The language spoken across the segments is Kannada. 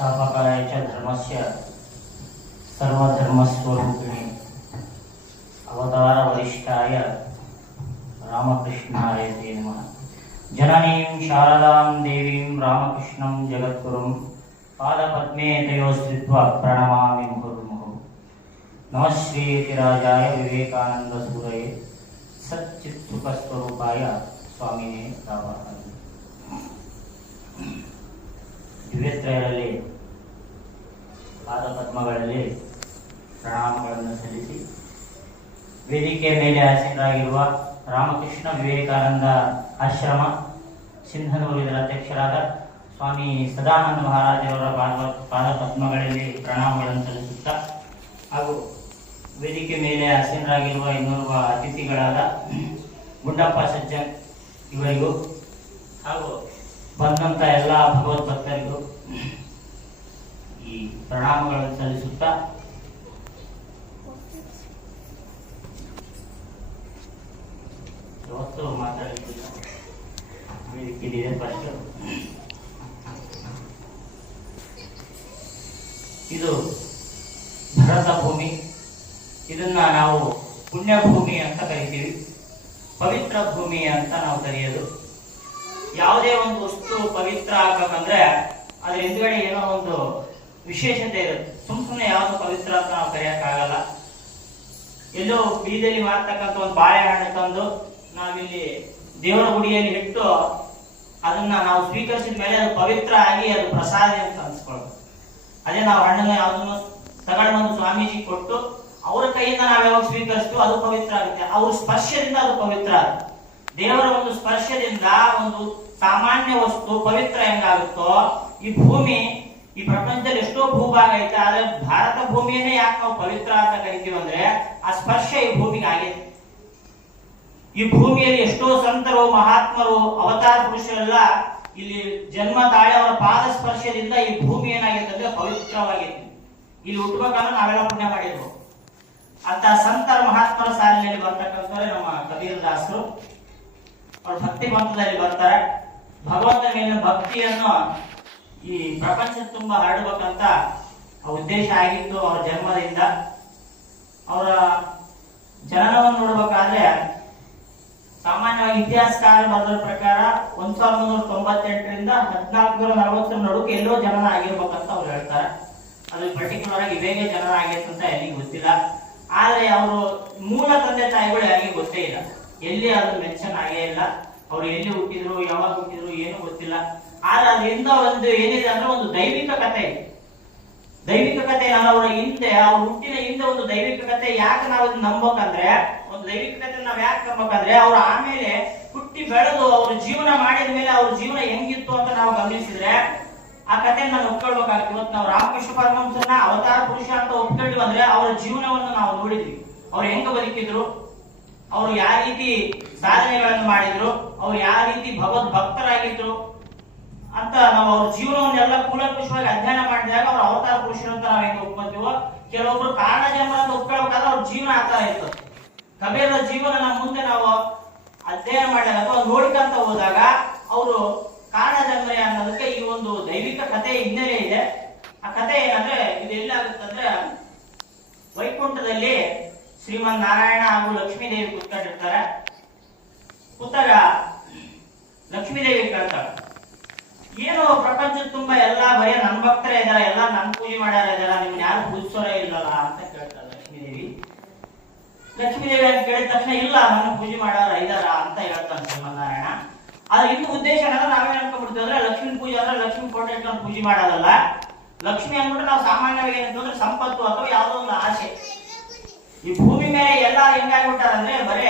स्थापकाय च धर्मस्य सर्वधर्मस्वरूपिणे अवतार वरिष्ठाय रामकृष्णाय ते नमः। जननीं शारदां देवीं रामकृष्णं जगद्गुरुं पादपद्मे तयोः स्थित्वा प्रणमामि मुहुर्मुहुः। नमः श्रीयतिराजाय विवेकानन्दसूरये सच्चित्सुखस्वरूपाय स्वामिने रामानंद। ದಿವ್ಯತ್ರಯರಲ್ಲಿ ಪಾದಪದ್ಮಗಳಲ್ಲಿ ಪ್ರಣಾಮಗಳನ್ನು ಸಲ್ಲಿಸಿ ವೇದಿಕೆ ಮೇಲೆ ಆಸೀನರಾಗಿರುವ ರಾಮಕೃಷ್ಣ ವಿವೇಕಾನಂದ ಆಶ್ರಮ ಸಿಂಧನೂರಿನ ಅಧ್ಯಕ್ಷರಾದ ಸ್ವಾಮಿ ಸದಾನಂದ ಮಹಾರಾಜರವರ ಪಾದಪದ್ಮಗಳಲ್ಲಿ ಪ್ರಣಾಮಗಳನ್ನು ಸಲ್ಲಿಸುತ್ತಾ ಹಾಗೂ ವೇದಿಕೆ ಮೇಲೆ ಆಸೀನರಾಗಿರುವ ಇನ್ನೋರ್ವ ಅತಿಥಿಗಳಾದ ಗುಂಡಪ್ಪ ಸಜ್ಜನ್ ಇವರಿಗೂ ಹಾಗೂ ಬಂದಂತ ಎಲ್ಲ ಭಗವದ್ಭಕ್ತರಿಗೂ ಈ ಪ್ರಣಾಮಗಳನ್ನು ಸಲ್ಲಿಸುತ್ತಾ ಇವತ್ತು ಮಾತಾಡಲಿಕ್ಕಿದೆ ಫಸ್ಟ್. ಇದು ಭರತ ಭೂಮಿ. ಇದನ್ನ ನಾವು ಪುಣ್ಯ ಭೂಮಿ ಅಂತ ಕರಿತೀವಿ, ಪವಿತ್ರ ಭೂಮಿ ಅಂತ ನಾವು ಕರೆಯೋದು. ಯಾವುದೇ ಒಂದು ವಸ್ತು ಪವಿತ್ರ ಆಗ್ಬೇಕಂದ್ರೆ ಅದ್ರ ಹಿಂದ್ಗಡೆ ಏನೋ ಒಂದು ವಿಶೇಷತೆ ಇರುತ್ತೆ. ಸುಮ್ಮನೆ ಯಾವ್ದು ಪವಿತ್ರ ಅಂತ ನಾವು ಕರೆಯಕ್ಕಾಗಲ್ಲ. ಎಲ್ಲೋ ಬೀದಿಯಲ್ಲಿ ಮಾಡ್ತಕ್ಕಂಥ ಒಂದು ಬಾಳೆಹಣ್ಣು ತಂದು ನಾವಿಲ್ಲಿ ದೇವರ ಗುಡಿಯಲ್ಲಿ ಇಟ್ಟು ಅದನ್ನ ನಾವು ಸ್ವೀಕರಿಸಿದ ಮೇಲೆ ಅದು ಪವಿತ್ರ ಆಗಿ ಅದು ಪ್ರಸಾದ ಅಂತ ಅನ್ಸ್ಕೊಳ್ಳೋದು. ಅದೇ ನಾವು ಹಣ್ಣನ್ನ ಯಾವ್ದನ್ನು ತಗೊಂಡು ಒಂದು ಸ್ವಾಮೀಜಿ ಕೊಟ್ಟು ಅವರ ಕೈಯಿಂದ ನಾವು ಯಾವಾಗ ಸ್ವೀಕರಿಸ್ತೀವೋ ಅದು ಪವಿತ್ರ ಆಗುತ್ತೆ. ಅವ್ರ ಸ್ಪರ್ಶದಿಂದ ಅದು ಪವಿತ್ರ ಆಗುತ್ತೆ. ದೇವರ ಒಂದು ಸ್ಪರ್ಶದಿಂದ ಒಂದು ಸಾಮಾನ್ಯ ವಸ್ತು ಪವಿತ್ರ ಹೆಂಗಾಗುತ್ತೋ ಈ ಭೂಮಿ, ಈ ಪ್ರಪಂಚದಲ್ಲಿ ಎಷ್ಟೋ ಭೂಭಾಗ ಐತೆ, ಆದ್ರೆ ಭಾರತ ಭೂಮಿಯನ್ನೇ ಯಾಕೆ ನಾವು ಪವಿತ್ರ ಅಂತ ಕರಿತೀವಿ ಅಂದ್ರೆ ಆ ಸ್ಪರ್ಶ ಈ ಭೂಮಿಗೆ ಆಗೈತೆ. ಈ ಭೂಮಿಯಲ್ಲಿ ಎಷ್ಟೋ ಸಂತರು, ಮಹಾತ್ಮರು, ಅವತಾರ ಪುರುಷರೆಲ್ಲ ಇಲ್ಲಿ ಜನ್ಮ ತಾಳಿ ಅವರ ಪಾದ ಸ್ಪರ್ಶದಿಂದ ಈ ಭೂಮಿ ಏನಾಗೈತೆ ಅಂದ್ರೆ ಪವಿತ್ರವಾಗೈತಿ. ಇಲ್ಲಿ ಹುಟ್ಟಬೇಕಂದ್ರೆ ನಾವೆಲ್ಲ ಪುಣ್ಯ ಮಾಡಿದ್ವು. ಅಂತ ಸಂತರ ಮಹಾತ್ಮರ ಸಾಲಿನಲ್ಲಿ ಬರ್ತಕ್ಕಂಥವ್ರೆ ನಮ್ಮ ಕಬೀರ ದಾಸರು. ಅವ್ರ ಭಕ್ತಿ ಪಂಥದಲ್ಲಿ ಬರ್ತಾರೆ. ಭಗವಂತನ ಮೇಲಿನ ಭಕ್ತಿಯನ್ನು ಈ ಪ್ರಪಂಚ ತುಂಬಾ ಹರಡಬೇಕಂತ ಉದ್ದೇಶ ಆಗಿತ್ತು ಅವರ ಜನ್ಮದಿಂದ. ಅವರ ಜನನವನ್ನು ನೋಡ್ಬೇಕಾದ್ರೆ ಸಾಮಾನ್ಯವಾಗಿ ಇತಿಹಾಸಕಾರ ಬರೆದ ಪ್ರಕಾರ 1398ರಿಂದ 1440 ನಡುವೆ ಎಲ್ಲೋ ಜನನ ಆಗಿರ್ಬೇಕಂತ ಅವ್ರು ಹೇಳ್ತಾರೆ. ಅದು ಪರ್ಟಿಕ್ಯುಲರ್ ಆಗಿ ಇವೇಗೆ ಜನನ ಆಗೈತೆ ಅಂತ ಎಲ್ಲಿಗೆ ಗೊತ್ತಿಲ್ಲ. ಆದ್ರೆ ಅವರು ಮೂಲ ತಂದೆ ತಾಯಿಗಳು ಯಾರಿಗೆ ಗೊತ್ತೇ ಇಲ್ಲ, ಎಲ್ಲಿ ಅದು ಮೆನ್ಷನ್ ಆಗೇ ಇಲ್ಲ. ಅವ್ರು ಎಲ್ಲಿ ಹುಟ್ಟಿದ್ರು, ಯಾವಾಗ ಹುಟ್ಟಿದ್ರು ಏನು ಗೊತ್ತಿಲ್ಲ. ಆದ್ರೆ ಅದರಿಂದ ಒಂದು ಏನಿದೆ ಅಂದ್ರೆ ಒಂದು ದೈವಿಕ ಕಥೆ ಇದೆ. ದೈವಿಕ ಕಥೆ ಅವರ ಹಿಂದೆ, ಅವ್ರ ಹುಟ್ಟಿನ ಹಿಂದೆ ಒಂದು ದೈವಿಕ ಕಥೆ. ಯಾಕೆ ನಾವು ಇದನ್ನ ನಂಬಬೇಕಂದ್ರೆ, ಒಂದು ದೈವಿಕ ಕಥೆ ನಾವ್ ಯಾಕೆ ನಂಬಬೇಕಂದ್ರೆ ಅವ್ರು ಆಮೇಲೆ ಹುಟ್ಟಿ ಬೆಳೆದು ಅವ್ರ ಜೀವನ ಮಾಡಿದ ಮೇಲೆ ಅವ್ರ ಜೀವನ ಹೆಂಗಿತ್ತು ಅಂತ ನಾವು ಗಮನಿಸಿದ್ರೆ ಆ ಕಥೆ ನಾವು ಒಪ್ಕೊಳ್ಬೇಕಾಗುತ್ತೆ. ಇವತ್ತು ನಾವು ರಾಮಕೃಷ್ಣ ಪರಮಹಂಸರನ್ನ ಅವತಾರ ಪುರುಷ ಅಂತ ಒಪ್ಕೊಂಡ್ವಿ ಅಂದ್ರೆ ಅವರ ಜೀವನವನ್ನು ನಾವು ನೋಡಿದ್ವಿ. ಅವ್ರು ಹೆಂಗ ಬದುಕಿದ್ರು, ಅವ್ರು ಯಾವ ರೀತಿ ಸಾಧನೆಗಳನ್ನು ಮಾಡಿದ್ರು, ಅವ್ರು ಯಾವ ರೀತಿ ಭಗವದ್ ಭಕ್ತರಾಗಿದ್ರು ಅಂತ ನಾವು ಅವ್ರ ಜೀವನವನ್ನೆಲ್ಲ ಕೂಲಂಕುಷವಾಗಿ ಅಧ್ಯಯನ ಮಾಡಿದಾಗ ಅವ್ರ ಅವತಾರ ಪುರುಷರು ಅಂತ ನಾವ್ ಹೆಂಗ ಒಪ್ಕೊಂತೀವೋ, ಕೆಲವೊಬ್ರು ಕಾರಣ ಜನ್ಮ ಅಂತ ಒಪ್ಕೊಳ್ಬೇಕಾದ್ರೆ ಅವ್ರ ಜೀವನ ಆ ತರ ಇತ್ತು. ಕಬೀರರ ಜೀವನ ನಮ್ಮ ಮುಂದೆ ನಾವು ಅಧ್ಯಯನ ಮಾಡಿದಾಗ ಅಥವಾ ನೋಡ್ಕಂತ ಹೋದಾಗ ಅವರು ಕಾರಣ ಜನ್ಮ ಅನ್ನೋದಕ್ಕೆ ಈ ಒಂದು ದೈವಿಕ ಕಥೆ ಹಿನ್ನೆಲೆ ಇದೆ. ಆ ಕಥೆ ಏನಂದ್ರೆ ಇದು ಎಲ್ಲಾಗುತ್ತಂದ್ರೆ ವೈಕುಂಠದಲ್ಲಿ ಶ್ರೀಮನ್ ನಾರಾಯಣ ಹಾಗೂ ಲಕ್ಷ್ಮೀದೇವಿ ಕೂತ್ಕೊಂಡಿರ್ತಾರೆ. ಕೂತಾಗ ಲಕ್ಷ್ಮೀದೇವಿ ಕೇಳ್ತಾಳೆ, ಏನು ಪ್ರಪಂಚದ ತುಂಬಾ ಎಲ್ಲಾ ಬರೀ ನನ್ ಭಕ್ತರೇ ಇದಾರ, ಎಲ್ಲಾ ನನ್ ಪೂಜೆ ಮಾಡ್ಯಾರ ಇದಾರ, ನಿಮ್ನ ಯಾರು ಪೂಜಿಸೋರೇ ಇಲ್ಲಲ್ಲ ಅಂತ ಕೇಳ್ತಾಳೆ ಲಕ್ಷ್ಮೀದೇವಿ. ಲಕ್ಷ್ಮೀದೇವಿ ಅಂತ ಕೇಳಿದ ತಕ್ಷಣ ಇಲ್ಲ ನನ್ನ ಪೂಜೆ ಮಾಡ್ಯಾರ ಇದಾರ ಅಂತ ಹೇಳ್ತಾನೆ ಶ್ರೀಮನ್ನಾರಾಯಣ. ಅದ್ರ ಇನ್ನು ಉದ್ದೇಶ ಏನಂದ್ರೆ ನಾವೇನ್ ಅನ್ಕೊಂಡ್ಬಿಡ್ತೀವಿ ಅಂದ್ರೆ ಲಕ್ಷ್ಮೀ ಪೂಜೆ ಅಂದ್ರೆ ಲಕ್ಷ್ಮೀ ಫೋಟೋ ಇಟ್ಕೊಂಡು ಪೂಜೆ ಮಾಡೋದಲ್ಲ. ಲಕ್ಷ್ಮಿ ಅಂದ್ಬಿಟ್ರೆ ನಾವು ಸಾಮಾನ್ಯವಾಗಿ ಏನಂತಂದ್ರೆ ಸಂಪತ್ತು ಅಥವಾ ಯಾವುದೋ ಒಂದು ಆಸೆ. ಈ ಭೂಮಿ ಮೇಲೆ ಎಲ್ಲಾರು ಹೆಂಗಾಗ್ಬಿಟ್ಟಾರಂದ್ರೆ ಬರೇ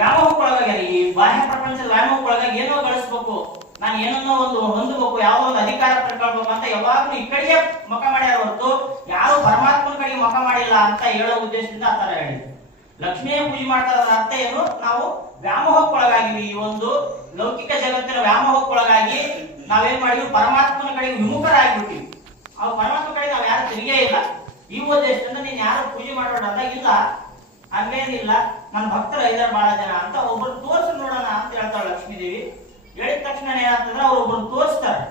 ವ್ಯಾಮೋಹಕ್ಕೊಳಗಾಗ್ಯಾರ. ಈ ಬಾಹ್ಯ ಪ್ರಪಂಚದ ವ್ಯಾಮೋಹಕ್ಕೊಳಗಾಗಿ ಏನೋ ಗಳಿಸ್ಬೇಕು, ನಾನು ಏನನ್ನೋ ಒಂದು ಹೊಂದಬೇಕು, ಯಾವುದೋ ಒಂದು ಅಧಿಕಾರ ಪಡ್ಕೊಳ್ಬೇಕು ಅಂತ ಯಾವಾಗ್ಲೂ ಈ ಕಡೆಗೆ ಮುಖ ಮಾಡ್ಯಾರ ಹೊರತು ಯಾರು ಪರಮಾತ್ಮನ ಕಡೆಗೆ ಮುಖ ಮಾಡಿಲ್ಲ ಅಂತ ಹೇಳೋ ಉದ್ದೇಶದಿಂದ ಆ ತರ ಹೇಳಿದ್ರು. ಲಕ್ಷ್ಮಿಯ ಪೂಜೆ ಮಾಡ್ತಾ ಅರ್ಥ ಏನು, ನಾವು ವ್ಯಾಮೋಹಕ್ಕೊಳಗಾಗಿವಿ. ಈ ಒಂದು ಲೌಕಿಕ ಜಗತ್ತಿನ ವ್ಯಾಮೋಹಕ್ಕೊಳಗಾಗಿ ನಾವೇನ್ ಮಾಡಿದ್ವಿ, ಪರಮಾತ್ಮನ ಕಡೆಗೆ ವಿಮುಖರಾಗ್ಬಿಟ್ಟಿವಿ. ಅವ್ ಪರಮಾತ್ಮ ಕಡೆಗೆ ನಾವ್ ಯಾರು ತಿರುಗೇ ಇಲ್ಲ. ಈ ಉದ್ದೇಶದಿಂದ ನೀನ್ ಯಾರು ಪೂಜೆ ಮಾಡೋಣ ಅಂದಾಗಿಲ್ಲ, ಹಂಗೇನಿಲ್ಲ, ನನ್ನ ಭಕ್ತರು ಇದಾರೆ ಬಹಳ ಜನ ಅಂತ ಒಬ್ರು ತೋರ್ಸಿ ನೋಡೋಣ ಅಂತ ಹೇಳ್ತಾಳೆ ಲಕ್ಷ್ಮೀದೇವಿ. ಹೇಳಿದ ತಕ್ಷಣ ಏನಾಗ್ತಂದ್ರೆ ಅವ್ರು ಒಬ್ರು ತೋರಿಸ್ತಾರೆ.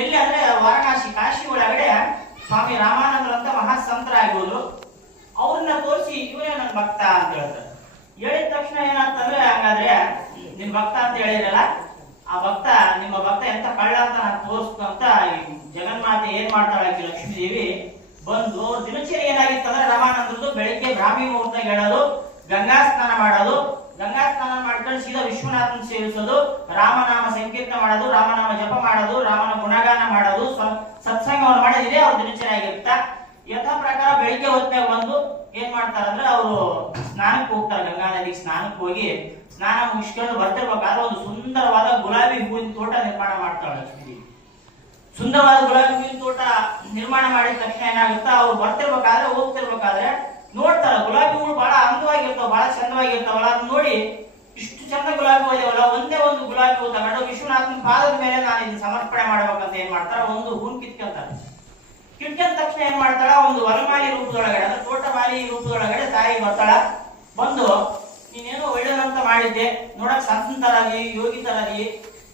ಎಲ್ಲಿ ಅಂದ್ರೆ ವಾರಣಾಸಿ ಕಾಶಿ ಒಳಗಡೆ ಸ್ವಾಮಿ ರಾಮಾನಂದರು ಅಂತ ಮಹಾಸಂತರಾಗಿದ್ರು. ಅವ್ರನ್ನ ತೋರಿಸಿ ಇವರೇ ನನ್ನ ಭಕ್ತ ಅಂತ ಹೇಳ್ತಾರೆ. ಹೇಳಿದ ತಕ್ಷಣ ಏನಾಗ್ತಂದ್ರೆ, ಹಂಗಾದ್ರೆ ನಿಮ್ ಭಕ್ತ ಅಂತ ಹೇಳಿರಲ್ಲ, ಆ ಭಕ್ತ ನಿಮ್ಮ ಭಕ್ತ ಎಂತ ಕಳ್ಳ ಅಂತ ನಾನು ತೋರಿಸ್ತು ಅಂತ ಜಗನ್ಮಾತೆ ಏನ್ ಮಾಡ್ತಾಳೆ ಲಕ್ಷ್ಮೀದೇವಿ ಬಂದು. ಅವ್ರ ದಿನಚರಿ ಏನಾಗಿತ್ತಂದ್ರೆ ರಾಮಾನಂದ್ರದ್ದು ಬೆಳಿಗ್ಗೆ ಬ್ರಾಹ್ಮಿ ಮುಹೂರ್ತ ಹೇಳೋದು, ಗಂಗಾ ಸ್ನಾನ ಮಾಡೋದು, ಗಂಗಾ ಸ್ನಾನ ಮಾಡ್ಕೊಂಡು ಸೀದಾ ವಿಶ್ವನಾಥನ ಸೇವಿಸೋದು, ರಾಮನಾಮ ಸಂಕೀರ್ತನ ಮಾಡೋದು, ರಾಮನಾಮ ಜಪ ಮಾಡೋದು, ರಾಮನ ಗುಣಗಾನ ಮಾಡೋದು, ಸತ್ಸಂಗವನ್ನು ಮಾಡೋದಿದೆ ಅವ್ರ ದಿನಚರಿ ಆಗಿರುತ್ತ. ಯಥಾ ಪ್ರಕಾರ ಬೆಳಿಗ್ಗೆ ಹೊತ್ತಿನಾಗ ಬಂದು ಏನ್ ಮಾಡ್ತಾರಂದ್ರೆ ಅವರು ಸ್ನಾನಕ್ಕೆ ಹೋಗ್ತಾರೆ. ಗಂಗಾ ನದಿಗೆ ಸ್ನಾನಕ್ಕೆ ಹೋಗಿ ಸ್ನಾನ ಮುಗಿಸ್ಕೊಂಡು ಬರ್ತಿರ್ಬೇಕಾದ್ರೆ ಒಂದು ಸುಂದರವಾದ ಗುಲಾಬಿ ಹೂವಿನ ತೋಟ ನಿರ್ಮಾಣ ಮಾಡ್ತಾಳೆ ಲಕ್ಷ್ಮೀದೇವಿ. ಸುಂದರವಾದ ಗುಲಾಬಿ ಹೂವಿನ ತೋಟ ನಿರ್ಮಾಣ ಮಾಡಿದ ತಕ್ಷಣ ಏನಾಗುತ್ತಾ, ಅವ್ರು ಬರ್ತಿರ್ಬೇಕಾದ್ರೆ ಹೋಗ್ತಿರ್ಬೇಕಾದ್ರೆ ನೋಡ್ತಾರ ಗುಲಾಬಿ ಹೂವು ಬಹಳ ಅಂದವಾಗಿರ್ತಾವ, ಬಹಳ ಚಂದವಾಗಿರ್ತಾವಲ್ಲ. ಅದನ್ನ ನೋಡಿ ಇಷ್ಟು ಚಂದ ಗುಲಾಬಿ ಹೂ ಇದಾವಲ್ಲ, ಒಂದೇ ಒಂದು ಗುಲಾಬಿ ಹೂ ತಗೊಂಡು ವಿಶ್ವನಾಥನ ಪಾದದ ಮೇಲೆ ನಾನು ಇದನ್ನ ಸಮರ್ಪಣೆ ಮಾಡ್ಬೇಕಂತ ಏನ್ ಮಾಡ್ತಾರ, ಒಂದು ಹೂನ್ ಕಿತ್ಕೊಂತಾರ. ಕಿತ್ಕೊಂಡ ತಕ್ಷಣ ಏನ್ ಮಾಡ್ತಾಳ, ಒಂದು ವರಮಾಲಿ ರೂಪದೊಳಗಡೆ ಅಂದ್ರೆ ತೋಟಮಾಲಿ ರೂಪದೊಳಗಡೆ ತಾಯಿ ಬರ್ತಾಳ. ಬಂದು ನೀನೇನೋ ಒಳ್ಳೆದಂತ ಮಾಡಿದ್ದೆ, ನೋಡಕ್ ಸಂತನ ತರಾಗಿ ಯೋಗಿ ತರಾಗಿ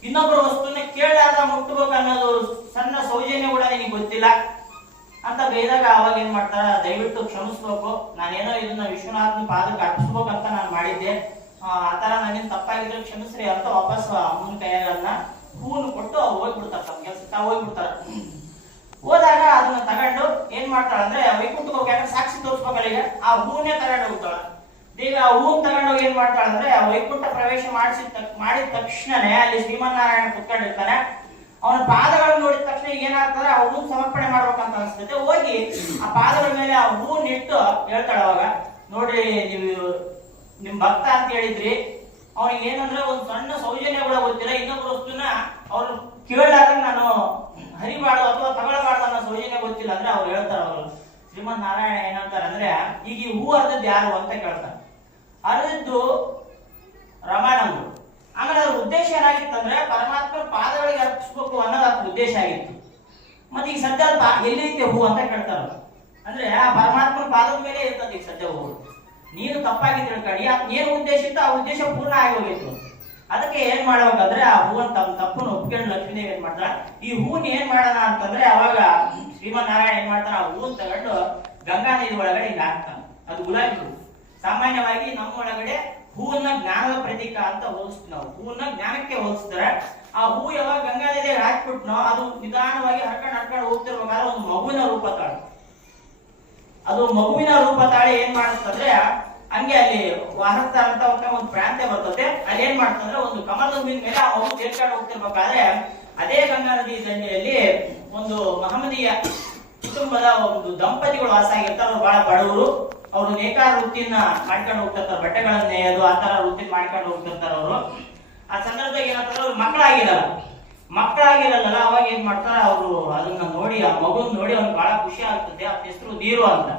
ಇನ್ನೊಬ್ಬರ ವಸ್ತುನ ಕೇಳಾದ ಮುಟ್ಟಬೇಕು ಅನ್ನೋದು ಸಣ್ಣ ಸೌಜನ್ಯ ಕೂಡ ನಿನಗೆ ಗೊತ್ತಿಲ್ಲ ಅಂತ ಬೈದಾಗ ಅವಾಗ ಏನ್ ಮಾಡ್ತಾರ, ದಯವಿಟ್ಟು ಕ್ಷಮಿಸ್ಬೇಕು, ನಾನೇನೋ ಇದನ್ನ ವಿಶ್ವನಾಥನ ಪಾದಕ್ಕೆ ಅರ್ಪಿಸ್ಬೇಕಂತ ನಾನು ಮಾಡಿದ್ದೆ, ಆತರ ನನಗೇನು ತಪ್ಪಾಗಿದ್ರೆ ಕ್ಷಮಿಸ್ರಿ ಅಂತ ವಾಪಸ್ ಅಮ್ಮನ ಕೈಯಾಗನ್ನ ಹೂವನ್ನು ಕೊಟ್ಟು ಹೋಗ್ಬಿಡ್ತಾರ, ತಮ್ಮ ಕೆಲ್ಸ ಹೋಗ್ಬಿಡ್ತಾರ. ಹೋದಾಗ ಅದನ್ನ ತಗೊಂಡು ಏನ್ ಮಾಡ್ತಾಳ ಅಂದ್ರೆ ವೈಕುಂಠಕ್ಕೆ ಹೋಗಿ ಸಾಕ್ಷಿ ತೋರಿಸ್ಬೇಕಲ್ಲ, ಈಗ ಆ ಹೂವನ್ನೇ ತಗೊಂಡು ಹೋಗ್ತಾಳ ದೇವಿ. ಆ ಹೂವನ್ ತಗೊಂಡೋಗಿ ಏನ್ ಮಾಡ್ತಾಳ ಅಂದ್ರೆ ವೈಕುಂಠ ಪ್ರವೇಶ ಮಾಡಿದ ತಕ್ಷಣನೇ ಅಲ್ಲಿ ಶ್ರೀಮನ್ನಾರಾಯಣ ಕುತ್ಕೊಂಡಿರ್ತಾನೆ. ಅವನ ಪಾದಗಳನ್ನು ನೋಡಿದ ತಕ್ಷಣ ಏನಾಗ್ತದೆ, ಆ ಹೂವು ಸಮರ್ಪಣೆ ಮಾಡ್ಬೇಕಂತ ಅನ್ಸ್ತೈತೆ. ಹೋಗಿ ಆ ಪಾದಗಳ ಮೇಲೆ ಆ ಹೂವನ್ನ ಇಟ್ಟು ಹೇಳ್ತಾಳ, ಅವಾಗ ನೋಡ್ರಿ ನೀವು ನಿಮ್ ಭಕ್ತ ಅಂತ ಹೇಳಿದ್ರಿ, ಅವನಿಗೆ ಏನಂದ್ರೆ ಒಂದು ಸಣ್ಣ ಸೌಜನ್ಯ ಕೂಡ ಗೊತ್ತಿಲ್ಲ, ಇನ್ನೊಬ್ರು ವಸ್ತುನ ಅವ್ರು ಕೇಳಾದಾಗ ನಾನು ಹರಿಬಾರ್ದು ಅಥವಾ ತಗೊಳ್ಬಾರ್ದು ಅನ್ನೋ ಸೌಜನ್ಯ ಗೊತ್ತಿಲ್ಲ ಅಂದ್ರೆ ಅವ್ರು ಹೇಳ್ತಾರ, ಅವರು ಶ್ರೀಮನ್ ನಾರಾಯಣ ಏನಂತಾರೆ ಅಂದ್ರೆ, ಈಗ ಈ ಹೂ ಅರ್ಧದ್ದು ಯಾರು ಅಂತ ಕೇಳ್ತಾರೆ. ಅರ್ಧದ್ದು ರಾಮಾನಂದರು. ಆಮೇಲೆ ಅದ್ರ ಉದ್ದೇಶ ಏನಾಗಿತ್ತಂದ್ರೆ ಪರಮಾತ್ಮ ಪಾದಗಳಿಗೆ ಅರ್ಪಿಸ್ಬೇಕು ಅನ್ನೋದು ಅದ್ರ ಉದ್ದೇಶ ಆಗಿತ್ತು. ಮತ್ತೆ ಈಗ ಸದ್ಯ ಎಲ್ಲಿರುತ್ತೆ ಹೂ ಅಂತ ಕೇಳ್ತಾರ, ಅಂದ್ರೆ ಆ ಪರಮಾತ್ಮನ ಪಾದದ ಮೇಲೆ ಇರ್ತದೆ ಈಗ ಸದ್ಯ ಹೂ. ನೀನು ತಪ್ಪಾಗಿ ತಿಳ್ಕೊಳ್ಳಿ, ಏನು ಉದ್ದೇಶ ಇತ್ತು ಆ ಉದ್ದೇಶ ಪೂರ್ಣ ಆಗಿ ಹೋಗಿತ್ತು. ಅದಕ್ಕೆ ಏನ್ ಮಾಡ್ಬೇಕಂದ್ರೆ ಆ ಹೂವನ್ ತಮ್ಮ ತಪ್ಪನ್ನು ಒಪ್ಕೊಂಡು ಲಕ್ಷ್ಮೀದೇವಿ ಏನ್ ಮಾಡ್ತಾಳ, ಈ ಹೂವನ್ ಏನ್ ಮಾಡೋಣ ಅಂತಂದ್ರೆ ಅವಾಗ ಶ್ರೀಮನ್ನಾರಾಯಣ ಏನ್ ಮಾಡ್ತಾನ, ಆ ಹೂವನ್ ತಗೊಂಡು ಗಂಗಾ ನದಿ ಒಳಗಡೆ ಹಿಂಗ ಹಾಕ್ತಾನ. ಅದು ಗುಲಾಬಿ ಹೂ. ಸಾಮಾನ್ಯವಾಗಿ ನಮ್ಮ ಒಳಗಡೆ ಹೂವನ್ನ ಜ್ಞಾನದ ಪ್ರತೀಕ ಅಂತ ಹೋಲಿಸ್ತೀವಿ ನಾವು, ಹೂವನ್ನ ಜ್ಞಾನಕ್ಕೆ ಹೋಲಿಸ್ತಾರೆ. ಆ ಹೂ ಯಾವಾಗ ಗಂಗಾ ನದಿಗೆ ಹಾಕ್ಬಿಟ್ನೋ ಅದು ನಿಧಾನವಾಗಿ ಹರ್ಕೊಂಡು ಹೋಗ್ತಿರ್ಬೇಕಾದ್ರೆ ಒಂದು ಮಗುವಿನ ರೂಪ ತಾಳು. ಅದು ಮಗುವಿನ ರೂಪ ತಾಳಿ ಏನ್ ಮಾಡುತ್ತಂದ್ರೆ ಹಂಗೆ ಅಲ್ಲಿ ವಾಹಕ ಅಂತ ಒಂದು ಪ್ರಾಂತ್ಯ ಬರ್ತದೆ. ಅಲ್ಲಿ ಏನ್ ಮಾಡ್ತಂದ್ರೆ ಒಂದು ಕಮಲದ ಹೂವಿನ ಮೇಲೆ ಆ ಮಗು ತೇರ್ಕೊಂಡು ಹೋಗ್ತಿರ್ಬೇಕಾದ್ರೆ ಅದೇ ಗಂಗಾ ನದಿ ದಂಡೆಯಲ್ಲಿ ಒಂದು ಮಹಮ್ಮದೀಯ ಕುಟುಂಬದ ಒಂದು ದಂಪತಿಗಳು ವಾಸ ಆಗಿರ್ತಾರೆ. ಅವ್ರು ಬಹಳ ಬಡವರು, ಅವರು ನೇಕಾರ ವೃತ್ತಿನ ಮಾಡ್ಕೊಂಡು ಹೋಗ್ತಿರ್ತಾರೆ, ಬಟ್ಟೆಗಳನ್ನ ನೇಯೋದು ಆ ತರ ವೃತ್ತಿ ಮಾಡ್ಕೊಂಡು ಹೋಗ್ತಿರ್ತಾರೆ ಅವರು. ಆ ಸಂದರ್ಭದಾಗ ಏನಂತಾರೆ, ಅವ್ರು ಮಕ್ಕಳಾಗಿರಲ್ಲ. ಅವಾಗ ಏನ್ ಮಾಡ್ತಾರ, ಅವರು ಅದನ್ನ ನೋಡಿ ಆ ಮಗುನ್ ನೋಡಿ ಅವ್ನಿಗೆ ಬಹಳ ಖುಷಿ ಆಗ್ತದೆ. ಆ ಹೆಸರು ನೀರು ಅಂತ.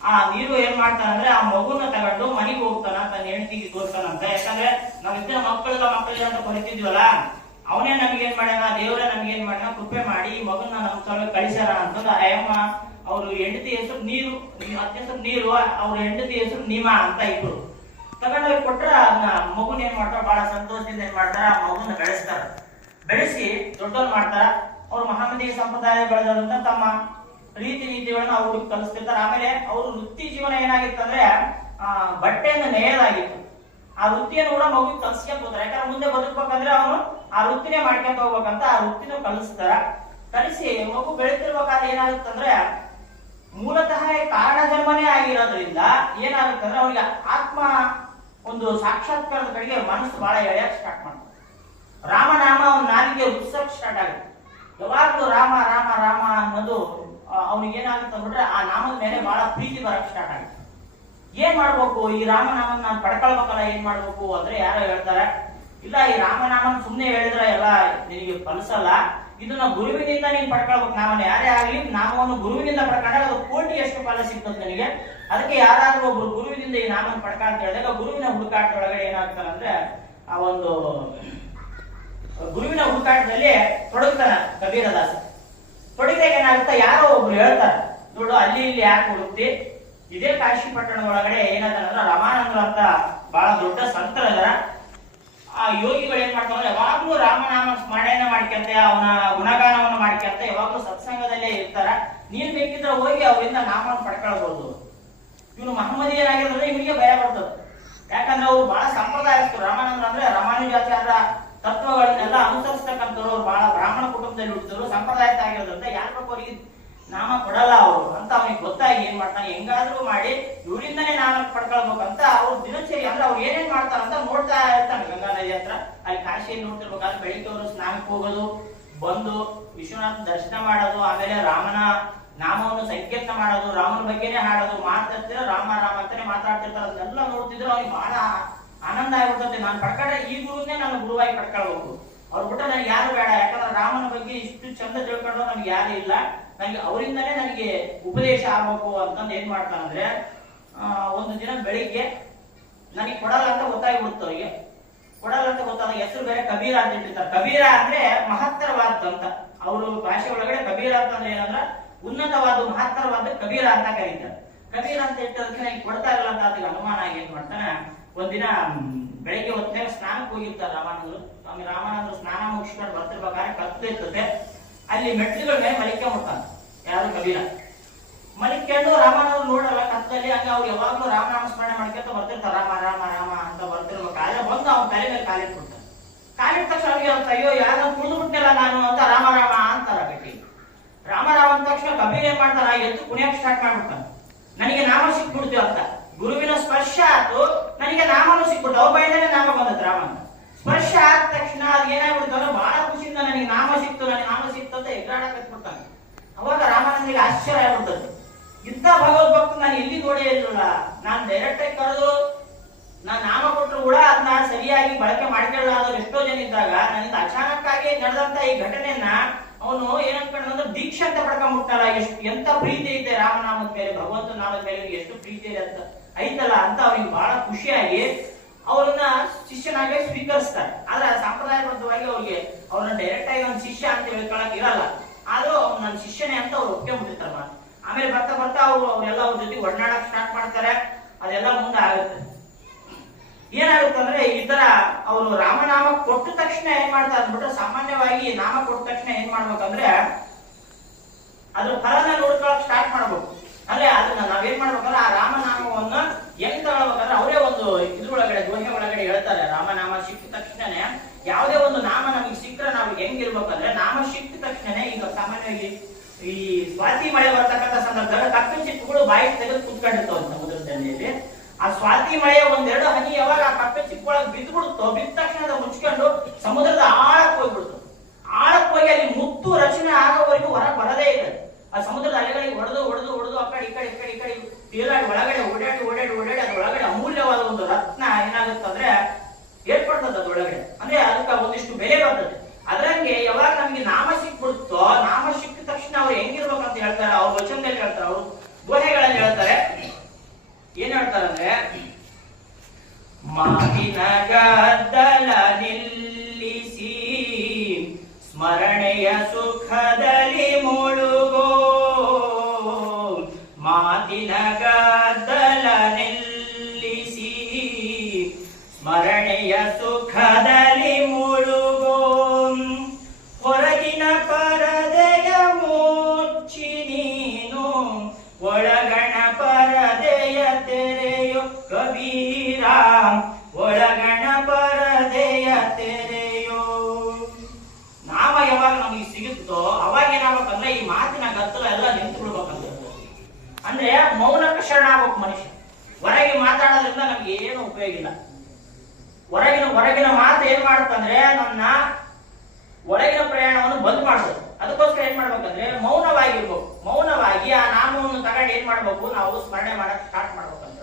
ಆ ನೀರು ಏನ್ ಮಾಡ್ತಾನಂದ್ರೆ ಆ ಮಗುನ ತಗೊಂಡು ಮನೆಗೆ ಹೋಗ್ತಾನ, ತನ್ನ ಹೆಂಡತಿಗೆ ತೋರ್ತಾನಂತ. ಯಾಕಂದ್ರೆ ನಾವಿದ್ದ ಮಕ್ಕಳಿಗೆ ಅಂತ ಕರಿತಿದ್ವಲ್ಲ, ಅವನೇ ನಮ್ಗೇನ್ ಮಾಡ್ಯಾನ, ದೇವರೇ ನಮ್ಗೇನ್ ಮಾಡ್ಯಾನ, ಕೃಪೆ ಮಾಡಿ ಈ ಮಗುನ ನಮ್ಮ ಸಲ ಕಳಿಸ್ಯಾರ ಅಂತಂದ. ಅಯ್ಯಮ್ಮ ಅವ್ರ ಹೆಂಡತಿ ಹೆಸರು ನೀರು, ಅತ್ತೆ ಹೆಸರು ನೀರು, ಅವ್ರ ಹೆಂಡತಿ ಹೆಸರು ನೀಮಾ ಅಂತ ಇಬ್ರು ತಗೊಂಡೋಗಿ ಕೊಟ್ರ. ಅದನ್ನ ಮಗುನ ಏನ್ ಮಾಡ್ತಾರ, ಬಹಳ ಸಂತೋಷದಿಂದ ಏನ್ ಮಾಡ್ತಾರ, ಆ ಮಗುನ ಬೆಳೆಸಿ ದೊಡ್ಡವ್ರು ಮಾಡ್ತಾರ. ಅವ್ರು ಮಹಮ್ಮದೀಯ ಸಂಪ್ರದಾಯ ಬೆಳೆದಂತ ತಮ್ಮ ರೀತಿ ನೀತಿಗಳನ್ನ ಅವ್ರಿಗೆ ಕಲಿಸ್ತಿರ್ತಾರೆ. ಆಮೇಲೆ ಅವ್ರ ವೃತ್ತಿ ಜೀವನ ಏನಾಗಿತ್ತಂದ್ರೆ ಬಟ್ಟೆಯನ್ನು ನೇಯೋದಾಗಿತ್ತು. ಆ ವೃತ್ತಿಯನ್ನು ಕೂಡ ಮಗುಗೆ ಕಲ್ಸ್ಕೊಂತ ಹೋಗ್ತಾರೆ. ಯಾಕಂದ್ರೆ ಮುಂದೆ ಬದುಕ್ಬೇಕಂದ್ರೆ ಅವನು ಆ ವೃತ್ತಿನೇ ಮಾಡ್ಕೊಂತ ಹೋಗ್ಬೇಕಂತ ಆ ವೃತ್ತಿನೂ ಕಲಿಸ್ತಾರ. ಕಲಿಸಿ ಮಗು ಬೆಳೀತಿರ್ಬೇಕಾದ್ರೆ ಏನಾಗುತ್ತಂದ್ರೆ ಮೂಲತಃ ಕಾರಣ ಜನ್ಮನೇ ಆಗಿರೋದ್ರಿಂದ ಏನಾಗುತ್ತಂದ್ರೆ ಅವನಿಗೆ ಆತ್ಮ ಒಂದು ಸಾಕ್ಷಾತ್ಕಾರದ ಕಡೆಗೆ ಮನಸ್ಸು ಬಹಳ ಎಳೆಯಕ್ ಸ್ಟಾರ್ಟ್ ಮಾಡ್ತಾರೆ. ರಾಮನಾಮ ಅವನ ನಾಲಿಗೆ ರುತ್ಸಕ್ ಸ್ಟಾರ್ಟ್ ಆಗುತ್ತೆ. ಯಾವಾಗ್ಲೂ ರಾಮ ರಾಮ ರಾಮ ಅನ್ನೋದು ಅವನಿಗೆ ಏನಾಗುತ್ತೆ ಅಂದ್ಬಿಟ್ರೆ ಆ ನಾಮದ ಮೇಲೆ ಬಹಳ ಪ್ರೀತಿ ಬರಕ್ ಸ್ಟಾರ್ಟ್ ಆಗುತ್ತೆ. ಏನ್ ಮಾಡ್ಬೇಕು, ಈ ರಾಮನಾಮನ್ ನಾನು ಪಡ್ಕೊಳ್ಬೇಕಲ್ಲ, ಏನ್ ಮಾಡ್ಬೇಕು ಅಂದ್ರೆ ಯಾರೋ ಹೇಳ್ತಾರೆ, ಇಲ್ಲ ಈ ರಾಮನಾಮನ್ ಸುಮ್ನೆ ಹೇಳಿದ್ರೆ ಎಲ್ಲ ನಿನಗೆ ಫಲಿಸಲ್ಲ, ಇದನ್ನ ಗುರುವಿನಿಂದ ನೀನ್ ಪಡ್ಕೊಳ್ಬೇಕು. ನಾಮನ ಯಾರೇ ಆಗ್ಲಿ ನಾಮವನ್ನು ಗುರುವಿನಿಂದ ಪಡ್ಕೊಂಡಾಗ ಅದು ಕೋಟಿಯಷ್ಟು ಫಲ ಸಿಗ್ತದೆ ನನಗೆ. ಅದಕ್ಕೆ ಯಾರಾದ್ರೂ ಒಬ್ರು ಗುರುವಿನಿಂದ ಈ ನಾಮನ ಪಡ್ಕ ಅಂತ ಹೇಳಿದಾಗ ಗುರುವಿನ ಹುಡುಕಾಟದೊಳಗಡೆ ಏನಾಗ್ತಾನೆ ಅಂದ್ರೆ ಆ ಒಂದು ಗುರುವಿನ ಹುಡುಕಾಟದಲ್ಲಿ ತೊಡಗ್ತಾನ ಕಬೀರದಾಸ. ತೊಡಗಿದಾಗ ಏನಾಗುತ್ತಾ, ಯಾರೋ ಒಬ್ರು ಹೇಳ್ತಾರೆ, ನೋಡು ಅಲ್ಲಿ ಇಲ್ಲಿ ಯಾಕೆ ಹುಡುಕ್ತಿ, ಇದೇ ಕಾಶಿ ಪಟ್ಟಣದ ಒಳಗಡೆ ಏನಾದ್ರೆ ರಾಮಾನಂದರು ಅಂತ ಬಹಳ ದೊಡ್ಡ ಸಂತರ ಇದಾರ, ಆ ಯೋಗಿಗಳು ಏನ್ ಮಾಡ್ತಾರೆ ಯಾವಾಗ್ಲೂ ರಾಮನಾಮ ಸ್ಮರಣೆಯನ್ನ ಮಾಡ್ಕೊಂತ ಅವನ ಗುಣಗಾನವನ್ನು ಮಾಡ್ಕೊಂತ ಯಾವಾಗ್ಲೂ ಸತ್ಸಂಗದಲ್ಲೇ ಇರ್ತಾರ. ನೀನ್ ಬೇಕಿದ್ರೆ ಹೋಗಿ ಅವರಿಂದ ನಾಮವನ್ನು ಪಡ್ಕೊಳ್ಬಹುದು. ಇವನು ಮಹಮ್ಮದೀಯರಾಗಿದ್ರೆ ಇವನಿಗೆ ಭಯ ಬರ್ತದೆ. ಯಾಕಂದ್ರೆ ಅವ್ರು ಬಹಳ ಸಂಪ್ರದಾಯಸ್ಥರು. ರಾಮಾನಂದ್ರ ಅಂದ್ರೆ ರಾಮಾನುಜಾಚಾರ್ಯ ತತ್ವಗಳನ್ನೆಲ್ಲ ಅನುಸರಿಸ್ತಕ್ಕಂಥವ್ರು. ಅವ್ರು ಬಹಳ ಬ್ರಾಹ್ಮಣ ಕುಟುಂಬದಲ್ಲಿ ಹುಟ್ಟಿದ್ರು, ಸಂಪ್ರದಾಯ ಆಗಿರೋದ್ರಿಂದ ಯಾರು ಅವರಿಗೆ ನಾಮ ಕೊಡಲ್ಲ ಅವರು ಅಂತ ಅವನಿಗೆ ಗೊತ್ತಾಗಿ ಏನ್ ಮಾಡ್ತಾನೆ, ಹೆಂಗಾದ್ರೂ ಮಾಡಿ ಇವರಿಂದನೇ ನಾಮ ಪಡ್ಕೊಳ್ಬೇಕಂತ ಅವ್ರ ದಿನಚರಿ ಅಂದ್ರೆ ಅವ್ರು ಏನೇನ್ ಮಾಡ್ತಾರಂತ ನೋಡ್ತಾ ಇರ್ತಾನೆ. ಗಂಗಾ ನದಿ ಹತ್ರ ಅಲ್ಲಿ ಕಾಶಿಯಲ್ಲಿ ನೋಡ್ತಿರ್ಬೇಕಾದ್ರೆ ಬೆಳಿಗ್ಗೆ ಅವರು ಸ್ನಾನಕ್ಕೆ ಹೋಗೋದು, ಬಂದು ವಿಶ್ವನಾಥ ದರ್ಶನ ಮಾಡೋದು, ಆಮೇಲೆ ರಾಮನ ನಾಮವನ್ನು ಸಂಕೀರ್ತನ ಮಾಡೋದು, ರಾಮನ ಬಗ್ಗೆನೇ ಹಾಡೋದು, ಮಾತಾಡ್ತಿರೋ ರಾಮ ರಾಮ ಅಂತಾನೆ ಮಾತಾಡ್ತಿರ್ತಾರೆ. ಅದನ್ನೆಲ್ಲ ನೋಡ್ತಿದ್ರು ಅವ್ನಿಗೆ ಬಹಳ ಆನಂದ ಆಗಿಬಿಡ್ತದೆ. ನಾನು ಪಡ್ಕೊಂಡ್ರೆ ಈ ಗುರುವನ್ನೇ ನಾನು ಗುರುವಾಗಿ ಪಡ್ಕೊಳ್ಬೇಕು. ಅವ್ರು ಬಿಟ್ಟ ನನಗೆ ಯಾರು ಬೇಡ. ಯಾಕಂದ್ರೆ ರಾಮನ ಬಗ್ಗೆ ಇಷ್ಟು ಚಂದ ತಿಳ್ಕೊಂಡು ನನ್ಗೆ ಯಾರು ಇಲ್ಲ, ನನಗೆ ಅವರಿಂದನೇ ನನಗೆ ಉಪದೇಶ ಆಗ್ಬೇಕು ಅಂತಂದು ಏನ್ ಮಾಡ್ತಾನಂದ್ರೆ ಒಂದು ದಿನ ಬೆಳಿಗ್ಗೆ ನನಗೆ ಕೊಡಲ್ಲ ಅಂತ ಗೊತ್ತಾಗ್ಬಿಡ್ತು. ಅವರಿಗೆ ಕೊಡಲ್ಲ ಅಂತ ಗೊತ್ತಾದ ಹೆಸರು ಬೇರೆ ಕಬೀರ ಅಂತ ಇಟ್ಟಿರ್ತಾರೆ. ಕಬೀರ ಅಂದ್ರೆ ಮಹತ್ತರವಾದ ಅಂತ ಅವರು ಭಾಷೆ ಒಳಗಡೆ. ಕಬೀರ ಅಂತಂದ್ರೆ ಏನಂದ್ರ ಉನ್ನತವಾದ ಮಹತ್ತರವಾದ ಕಬೀರ ಅಂತ ಕರೀತಾರೆ. ಕಬೀರ ಅಂತ ಇಟ್ಟದಕ್ಕೆ ನನಗೆ ಕೊಡ್ತಾ ಇರಲ್ಲ ಅಂತ ಅದಕ್ಕೆ ಅನುಮಾನ ಆಗಿ ಏನ್ ಮಾಡ್ತಾನೆ, ಒಂದಿನ ಬೆಳಿಗ್ಗೆ ಹೊತ್ತಿನಾಗ ಸ್ನಾನಕ್ಕೆ ಹೋಗಿರ್ತಾರೆ ರಾಮಾನಂದರು. ಸ್ವಾಮಿ ರಾಮಾನಂದರು ಸ್ನಾನ ಮುಗಿಸ್ಕೊಂಡು ಬರ್ತಿರ್ಬೇಕಾದ್ರೆ ಕತ್ತು ಇರ್ತದೆ, ಅಲ್ಲಿ ಮೆಟ್ಲುಗಳ ಮೇಲೆ ಮಲಿಕೊಂಡ್ಬಿಡ್ತಾನೆ ಯಾರು ಕಬೀರ. ಮಲಿಕೊಂಡು ರಾಮಾನಂದರು ನೋಡಲ್ಲ ಕತ್ತಲ್ಲಿ. ಹಂಗ ಅವ್ರು ಯಾವಾಗ್ಲೂ ರಾಮನಾಮ ಸ್ಮರಣೆ ಮಾಡ್ಕೊಂತ ಬರ್ತಿರ್ತಾರೆ, ರಾಮ ರಾಮ ರಾಮ ಅಂತ ಬರ್ತಿರ್ಬೇಕಾದ್ರೆ ಬಂದು ಅವ್ನ ತಲೆ ಮೇಲೆ ಕಾಲಿಟ್ಬಿಡ್ತಾನೆ. ಕಾಲಿಟ್ಟ ತಕ್ಷಣ ಅವ್ರಿಗೆ ಅಯ್ಯೋ ಯಾರು ಕುಡಿದು ಬಿಟ್ಟಿಲ್ಲ ನಾನು ಅಂತ ರಾಮ ರಾಮ ಅಂತಾರ ಗಟ್ಟಿ. ರಾಮ ರಾಮ ಅಂದ ತಕ್ಷಣ ಕಬೀರ್ ಏನ್ ಮಾಡ್ತಾರ, ಎದ್ದು ಕುಣಿಯಕ್ಕೆ ಸ್ಟಾರ್ಟ್ ಮಾಡ್ಬಿಡ್ತಾನೆ. ನನಗೆ ನಾಮ ಸಿಕ್ಬಿಡ್ತೀವಿ ಅಂತ. ಗುರುವಿನ ಸ್ಪರ್ಶ ಆಯ್ತು, ನನಗೆ ನಾಮನು ಸಿಕ್ಬಿಡ್ತು. ಅವ್ರ ಬಾಯಿಂದಲೇ ನಾಮ ಬಂದದ್ದು ರಾಮ. ಸ್ಪರ್ಶ ಆದ ತಕ್ಷಣ ಅದು ಏನಾಗ್ಬಿಡ್ತಾನೆ, ಬಹಳ ಖುಷಿಯಿಂದ ನನಗೆ ನಾಮ ಸಿಕ್ತು ಅಂತ ಎದುರಾಡಕತ್ಬಿಡ್ತಾನೆ. ಅವಾಗ ರಾಮಾನಂದನಿಗೆ ಆಶ್ಚರ್ಯ ಆಗ್ಬಿಡ್ತದೆ. ಇಂಥ ಭಗವದ್ಭಕ್ತ ನಾನು ಎಲ್ಲಿ ನೋಡೇ ಇರಲಿಲ್ಲ. ನಾನು ಡೈರೆಕ್ಟ್ ಆಗಿ ಕರೆದು ನಾನು ನಾಮ ಕೊಟ್ಟರು ಕೂಡ ಅದನ್ನ ಸರಿಯಾಗಿ ಬಳಕೆ ಮಾಡ್ಕೊಳ್ಳೋದು ಎಷ್ಟೋ ಜನ ಇದ್ದಾಗ ನನ್ನಿಂದ ಅಚಾನಕ್ ಆಗಿ ನಡೆದಂತ ಈ ಘಟನೆಯನ್ನ ಅವನು ಏನಂದ್ರೆ ದೀಕ್ಷೆ ಅಂತ ಪಡ್ಕೊಂಡ್ಬಿಟ್ಟಾರ. ಎಷ್ಟು ಎಂತ ಪ್ರೀತಿ ಐತೆ ರಾಮನಾಮದ ಮೇಲೆ, ಭಗವಂತ ನಾಮದ ಮೇಲೆ ಎಷ್ಟು ಪ್ರೀತಿ ಇದೆ ಅಂತ ಐತಲ್ಲ ಅಂತ ಅವ್ರಿಗೆ ಬಹಳ ಖುಷಿಯಾಗಿ ಅವ್ರನ್ನ ಶಿಷ್ಯನಾಗಿ ಸ್ವೀಕರಿಸ್ತಾರೆ. ಆದ್ರೆ ಸಾಂಪ್ರದಾಯಬದ್ಧವಾಗಿ ಅವ್ರನ್ನ ಡೈರೆಕ್ಟ್ ಆಗಿ ಒಂದು ಶಿಷ್ಯ ಅಂತ ಹೇಳ್ಕೊಳಕ್ ಇರಲ್ಲ. ಆದ್ರೂ ನನ್ನ ಶಿಷ್ಯನೇ ಅಂತ ಅವ್ರು ಒಪ್ಕೊಂಡ್ಬಿಟ್ಟಿರ್ತಾರ. ಆಮೇಲೆ ಬರ್ತಾ ಬರ್ತಾ ಅವರೆಲ್ಲ ಅವ್ರ ಜೊತೆ ಒಡನಾಡಕ್ ಸ್ಟಾರ್ಟ್ ಮಾಡ್ತಾರೆ. ಅದೆಲ್ಲ ಮುಂದೆ ಆಗುತ್ತೆ. ಏನಾಗುತ್ತೆ ಅಂದ್ರೆ ಈ ತರ ಅವರು ರಾಮನಾಮ ಕೊಟ್ಟ ತಕ್ಷಣ ಏನ್ ಮಾಡ್ತಾರೆ ಅಂದ್ಬಿಟ್ರೆ, ಸಾಮಾನ್ಯವಾಗಿ ನಾಮ ಕೊಟ್ಟ ತಕ್ಷಣ ಏನ್ ಮಾಡ್ಬೇಕಂದ್ರೆ ಅದ್ರ ಫಲನ ನೋಡ್ಕೊಳಕ್ ಸ್ಟಾರ್ಟ್ ಮಾಡ್ಬೇಕು. ಅಂದ್ರೆ ಅದನ್ನ ನಾವೇನ್ ಮಾಡ್ಬೇಕಂದ್ರೆ ಆ ರಾಮನಾಮವನ್ನ ಹೆಂಗ್ ತಗೊಳ್ಬೇಕಂದ್ರೆ ಅವರೇ ಒಂದು ಇದ್ರೊಳಗಡೆ ದೋಹೆ ಒಳಗಡೆ ಹೇಳ್ತಾರೆ. ರಾಮನಾಮ ಸಿಕ್ಕ ತಕ್ಷಣನೇ ಯಾವುದೇ ಒಂದು ನಾಮ ನಮಗೆ ಸಿಕ್ಕರೆ ನಾವು ಹೆಂಗಿರ್ಬೇಕಂದ್ರೆ, ನಾಮ ಸಿಕ್ಕ ತಕ್ಷಣನೇ ಈಗ ಸಾಮಾನ್ಯವಾಗಿ ಈ ಸ್ವಾತಿ ಮಳೆ ಬರ್ತಕ್ಕಂಥ ಸಂದರ್ಭದಾಗ ಕಪ್ಪೆ ಚಿಪ್ಪುಗಳು ಬಾಯಿ ತೆಗೆದು ಕುತ್ಕೊಂಡಿರ್ತಾವ ಸಮುದ್ರ ದಂಡೆಯಲ್ಲಿ. ಆ ಸ್ವಾತಿ ಮಳೆಯ ಒಂದೆರಡು ಹನಿ ಯಾವಾಗ ಆ ಕಪ್ಪೆ ಚಿಪ್ಪೊಳಗೆ ಬಿದ್ದ್ಬಿಡುತ್ತೋ, ಬಿದ್ದ ತಕ್ಷಣ ಅದು ಮುಚ್ಕೊಂಡು ಸಮುದ್ರದ ಆಳಕ್ಕೆ ಹೋಗ್ಬಿಡ್ತು. ಆಳಕ್ಕೆ ಹೋಗಿ ಅಲ್ಲಿ ಮುತ್ತು ರಚನೆ ಆಗೋವರೆಗೂ ಹೊರ ಬರದೇ ಇದೆ. ಆ ಸಮುದ್ರದ ಅಲೆಗಳಿಗೆ ಹೊಡೆದು ಹೊಡೆದು ಹೊಡೆದು ಆ ಕಡೆ ಈ ಕಡೆ ತೇಲಾಡಿ ಒಳಗಡೆ ಓಡಾಡಿ ಅದ್ರೊಳಗಡೆ ಅಮೂಲ್ಯವಾದ ಒಂದು ರತ್ನ ಏನಾಗುತ್ತಂದ್ರೆ ಏರ್ಪಡ್ತದೆ ಅದ್ರೊಳಗಡೆ. ಅಂದ್ರೆ ಅದಕ್ಕೆ ಒಂದಿಷ್ಟು ಬೆಲೆ ಬರ್ತದೆ. ಅದರಂಗೆ ಯಾವಾಗ ನಮಗೆ ನಾಮ ಸಿಕ್ಬಿಡುತ್ತೋ, ನಾಮ ಸಿಕ್ಕ ತಕ್ಷಣ ಅವ್ರು ಹೆಂಗಿರ್ಬೇಕಂತ ಹೇಳ್ತಾರೆ. ಅವ್ರ ವಚನದಲ್ಲಿ ಹೇಳ್ತಾರೆ, ಅವ್ರು ಬೋಧೆಗಳಲ್ಲಿ ಹೇಳ್ತಾರೆ. ಏನ್ ಹೇಳ್ತಾರಂದ್ರೆ, ಮಾತಿನ ಗದ್ದಲ ನಿಲ್ಲಿಸಿ ಸ್ಮರಣೆಯ ಸುಖದಲ್ಲಿ ಮುಳುಗೋ, ಮಾತಿನ ಗದ್ದಲ ನಿಲ್ಲಿಸಿ ಸ್ಮರಣೆಯ ಸುಖದಲ್ಲಿ ಮುಳುಗೋ, ಹೊರಗಿನ ಪರದೆಯ ಮುಚ್ಚಿ ನೀನು ಒಳಗಣ ಪರದೆಯ ತೆರೆಯೋ ಕಬೀರ, ಒಳಗಣ ಪರದೆಯ ತೆರೆಯೋ. ನಾಮ ಯಾವಾಗ ನಮಗೆ ಸಿಗುತ್ತೋ ಅವಾಗ ಏನಾಗ್ಬೇಕಂದ್ರೆ ಈ ಮಾತಿನ ಗದ್ದಲ ಎಲ್ಲ ನಿಂತು ಬಿಡ್ಬೇಕಂತ. ಅಂದ್ರೆ ಮೌನಕ್ಕೆ ಶರಣ ಆಗ್ಬೇಕು ಮನುಷ್ಯ. ಹೊರಗೆ ಮಾತಾಡೋದ್ರಿಂದ ನಮ್ಗೆ ಏನು ಉಪಯೋಗ ಇಲ್ಲ. ಹೊರಗಿನ ಮಾತು ಏನ್ ಮಾಡುತ್ತಂದ್ರೆ ನನ್ನ ಒಳಗಿನ ಪ್ರಯಾಣವನ್ನು ಬಂದ್ ಮಾಡ್ಬೇಕು. ಅದಕ್ಕೋಸ್ಕರ ಏನ್ ಮಾಡ್ಬೇಕಂದ್ರೆ ಮೌನವಾಗಿರ್ಬೇಕು. ಮೌನವಾಗಿ ಆ ನಾಮವನ್ನು ತಗೊಂಡು ಏನ್ ಮಾಡ್ಬೇಕು, ನಾವು ಸ್ಮರಣೆ ಮಾಡಕ್ ಸ್ಟಾರ್ಟ್ ಮಾಡ್ಬೇಕಂತ.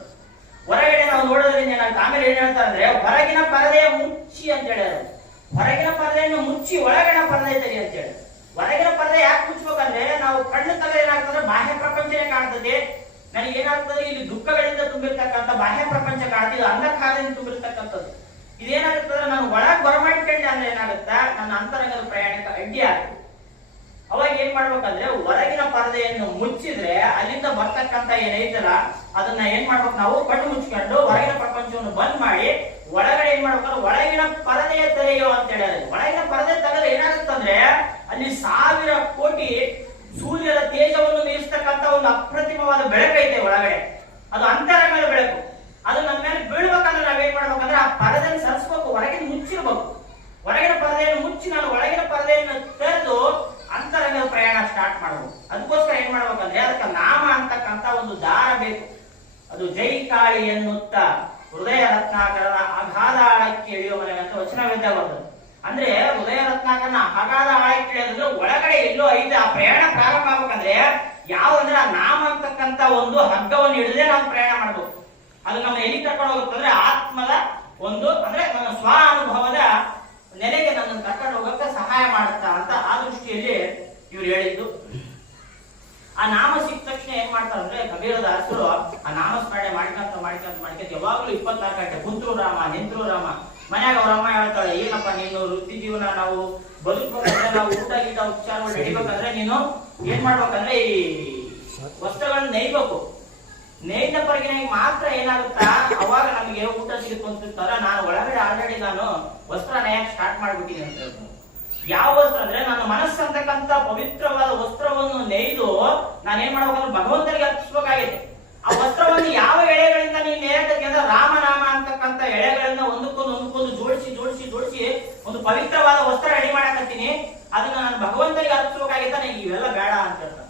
ಹೊರಗಡೆ ನಾವು ನೋಡೋದ್ರಿಂದ ಏನಾಗುತ್ತೆ, ಆಮೇಲೆ ಏನ್ ಹೇಳ್ತಾರೆ ಅಂದ್ರೆ ಹೊರಗಿನ ಪರದೆಯ ಮುಚ್ಚಿ ಅಂತ ಹೇಳ್ಯಾರ. ಹೊರಗಿನ ಪರದೆಯನ್ನು ಮುಚ್ಚಿ ಒಳಗಿನ ಪರದೆ ತೆಗಿ ಅಂತ ಹೇಳಿ. ಹೊರಗಿನ ಪರದೆ ಯಾಕೆ ಮುಚ್ಚಬೇಕಂದ್ರೆ ನಾವು ಕಣ್ಣು ತಗ ಏನಾಗ್ತದೆ, ಬಾಹ್ಯ ಪ್ರಪಂಚನೇ ಕಾಣ್ತದೆ. ನನಗೆ ಏನಾಗ್ತದೆ, ಇಲ್ಲಿ ದುಃಖಗಳಿಂದ ತುಂಬಿರ್ತಕ್ಕಂಥ ಬಾಹ್ಯ ಪ್ರಪಂಚ ಕಾಣ್ತದೆ, ಇದು ಅಂಧಕಾರದಿಂದ ತುಂಬಿರ್ತಕ್ಕಂಥದ್ದು. ಇದೇನಾಗುತ್ತಂದ್ರೆ ನಾನು ಒಳಗ್ ಬರಮಾಡಿಕೊಂಡೆ ಅಂದ್ರೆ ಏನಾಗುತ್ತಾ, ನನ್ನ ಅಂತರಂಗದ ಪ್ರಯಾಣಕ್ಕೆ ಅಡ್ಡಿ ಆಗುತ್ತೆ. ಅವಾಗ ಏನ್ ಮಾಡ್ಬೇಕಂದ್ರೆ ಹೊರಗಿನ ಪರದೆಯನ್ನು ಮುಚ್ಚಿದ್ರೆ ಅಲ್ಲಿಂದ ಬರ್ತಕ್ಕಂಥ ಏನೈತಲ್ಲ ಅದನ್ನ ಏನ್ ಮಾಡ್ಬೇಕು, ನಾವು ಕಣ್ಣು ಮುಚ್ಕೊಂಡು ಹೊರಗಿನ ಪ್ರಪಂಚವನ್ನು ಬಂದ್ ಮಾಡಿ ಒಳಗಡೆ ಏನ್ ಮಾಡ್ಬೇಕು, ಒಳಗಿನ ಪರದೆಯ ತೆರೆಯೋ ಅಂತ ಹೇಳಿದ್ರೆ, ಒಳಗಿನ ಪರದೆ ತೆಗೆದ್ರೆ ಏನಾಗುತ್ತಂದ್ರೆ ಅಲ್ಲಿ 1000 ಕೋಟಿ ಸೂರ್ಯನ ತೇಜವನ್ನು ಮೀರಿಸ್ತಕ್ಕಂಥ ಒಂದು ಅಪ್ರತಿಮವಾದ ಬೆಳಕೈತೆ ಒಳಗಡೆ. ಅದು ಅಂತರಂಗದ ಬೆಳಕು. ಅದು ನಮ್ಮ ಮೇಲೆ ಬೀಳ್ಬೇಕಂದ್ರೆ ನಾವೇನ್ ಮಾಡ್ಬೇಕಂದ್ರೆ ಆ ಪರದೆಯನ್ನು ಸರಿಸ್ಬೇಕು, ಹೊರಗಿನ ಮುಚ್ಚಿರ್ಬೇಕು. ಹೊರಗಿನ ಪರದೆಯನ್ನು ಮುಚ್ಚಿ ನಾನು ಒಳಗಿನ ಪರದೆಯನ್ನು ತೆರೆದು ಅಂತರಂಗದ ಪ್ರಯಾಣ ಸ್ಟಾರ್ಟ್ ಮಾಡಬೇಕು. ಅದಕ್ಕೋಸ್ಕರ ಏನ್ ಮಾಡ್ಬೇಕಂದ್ರೆ ಅದಕ್ಕೆ ನಾಮ ಅಂತಕ್ಕಂಥ ಒಂದು ದಾರ ಬೇಕು. ಅದು ಜೈ ಕಾಳಿ ಎನ್ನುತ್ತ ಹೃದಯ ರತ್ನಾಕರನ ಅಗಾಧ ಆಳಕ್ಕೆ ಇಳಿಯುವ ಮನೆ ಅಂತ ವಚನವಿದ್ದ ಬರ್ತದೆ. ಅಂದ್ರೆ ಹೃದಯ ರತ್ನಾಕರನ ಅಗಾಧ ಆಳಕ್ಕೆ ಇಳಿಯೋದಂದ್ರೆ ಒಳಗಡೆ ಎಲ್ಲೋ ಐತೆ. ಆ ಪ್ರಯಾಣ ಪ್ರಾರಂಭ ಆಗ್ಬೇಕಂದ್ರೆ ಯಾವಂದ್ರೆ ಆ ನಾಮ ಅಂತಕ್ಕಂಥ ಒಂದು ಹಗ್ಗವನ್ನು ಹಿಡಿದೇ ನಾವು ಪ್ರಯಾಣ ಮಾಡ್ಬೇಕು. ಅದು ನಮ್ಮ ಎಲ್ಲಿ ಕರ್ಕೊಂಡು ಹೋಗುತ್ತಂದ್ರೆ ಆತ್ಮದ ಒಂದು ಅಂದ್ರೆ ನನ್ನ ಸ್ವ ಅನುಭವದ ನೆಲೆಗೆ ನನ್ನನ್ನು ಕರ್ಕೊಂಡು ಹೋಗಕ್ಕೆ ಸಹಾಯ ಮಾಡುತ್ತಾ ಅಂತ ಆ ದೃಷ್ಟಿಯಲ್ಲಿ ಇವ್ರು ಹೇಳಿದ್ದು. ಆ ನಾಮ ಸಿಕ್ಕ ತಕ್ಷಣ ಏನ್ ಮಾಡ್ತಾರೆ ಅಂದ್ರೆ ಕಬೀರದಾಸರು ಆ ನಾಮಸ್ಮರಣೆ ಮಾಡ್ಕೊಂತ ಯಾವಾಗ್ಲೂ 24 ಗಂಟೆ ಕುಂತ್ರು ರಾಮ ನಿಂತ್ರು ರಾಮ. ಮನ್ಯಾಗ ಅವ್ರ ಅಮ್ಮ ಹೇಳ್ತಾಳೆ, ಏನಪ್ಪ ನೀನು ವೃತ್ತಿ ಜೀವನ ನಾವು ಬದುಕ್ಬೇಕಂದ್ರೆ, ನಾವು ಊಟ ಗೀಟ ಉಪಚಾರಗಳು ನಡಿಬೇಕಂದ್ರೆ ನೀನು ಏನ್ ಮಾಡ್ಬೇಕಂದ್ರೆ ಈ ವಸ್ತ್ರಗಳನ್ನ ನೇಯ್ಬೇಕು. ನೇಯ್ದ ಪರಿಗಿನ ಮಾತ್ರ ಏನಾಗುತ್ತಾ ಅವಾಗ ನಮಗೆ ಊಟ ಸಿಗುತ್ತಂತಾರ. ನಾನು ಒಳಗಡೆ ಆಲ್ರೆಡಿ ನಾನು ವಸ್ತ್ರ ನೇಯಕ್ ಸ್ಟಾರ್ಟ್ ಮಾಡ್ಬಿಟ್ಟಿನಿ ಅಂತ ಹೇಳ್ತಾರೆ. ಯಾವ ವಸ್ತ್ರ ಅಂದ್ರೆ ನನ್ನ ಮನಸ್ಸಂತಕ್ಕಂತ ಪವಿತ್ರವಾದ ವಸ್ತ್ರವನ್ನು ನೇಯ್ದು ನಾನೇನ್ ಮಾಡ್ಬೇಕಂದ್ರೆ ಭಗವಂತನಿಗೆ ಅರ್ಪಿಸ್ಬೇಕಾಗಿದೆ. ಆ ವಸ್ತ್ರವನ್ನು ಯಾವ ಎಳೆಗಳಿಂದ ನೀನ್ ನೇಯಕ್ಕೆ ಅಂದ್ರೆ ರಾಮನಾಮ ಅಂತಕ್ಕಂಥ ಎಳೆಗಳನ್ನ ಒಂದಕ್ಕೊಂದು ಜೋಡಿಸಿ ಒಂದು ಪವಿತ್ರವಾದ ವಸ್ತ್ರ ರೆಡಿ ಮಾಡಕತ್ತೀನಿ. ಅದನ್ನ ನಾನು ಭಗವಂತನಿಗೆ ಅರ್ಪಿಸ್ಬೇಕಾಗಿದ್ದ, ಇವೆಲ್ಲ ಬೇಡ ಅಂತ ಹೇಳ್ತಾನೆ.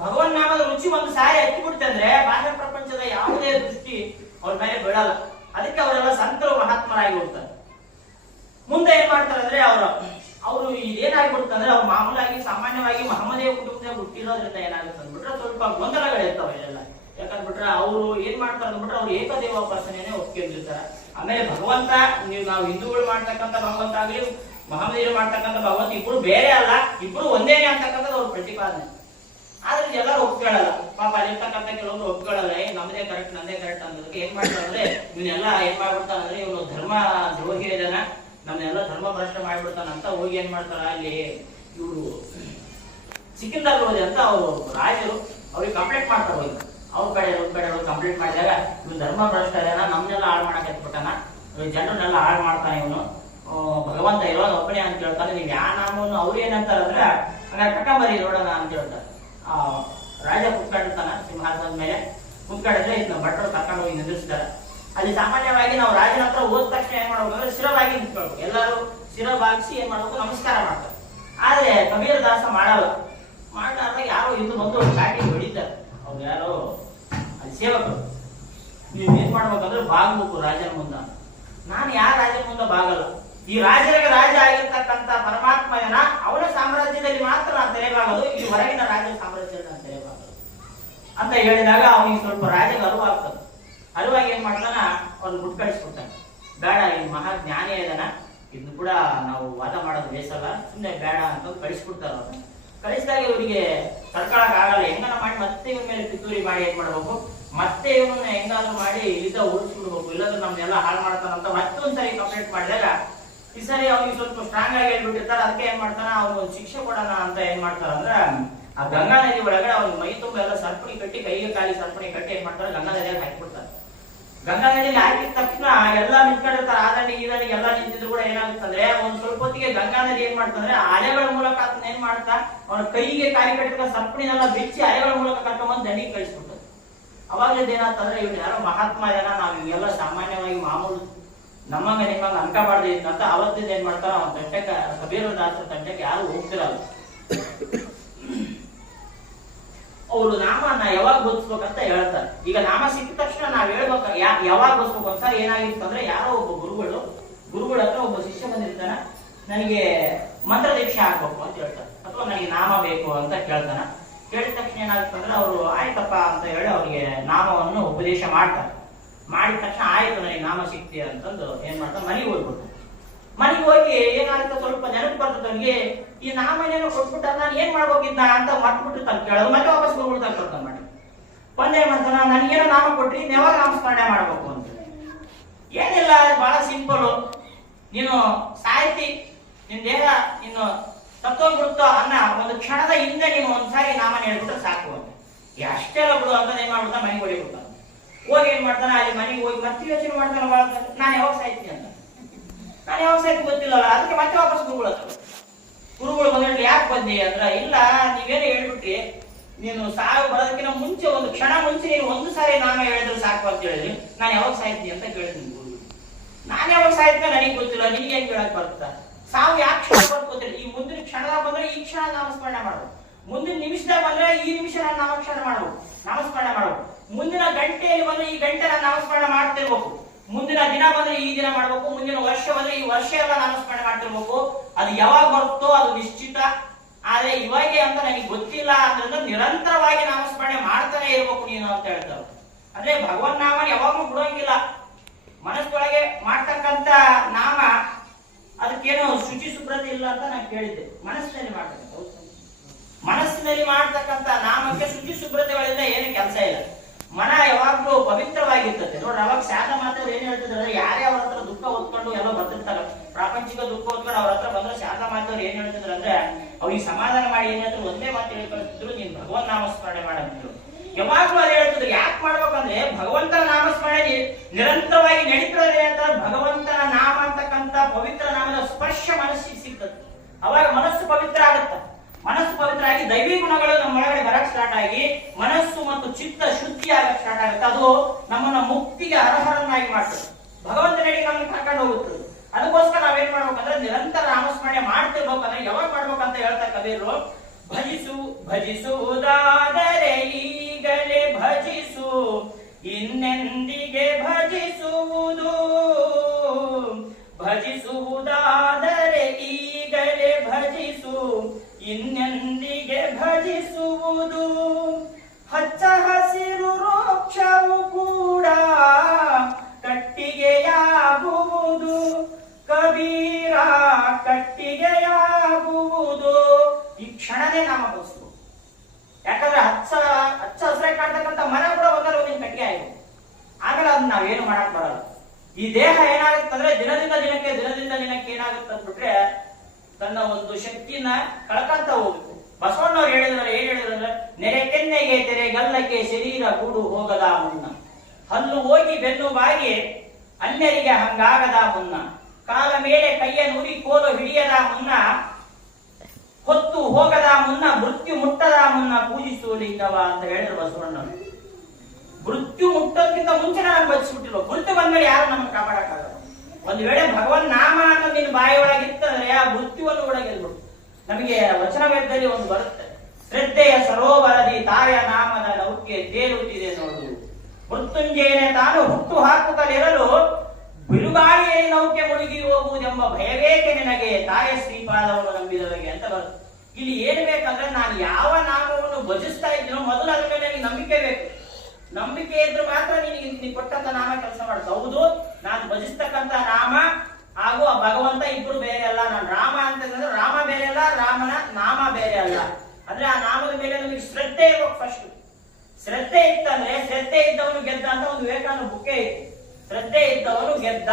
ಭಗವನ್ ನಾಮದ ರುಚಿ ಒಂದು ಸಾರಿ ಹಚ್ಚಿಬಿಡ್ತೆ ಅಂದ್ರೆ ಬಾಹ್ಯ ಪ್ರಪಂಚದ ಯಾವುದೇ ದೃಷ್ಟಿ ಅವ್ರ ಮೇಲೆ ಬೀಳಲ್ಲ. ಅದಕ್ಕೆ ಅವರೆಲ್ಲ ಸಂತರು ಮಹಾತ್ಮರಾಗಿ ಹೋಗ್ತಾರೆ. ಮುಂದೆ ಏನ್ ಮಾಡ್ತಾರೆ ಅಂದ್ರೆ ಅವರು ಇದೇನಾಗ್ಬಿಡುತ್ತಂದ್ರೆ ಅವ್ರು ಮಾಮೂಲಾಗಿ ಸಾಮಾನ್ಯವಾಗಿ ಮಹಮ್ಮದೇವ ಕುಟುಂಬದಾಗ ಹುಟ್ಟಿರೋದ್ರಿಂದ ಏನಾಗುತ್ತೆ ಅಂದ್ಬಿಟ್ರೆ ಸ್ವಲ್ಪ ಗೊಂದಲಗಳಿರ್ತಾವೆ ಎಲ್ಲ. ಯಾಕಂದ್ಬಿಟ್ರೆ ಅವರು ಏನ್ ಮಾಡ್ತಾರೆ ಅಂದ್ಬಿಟ್ರೆ ಅವ್ರು ಏಕದೇವೋಪಾಸನೆಯೇ ಒಪ್ಕೊಂಡಿರ್ತಾರೆ. ಆಮೇಲೆ ಭಗವಂತ ನಾವು ಹಿಂದೂಗಳು ಮಾಡ್ತಕ್ಕಂಥ ಭಗವಂತ ಆಗ್ಲಿ ಮಹಮ್ಮದೇವರು ಮಾಡ್ತಕ್ಕಂಥ ಭಗವಂತ ಇಬ್ರು ಬೇರೆ ಅಲ್ಲ, ಇಬ್ರು ಒಂದೇನೆ ಅಂತಕ್ಕಂಥದ್ದು ಅವ್ರ ಪ್ರತಿಪಾದನೆ. ಆದ್ರೆ ಎಲ್ಲರೂ ಒಪ್ಕೊಳ್ಳಲ್ಲ. ಪಾಪ ಅಲ್ಲಿರ್ತಕ್ಕಂಥ ಕೆಲವೊಬ್ರು ಒಪ್ಕೊಳ್ಳಲ್ಲ. ನಮ್ದೇ ಕರೆಕ್ಟ್ ನಂದೇ ಕರೆಕ್ಟ್ ಅನ್ನೋದಕ್ಕೆ ಏನ್ ಮಾಡ್ತಾರೆ ಅಂದ್ರೆ ಇವನ್ನೆಲ್ಲ ಏನ್ ಮಾಡ್ಬಿಡ್ತಾನ ಅಂದ್ರೆ ಇವನು ಧರ್ಮ ದ್ರೋಹಿ ಇದನ್ನ, ನಮ್ನೆಲ್ಲ ಧರ್ಮ ಭ್ರಷ್ಟ ಮಾಡ್ಬಿಡ್ತಾನ ಅಂತ ಹೋಗಿ ಏನ್ ಮಾಡ್ತಾರ ಅಲ್ಲಿ ಇವರು ಸಿಕ್ಕಿಂದಾಗ ಹೋದೆ ಅಂತ ಅವ್ರು ರಾಜರು ಅವ್ರಿಗೆ ಕಂಪ್ಲೇಂಟ್ ಮಾಡ್ತಾರೆ. ಹೋಗಿ ಅವ್ರ ಕಡೆ ಕಂಪ್ಲೇಂಟ್ ಮಾಡಿದಾಗ ಇವ್ನು ಧರ್ಮ ಭ್ರಷ್ಟ ಇದನ್ನ, ನಮ್ನೆಲ್ಲ ಹಾಳು ಮಾಡಕ್ ಎತ್ಬಿಟ್ಟಾನ, ಜನರನ್ನೆಲ್ಲ ಹಾಳು ಮಾಡ್ತಾನೆ ಇವನು, ಭಗವಂತ ಇರೋದು ಒಬ್ಬನೇ ಅಂತ ಹೇಳ್ತಾನೆ. ನೀವ್ ಯಾವ ನಾಮವನ್ನು ಅವ್ರು ಏನಂತಾರ ಅಂದ್ರೆ ಹಂಗ ಕಟ್ಟಂಬರಿ ನೋಡೋಣ ಅಂತ ಹೇಳ್ತಾರೆ. ರಾಜ ಕುತ್ಕೊಂಡಿರ್ತಾನ ಸಿಂಹಾಸನದ ಮೇಲೆ. ಕುತ್ಕೊಂಡಿದ್ರೆ ಇದನ್ನ ಭಟ್ರು ಕರ್ಕೊಂಡು ಹೋಗಿ ನಿಂದಿರ್ಸ್ತಾರೆ. ಅಲ್ಲಿ ಸಾಮಾನ್ಯವಾಗಿ ನಾವು ರಾಜನ ಹತ್ರ ಹೋದ ತಕ್ಷಣ ಏನ್ ಮಾಡ್ಬೇಕಂದ್ರೆ ಶಿರವಾಗಿ ನಿಂತ್ಕೊಳ್ಬೇಕು. ಎಲ್ಲರೂ ಶಿರ ಬಾಗಿಸಿ ಏನ್ ಮಾಡ್ಬೇಕು, ನಮಸ್ಕಾರ ಮಾಡ್ತಾರೆ. ಆದ್ರೆ ಕಬೀರದಾಸ ಮಾಡಲ್ಲ. ಮಾಡಿದಾಗ ಯಾರೋ ಇಂದು ಬಂದು ಗಾಡಿ ಹೊಡಿತಾರೆ. ಅವ್ರು ಯಾರೋ ಅಲ್ಲಿ ಸೇವಕರು. ನೀವ್ ಏನ್ ಮಾಡ್ಬೇಕಂದ್ರೆ ಬಾಗ್ಬೇಕು ರಾಜನ ಮುಂದ. ನಾನು ಯಾರ ರಾಜನ ಮುಂದೆ ಬಾಗಲ್ಲ. ಈ ರಾಜರಿಗೆ ರಾಜ ಆಗಿರ್ತಕ್ಕಂಥ ಪರಮಾತ್ಮನ ಅವನ ಸಾಮ್ರಾಜ್ಯದಲ್ಲಿ ಮಾತ್ರ ನಾನು ತೆರೆಬಾಗದು, ಈ ಹೊರಗಿನ ರಾಜ ಸಾಮ್ರಾಜ್ಯದಲ್ಲಿ ನಾನು ತೆರೆಬಾಗದು ಅಂತ ಹೇಳಿದಾಗ ಅವನಿಗೆ ಸ್ವಲ್ಪ ರಾಜಗೆ ಅರಿವಾಗ್ತದೆ. ಅರಿವಾಗಿ ಏನ್ ಮಾಡ್ತಾನ ಅವ್ನು ಬಿಟ್ಟು ಕಳಿಸ್ಬಿಡ್ತಾನೆ. ಬೇಡ, ಈ ಮಹಾಜ್ಞಾನಿ ಇದನ್ನ, ಇದನ್ನು ಕೂಡ ನಾವು ವಾದ ಮಾಡೋದು ಬೇಸಲ್ಲ, ಸುಮ್ಮನೆ ಬೇಡ ಅಂತ ಕಳಿಸ್ಬಿಡ್ತಾರ. ಅವ್ರನ್ನ ಕಳಿಸಿದಾಗ ಇವರಿಗೆ ತಡ್ಕೊಳಕ್ ಆಗಲ್ಲ. ಹೆಂಗನ ಮಾಡಿ ಮತ್ತೆ ಇವನ ಮೇಲೆ ಪಿತೂರಿ ಮಾಡಿ ಏನ್ ಮಾಡ್ಬೇಕು, ಮತ್ತೆ ಇವನನ್ನ ಹೆಂಗಾದ್ರೂ ಮಾಡಿ ಇಲ್ಲಿಂದ ಓಡಿಸ್ಬಿಡ್ಬೇಕು, ಇಲ್ಲಾಂದ್ರೆ ನಮ್ನೆಲ್ಲ ಹಾಳು ಮಾಡ್ತಾನಂತ ಮತ್ತೊಂದ್ಸರಿ ಕಂಪ್ಲೇಂಟ್ ಮಾಡಿದಾಗ ಈ ಸರಿ ಅವ್ನಿಗೆ ಸ್ವಲ್ಪ ಸ್ಟ್ರಾಂಗ್ ಆಗಿ ಹೇಳ್ಬಿಟ್ಟಿರ್ತಾರೆ. ಅದಕ್ಕೆ ಏನ್ ಮಾಡ್ತಾನ, ಅವ್ನು ಶಿಕ್ಷೆ ಕೊಡೋಣ ಅಂತ ಏನ್ ಮಾಡ್ತಾರ ಅಂದ್ರೆ ಆ ಗಂಗಾ ನದಿ ಒಳಗಡೆ ಅವ್ನ ಮೈ ತುಂಬ ಎಲ್ಲ ಸರ್ಪಣಿ ಕಟ್ಟಿ, ಕೈಗೆ ಕಾಲಿ ಸರ್ಪಣಿ ಕಟ್ಟಿ ಏನ್ ಮಾಡ್ತಾರೆ, ಗಂಗಾ ನದಿಯಲ್ಲಿ ಹಾಕಿಬಿಡ್ತಾರೆ. ಗಂಗಾ ನದಿಯಲ್ಲಿ ಹಾಕಿದ ತಕ್ಷಣ ಎಲ್ಲಾ ನಿಂತ್ಕೊಂಡಿರ್ತಾರೆ. ಆ ದಂಡಿಗೆ ಈ ದಂಡಿಗೆ ಎಲ್ಲಾ ನಿಂತಿದ್ರು ಕೂಡ ಏನಾಗುತ್ತಂದ್ರೆ ಒಂದ್ ಸ್ವಲ್ಪ ಹೊತ್ತಿಗೆ ಗಂಗಾ ನದಿ ಏನ್ ಮಾಡ್ತಂದ್ರೆ ಅಲೆಗಳ ಮೂಲಕ ಅದನ್ನ ಏನ್ ಮಾಡ್ತಾ ಅವನ ಕೈಗೆ ಕಾಯಿ ಕಟ್ಟಿದ ಸರ್ಪಣಿನೆಲ್ಲ ಬಿಚ್ಚಿ ಅಲೆಗಳ ಮೂಲಕ ಕರ್ಕೊಂಡ್ಬಂದು ದಂಡಿಗೆ ಕಳಿಸ್ಬಿಡ್ತಾರೆ. ಅವಾಗಲೇ ಏನಾಗ್ತಂದ್ರೆ ಇವ್ನು ಯಾರೋ ಮಹಾತ್ಮ ಜನ, ನಾವ್ ಹಿಂಗೆಲ್ಲ ಸಾಮಾನ್ಯವಾಗಿ ಮಾಮೂಲು ನಮ್ಮಂಗ ನಿಮ್ಮಂಗ ಅನ್ಕಬಾರ್ದು ಅಂತ ಅವತ್ತಿಂದ ಏನ್ ಮಾಡ್ತಾರ ಅವನ ತಂಟೆಗೆ, ಕಬೀರದಾಸರ ತಂಟೆಗೆ ಯಾರು ಹೋಗ್ತಿರಲ್ಲ. ಅವರು ನಾಮನ ಯಾವಾಗ ಓದಿಸ್ಬೇಕಂತ ಹೇಳ್ತಾರೆ. ಈಗ ನಾಮ ಸಿಕ್ಕ ತಕ್ಷಣ ನಾವ್ ಹೇಳ್ಬೇಕು ಯಾವಾಗ ಓದಿಸ್ಬೇಕು ಅಂತ. ಏನಾಗಿತ್ತು ಅಂದ್ರೆ ಯಾರೋ ಒಬ್ಬ ಗುರುಗಳ ಹತ್ರ ಒಬ್ಬ ಶಿಷ್ಯ ಬಂದಿರ್ತಾನ, ನನಗೆ ಮಂತ್ರ ದೀಕ್ಷೆ ಆಗ್ಬೇಕು ಅಂತ ಹೇಳ್ತಾರೆ, ಅಥವಾ ನನಗೆ ನಾಮ ಬೇಕು ಅಂತ ಕೇಳ್ತಾನ. ಕೇಳಿದ ತಕ್ಷಣ ಏನಾಗುತ್ತೆ ಅಂದ್ರೆ ಅವರು ಆಯ್ತಪ್ಪ ಅಂತ ಹೇಳಿ ಅವ್ರಿಗೆ ನಾಮವನ್ನು ಉಪದೇಶ ಮಾಡ್ತಾರೆ. ಮಾಡಿದ ತಕ್ಷಣ ಆಯ್ತು ನನಗೆ ನಾಮ ಸಿಕ್ತಿ ಅಂತಂದು ಏನ್ ಮಾಡ್ತಾರೆ, ಮನೆಗೆ ಹೋಗ್ಬಿಡ್ತಾರೆ. ಮನೆಗೆ ಹೋಗಿ ಏನಾಗುತ್ತೆ ಸ್ವಲ್ಪ ನೆನಪು ಬರ್ತದೆ ಅವನಿಗೆ, ಈ ನಾಮನೇನೋ ಕೊಟ್ಬಿಟ್ಟ ನಾನು ಏನ್ ಮಾಡ್ಬೇಕಿದ್ನ ಅಂತ ಮರ್ತ್ಬಿಟ್ಟಿರ್ತಾನೆ. ಕೇಳೋದು ಮತ್ತೆ ವಾಪಸ್ ಹೋಗ್ಬಿಡ್ತಾನೆ ಬರ್ತಾನೆ ಮಾಡಿ. ಒಂದೇ ಮಾಡ್ತಾನ, ನನ್ಗೇನೋ ನಾಮ ಕೊಟ್ರಿ, ಯಾವಾಗ ನಾಮಸ್ಮರಣೆ ಮಾಡ್ಬೇಕು ಅಂತ. ಏನಿಲ್ಲ, ಬಹಳ ಸಿಂಪಲ್. ನೀನು ಸಾಹಿತಿ, ನಿನ್ ದೇಹ ನೀನು ಸತ್ತೋಗ್ಬಿಡುತ್ತೋ ಅನ್ನೋ ಒಂದು ಕ್ಷಣದ ಹಿಂದೆ ನೀನು ಒಂದ್ಸಾರಿ ನಾಮನ ಹೇಳ್ಬಿಟ್ರೆ ಸಾಕು ಅಂತ. ಅಷ್ಟೆಲ್ಲ ಬಿಡು ಅಂತ ಏನ್ ಮಾಡ್ಬಿಡ್ತಾನೆ, ಮನೆಗೆ ಹೊಡಿಬಿಡ್ತಾನೆ. ಹೋಗಿ ಏನ್ ಮಾಡ್ತಾನೆ, ಅಲ್ಲಿ ಮನೆಗೆ ಹೋಗಿ ಮತ್ತೆ ಯೋಚನೆ ಮಾಡ್ತಾನೆ, ನಾನು ಯಾವಾಗ ಸಾಯ್ತೀನಿ ಅಂತ. ನಾನು ಯಾವಾಗ ಸಾಯ್ತೀನಿ ಗೊತ್ತಿಲ್ಲಲ್ಲ, ಅದಕ್ಕೆ ಮತ್ತೆ ವಾಪಸ್ ಗುರುಗಳು ಬಂದ್ರೆ ಯಾಕೆ ಬಂದಿ ಅಂದ್ರ, ಇಲ್ಲ ನೀವೇನೇ ಹೇಳ್ಬಿಟ್ರಿ, ನೀನು ಸಾವು ಬರೋದಕ್ಕಿಂತ ಮುಂಚೆ ಒಂದು ಕ್ಷಣ ಮುಂಚೆ ನೀನು ಒಂದು ಸಾರಿ ನಾಮ ಹೇಳಿದ್ರೆ ಸಾಕು ಅಂತ ಹೇಳಿದ್ರಿ, ನಾನು ಯಾವಾಗ ಸಾಯ್ತೀನಿ ಅಂತ ಕೇಳ್ತೀನಿ ಗುರುಗಳು. ನಾನು ಯಾವಾಗ ಸಾಯ್ತೀನಿ ನನಗೆ ಗೊತ್ತಿಲ್ಲ, ನಿನಗೆ ಹೆಂಗ್ ಕೇಳಕ್ ಬರುತ್ತಾ? ಸಾವು ಯಾಕೆ ಕ್ಷಣ ಬಂದು ಗೊತ್ತಿಲ್ಲ. ಈ ಮುಂದಿನ ಕ್ಷಣದಾಗ ಬಂದ್ರೆ ಈ ಕ್ಷಣ ನಾಮಸ್ಮರಣೆ ಮಾಡ್ಬೋದು, ಮುಂದಿನ ನಿಮಿಷದಾಗ ಬಂದ್ರೆ ಈ ನಿಮಿಷ ನಾನು ನಾಮಸ್ಮರಣೆ ಮಾಡ್ಬೋದು, ಮುಂದಿನ ಗಂಟೆಯಲ್ಲಿ ಬಂದ್ರೆ ಈ ಗಂಟೆ ನಾನು ನಾಮಸ್ಮರಣೆ ಮಾಡ್ತಿರ್ಬೇಕು, ಮುಂದಿನ ದಿನ ಬಂದ್ರೆ ಈ ದಿನ ಮಾಡ್ಬೇಕು, ಮುಂದಿನ ವರ್ಷ ಬಂದ್ರೆ ಈ ವರ್ಷ ಎಲ್ಲ ನಾಮಸ್ಮರಣೆ ಮಾಡ್ತಿರ್ಬೇಕು. ಅದು ಯಾವಾಗ ಬರುತ್ತೋ ಅದು ನಿಶ್ಚಿತ. ಆದ್ರೆ ಇವಾಗೆ ಅಂತ ನನಗೆ ಗೊತ್ತಿಲ್ಲ ಅಂದ್ರೆ ನಿರಂತರವಾಗಿ ನಾಮಸ್ಮರಣೆ ಮಾಡ್ತಾನೆ ಇರ್ಬೇಕು ನೀನು ಅಂತ ಹೇಳ್ತಾರೆ. ಅಂದ್ರೆ ಭಗವನ್ ನಾಮ ಯಾವಾಗ್ಲೂ ಬಿಡೋಂಗಿಲ್ಲ. ಮನಸ್ಸೊಳಗೆ ಮಾಡ್ತಕ್ಕಂತ ನಾಮ ಅದಕ್ಕೇನು ಶುಚಿ ಶುಭ್ರತೆ ಇಲ್ಲ ಅಂತ ನಾನು ಕೇಳಿದ್ದೆ. ಮನಸ್ಸಿನಲ್ಲಿ ಮಾಡ್ತಕ್ಕಂತ ನಾಮಕ್ಕೆ ಶುಚಿ ಶುಭ್ರತೆಗಳಿಂದ ಏನು ಕೆಲಸ ಇಲ್ಲ. ಮನ ಯಾವಾಗ್ಲೂ ಪವಿತ್ರವಾಗಿರ್ತದೆ. ನೋಡ್ರಿ, ಅವಾಗ ಶಾಖ ಮಾತ್ರ ಏನ್ ಹೇಳ್ತಿದ್ರೆ, ಯಾರೇ ಅವ್ರ ಹತ್ರ ದುಃಖ ಹೊತ್ಕೊಂಡು ಎಲ್ಲ ಬರ್ತಿರ್ತಾರ, ಪ್ರಾಪಂಚಿಕ ದುಃಖ ಹೊತ್ಕೊಂಡು ಅವ್ರ ಹತ್ರ ಬಂದ್ರೆ ಶಾಖ ಮಾತ್ರ ಏನ್ ಹೇಳ್ತಿದ್ರು ಅಂದ್ರೆ, ಅವ್ರಿಗೆ ಸಮಾಧಾನ ಮಾಡಿ ಏನ್ ಹೇಳ್ತಾರೆ, ಒಂದೇ ಮಾತು ಹೇಳಿ ಕಳಿಸ್ತಿದ್ರು, ನೀನ್ ಭಗವನ್ ನಾಮಸ್ಮರಣೆ ಮಾಡಂತಿದ್ರು. ಯಾವಾಗ್ಲೂ ಅದೇ ಹೇಳ್ತಿದ್ರು. ಯಾಕೆ ಮಾಡ್ಬೇಕಂದ್ರೆ ಭಗವಂತನ ನಾಮಸ್ಮರಣೆ ನಿರಂತರವಾಗಿ ನಡೀತದೆ ಅಂತ. ಭಗವಂತನ ನಾಮ ಅಂತಕ್ಕಂತ ಪವಿತ್ರ ನಾಮದ ಸ್ಪರ್ಶ ಮನಸ್ಸಿಗೆ ಸಿಗ್ತದೆ. ಅವಾಗ ಮನಸ್ಸು ಪವಿತ್ರ ಆಗುತ್ತೆ. ಮನಸ್ಸು ಪವಿತ್ರ ಆಗಿ ದೈವಿ ಗುಣಗಳು ನಮ್ಮ ಒಳಗಡೆ ಬರಕ್ ಸ್ಟಾರ್ಟ್ ಆಗಿ ಮನಸ್ಸು ಮತ್ತು ಚಿತ್ತ ಶುದ್ಧಿ ಆಗಕ್ ಸ್ಟಾರ್ಟ್ ಆಗುತ್ತೆ. ಅದು ನಮ್ಮನ್ನ ಮುಕ್ತಿಗೆ ಅರ್ಹರನ್ನಾಗಿ ಮಾಡ್ತದೆ, ಭಗವಂತನಿಗೆ ನಮ್ಮನ್ನು ಕರ್ಕೊಂಡು ಹೋಗುತ್ತದೆ. ಅದಕ್ಕೋಸ್ಕರ ನಾವೇನ್ ಮಾಡ್ಬೇಕಂದ್ರೆ ನಿರಂತರ ನಾಮಸ್ಮರಣೆ ಮಾಡ್ತಿರ್ಬೇಕಂದ್ರೆ ಯಾವಾಗ ಮಾಡ್ಬೇಕಂತ ಹೇಳ್ತಾ ಕಬೀರರು, ಭಜಿಸುವುದಾದರೆ ಈಗಲೇ ಭಜಿಸು, ಇನ್ನೆಂದಿಗೆ ಭಜಿಸುವುದು, ಭಜಿಸುವುದಾದರೆ ಈಗಲೇ ಭಜಿಸು, ಇನ್ನೆಂದಿಗೆ ಭಜಿಸುವುದು, ಹಚ್ಚ ಹಸಿರು ವೃಕ್ಷವು ಕೂಡ ಕಟ್ಟಿಗೆಯಾಗುವುದು, ಕಬೀರ ಕಟ್ಟಿಗೆಯಾಗುವುದು. ಈ ಕ್ಷಣನೇ ನಾಮ ಬಯಸು. ಯಾಕಂದ್ರೆ ಹಚ್ಚ ಹಸಿರಾಗಿ ಕಾಣ್ತಕ್ಕಂಥ ಮರ ಕೂಡ ಒಂದಲ್ಲ ಒಂದಿನ ಕಟ್ಟಿಗೆ ಆಗಿದೆ. ಆಮೇಲೆ ಅದನ್ನ ನಾವೇನು ಮಾಡಕ್ ಬರಲ್ಲ. ಈ ದೇಹ ಏನಾಗುತ್ತಂದ್ರೆ ದಿನದಿಂದ ದಿನಕ್ಕೆ ಏನಾಗುತ್ತೆ ಅಂದ್ಬಿಟ್ರೆ ತನ್ನ ಒಂದು ಶಕ್ತಿನ ಕಳ್ಕಂತ ಹೋಗುತ್ತೆ. ಬಸವಣ್ಣವ್ರು ಏನ್ ಹೇಳಿದ್ರಂದ್ರೆ, ನೆರೆ ಕೆನ್ನೆಗೆ ತೆರೆ ಗಲ್ಲಕ್ಕೆ ಶರೀರ ಕೂಡು ಹೋಗದ ಮುನ್ನ, ಹಲ್ಲು ಹೋಗಿ ಬೆನ್ನು ಬಾಗಿ ಅನ್ಯರಿಗೆ ಹಂಗಾಗದ ಮುನ್ನ, ಕಾಲ ಮೇಲೆ ಕೈಯ ನುರಿ ಕೋಲು ಹಿಡಿಯದ ಮುನ್ನ, ಹೊತ್ತು ಹೋಗದ ಮುನ್ನ, ಮೃತ್ಯು ಮುಟ್ಟದ ಮುನ್ನ ಪೂಜಿಸುವ ಲಿಂಗವ ಅಂತ ಹೇಳಿದ್ರು ಬಸವಣ್ಣವ್ರು. ಮೃತ್ಯು ಮುಟ್ಟೋದಕ್ಕಿಂತ ಮುಂಚೆ ನಾನು ಬಚ್ಚಿಬಿಟ್ಟಿರೋ, ಮೃತ್ಯು ಬಂದ್ಮೇಲೆ ಯಾರು ನಮ್ಮನ್ನು ಕಾಪಾಡಕ್ಕಾಗಲ್ಲ. ಒಂದು ವೇಳೆ ಭಗವನ್ ನಾಮ ಅನ್ನೋ ನಿನ್ನ ಬಾಯಿ ಒಳಗಿತ್ತಂದ್ರೆ ಆ ಮೃತ್ಯುವನ್ನು ಕೂಡ ಗೆಲ್ಬಿಡು. ನಮಗೆ ವಚನ ವೇದದಲ್ಲಿ ಒಂದು ಬರುತ್ತೆ, ಶ್ರದ್ಧೆಯ ಸರೋವರದಿ ತಾಯ ನಾಮದ ನೌಕೆ ತೇಲುತ್ತಿದೆ ನೋಡು, ಮೃತ್ಯುಂಜಯನೇ ತಾನು ಹುಟ್ಟು ಹಾಕುತ್ತಲಿರಲು ಬಿರುಗಾಳಿಯಲ್ಲಿ ನೌಕೆ ಮುಳುಗಿ ಹೋಗುವುದೆಂಬ ಭಯವೇಕೆ ನಿನಗೆ, ತಾಯ ಶ್ರೀಪಾದವನ್ನು ನಂಬಿದವರಿಗೆ ಅಂತ ಬರುತ್ತೆ. ಇಲ್ಲಿ ಏನ್ ಬೇಕಂದ್ರೆ, ನಾನು ಯಾವ ನಾಮವನ್ನು ಭಜಿಸ್ತಾ ಇದ್ದೀನೋ ಮೊದಲು ಅದ್ರ ಮೇಲೆ ನನಗೆ ನಂಬಿಕೆ ಬೇಕು. ನಂಬಿಕೆ ಇದ್ರೆ ಮಾತ್ರ ನೀನು ಕೊಟ್ಟಂತ ನಾಮ ಕೆಲಸ ಮಾಡುತ್ತೆ. ಹೌದು, ನಾನು ಭಜಿಸ್ತಕ್ಕಂತ ನಾಮ ಹಾಗೂ ಆ ಭಗವಂತ ಇಬ್ರು ಬೇರೆ ಅಲ್ಲ. ನಾನು ರಾಮ ಅಂತಂದ್ರೆ ರಾಮ ಬೇರೆ ಅಲ್ಲ, ರಾಮನ ನಾಮ ಬೇರೆ ಅಲ್ಲ. ಅಂದ್ರೆ ಆ ನಾಮದ ಮೇಲೆ ನಮಗೆ ಶ್ರದ್ಧೆ ಇರ್ಬೇಕು. ಫಸ್ಟ್ ಶ್ರದ್ಧೆ ಇತ್ತಂದ್ರೆ, ಶ್ರದ್ಧೆ ಇದ್ದವನು ಗೆದ್ದ ಅಂತ ಒಂದು ವಿವೇಕಾನಂದ ಬುಕ್ಕೆ ಐತಿ. ಶ್ರದ್ಧೆ ಇದ್ದವನು ಗೆದ್ದ.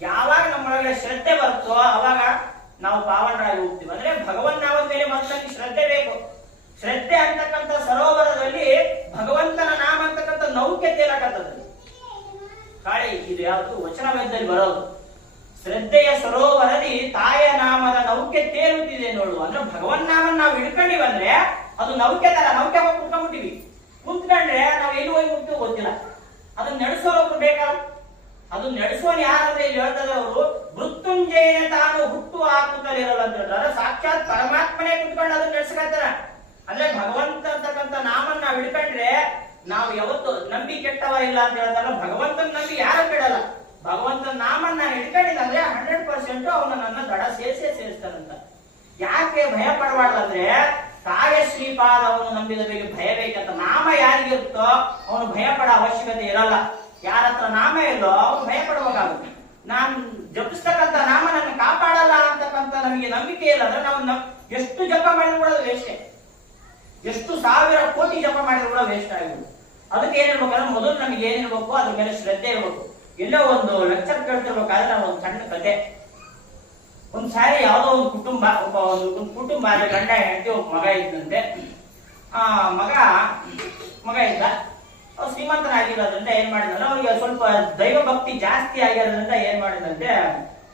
ಯಾವಾಗ ನಮ್ಮೊಳಗೆ ಶ್ರದ್ಧೆ ಬರುತ್ತೋ ಅವಾಗ ನಾವು ಪಾವನರಾಗಿ ಹೋಗ್ತೀವಿ. ಅಂದ್ರೆ ಭಗವನ್ ನಾಮದ ಮೇಲೆ ಮೊದಲಾಗಿ ಶ್ರದ್ಧೆ ಬೇಕು. ಶ್ರದ್ಧೆ ಅಂತಕ್ಕಂಥ ಸರೋವರದಲ್ಲಿ ಭಗವಂತನ ನಾಮ ಅಂತಕ್ಕಂಥ ನೌಕೆ ತೇಲಕತ್ತದ. ಕಾಳಿ ಇದು ಯಾವುದು ವಚನ ವೇದದಲ್ಲಿ ಬರೋದು. ಶ್ರದ್ಧೆಯ ಸರೋವರದಿ ತಾಯ ನಾಮದ ನೌಕೆ ತೇಲುತ್ತಿದೆ ನೋಡು. ಅಂದ್ರೆ ಭಗವನ್ ನಾಮನ್ ನಾವು ಹಿಡ್ಕೊಂಡಿವಂದ್ರೆ ಅದು ನೌಕೆ ತರ, ನೌಕೆ ಹೋಗಿ ಕುತ್ಕೊಂಡ್ಬಿಟ್ಟಿವಿ. ಕುಂತ್ಕೊಂಡ್ರೆ ನಾವು ಎಲ್ಲಿ ಹೋಗಿ ಮುಟ್ತೀವಿ ಗೊತ್ತಿಲ್ಲ. ಅದನ್ನ ನಡೆಸೋರು ಬೇಕಲ್ಲ. ಅದು ನಡೆಸೋನ್ ಯಾರಂದ್ರೆ ಇಲ್ಲಿ ಹೇಳ್ತಾರೆ ಅವರು, ಮೃತ್ಯುಂಜಯನ ತಾನು ಹುಟ್ಟು ಹಾಕುತ್ತಲಿರಲ್ಲ ಅಂತ ಹೇಳ್ತಾರೆ. ಸಾಕ್ಷಾತ್ ಪರಮಾತ್ಮನೇ ಕುತ್ಕೊಂಡು ಅದನ್ನ ನಡೆಸ್ಕೊಳ್ತಾರ. ಅಂದ್ರೆ ಭಗವಂತ ಅಂತಕ್ಕಂಥ ನಾಮನ್ನ ನಾವು ಹಿಡ್ಕೊಂಡ್ರೆ ನಾವು ಯಾವತ್ತು ನಂಬಿ ಕೆಟ್ಟವ ಇಲ್ಲ ಅಂತ ಹೇಳ್ತಾರ. ಭಗವಂತನ ನಂಬಿ ಯಾರು ಕೆಡಲ್ಲ. ಭಗವಂತನ ನಾಮನ್ನ ನಾನು ಹಿಡ್ಕೊಂಡಿದ್ದ ಅಂದ್ರೆ 100% ಅವನ ನನ್ನ ದಡ ಸೇರಿಸ್ತಾನಂತ. ಯಾಕೆ ಭಯ ಪಡಬಾರ್ದಂದ್ರೆ, ತಾಯ ಶ್ರೀಪಾದವನ್ನು ನಂಬಿದ ಬಗ್ಗೆ ಭಯ ಬೇಕಂತ. ನಾಮ ಯಾರಿಗಿರುತ್ತೋ ಅವನು ಭಯ ಪಡೋ ಅವಶ್ಯಕತೆ ಇರಲ್ಲ. ಯಾರ ಹತ್ರ ನಾಮ ಇಲ್ಲೋ ಅವನು ಭಯ ಪಡಬೇಕಾಗುತ್ತೆ. ನಾನ್ ಜಪಿಸ್ತಕ್ಕಂಥ ನಾಮ ನನ್ನ ಕಾಪಾಡಲ್ಲ ಅಂತಕ್ಕಂಥ ನಮಗೆ ನಂಬಿಕೆ ಇಲ್ಲ ಅಂದ್ರೆ ನಾವು ಎಷ್ಟು ಜಪ ಮಾಡಿದ್ರು ಕೂಡ ವೇಸ್ಟೇ. ಎಷ್ಟು ಸಾವಿರ ಕೋಟಿ ಜಪ ಮಾಡಿದ್ರು ಕೂಡ ವೇಸ್ಟ್ ಆಗಿರ್ಬೋದು. ಅದಕ್ಕೆ ಏನಿರ್ಬೇಕಂದ್ರೆ ಮೊದಲು ನಮಗೆ ಏನಿರ್ಬೇಕು, ಅದ್ರ ಮೇಲೆ ಶ್ರದ್ಧೆ ಇರ್ಬೇಕು. ಎಲ್ಲೋ ಒಂದು ಲೆಕ್ಚರ್ ಕೇಳ್ತಿರ್ಬೇಕಾದ್ರೆ ನಾವು ಒಂದು ಸಣ್ಣ ಕತೆ. ಒಂದ್ ಸಾರಿ ಯಾವುದೋ ಒಂದು ಕುಟುಂಬ, ಒಂದು ಕುಟುಂಬ ಅಂದ್ರೆ ಗಂಡ ಹೆಂಡತಿ ಒಬ್ಬ ಮಗ ಇದ್ದಂತೆ. ಮಗ ಇದ್ದ. ಅವ್ರು ಶ್ರೀಮಂತನಾಗಿರೋದ್ರಿಂದ ಏನ್ ಮಾಡಿದ್ರೆ ಅವ್ರಿಗೆ ಸ್ವಲ್ಪ ದೈವ ಭಕ್ತಿ ಜಾಸ್ತಿ ಆಗಿರೋದ್ರಿಂದ ಏನ್ ಮಾಡಿದಂತೆ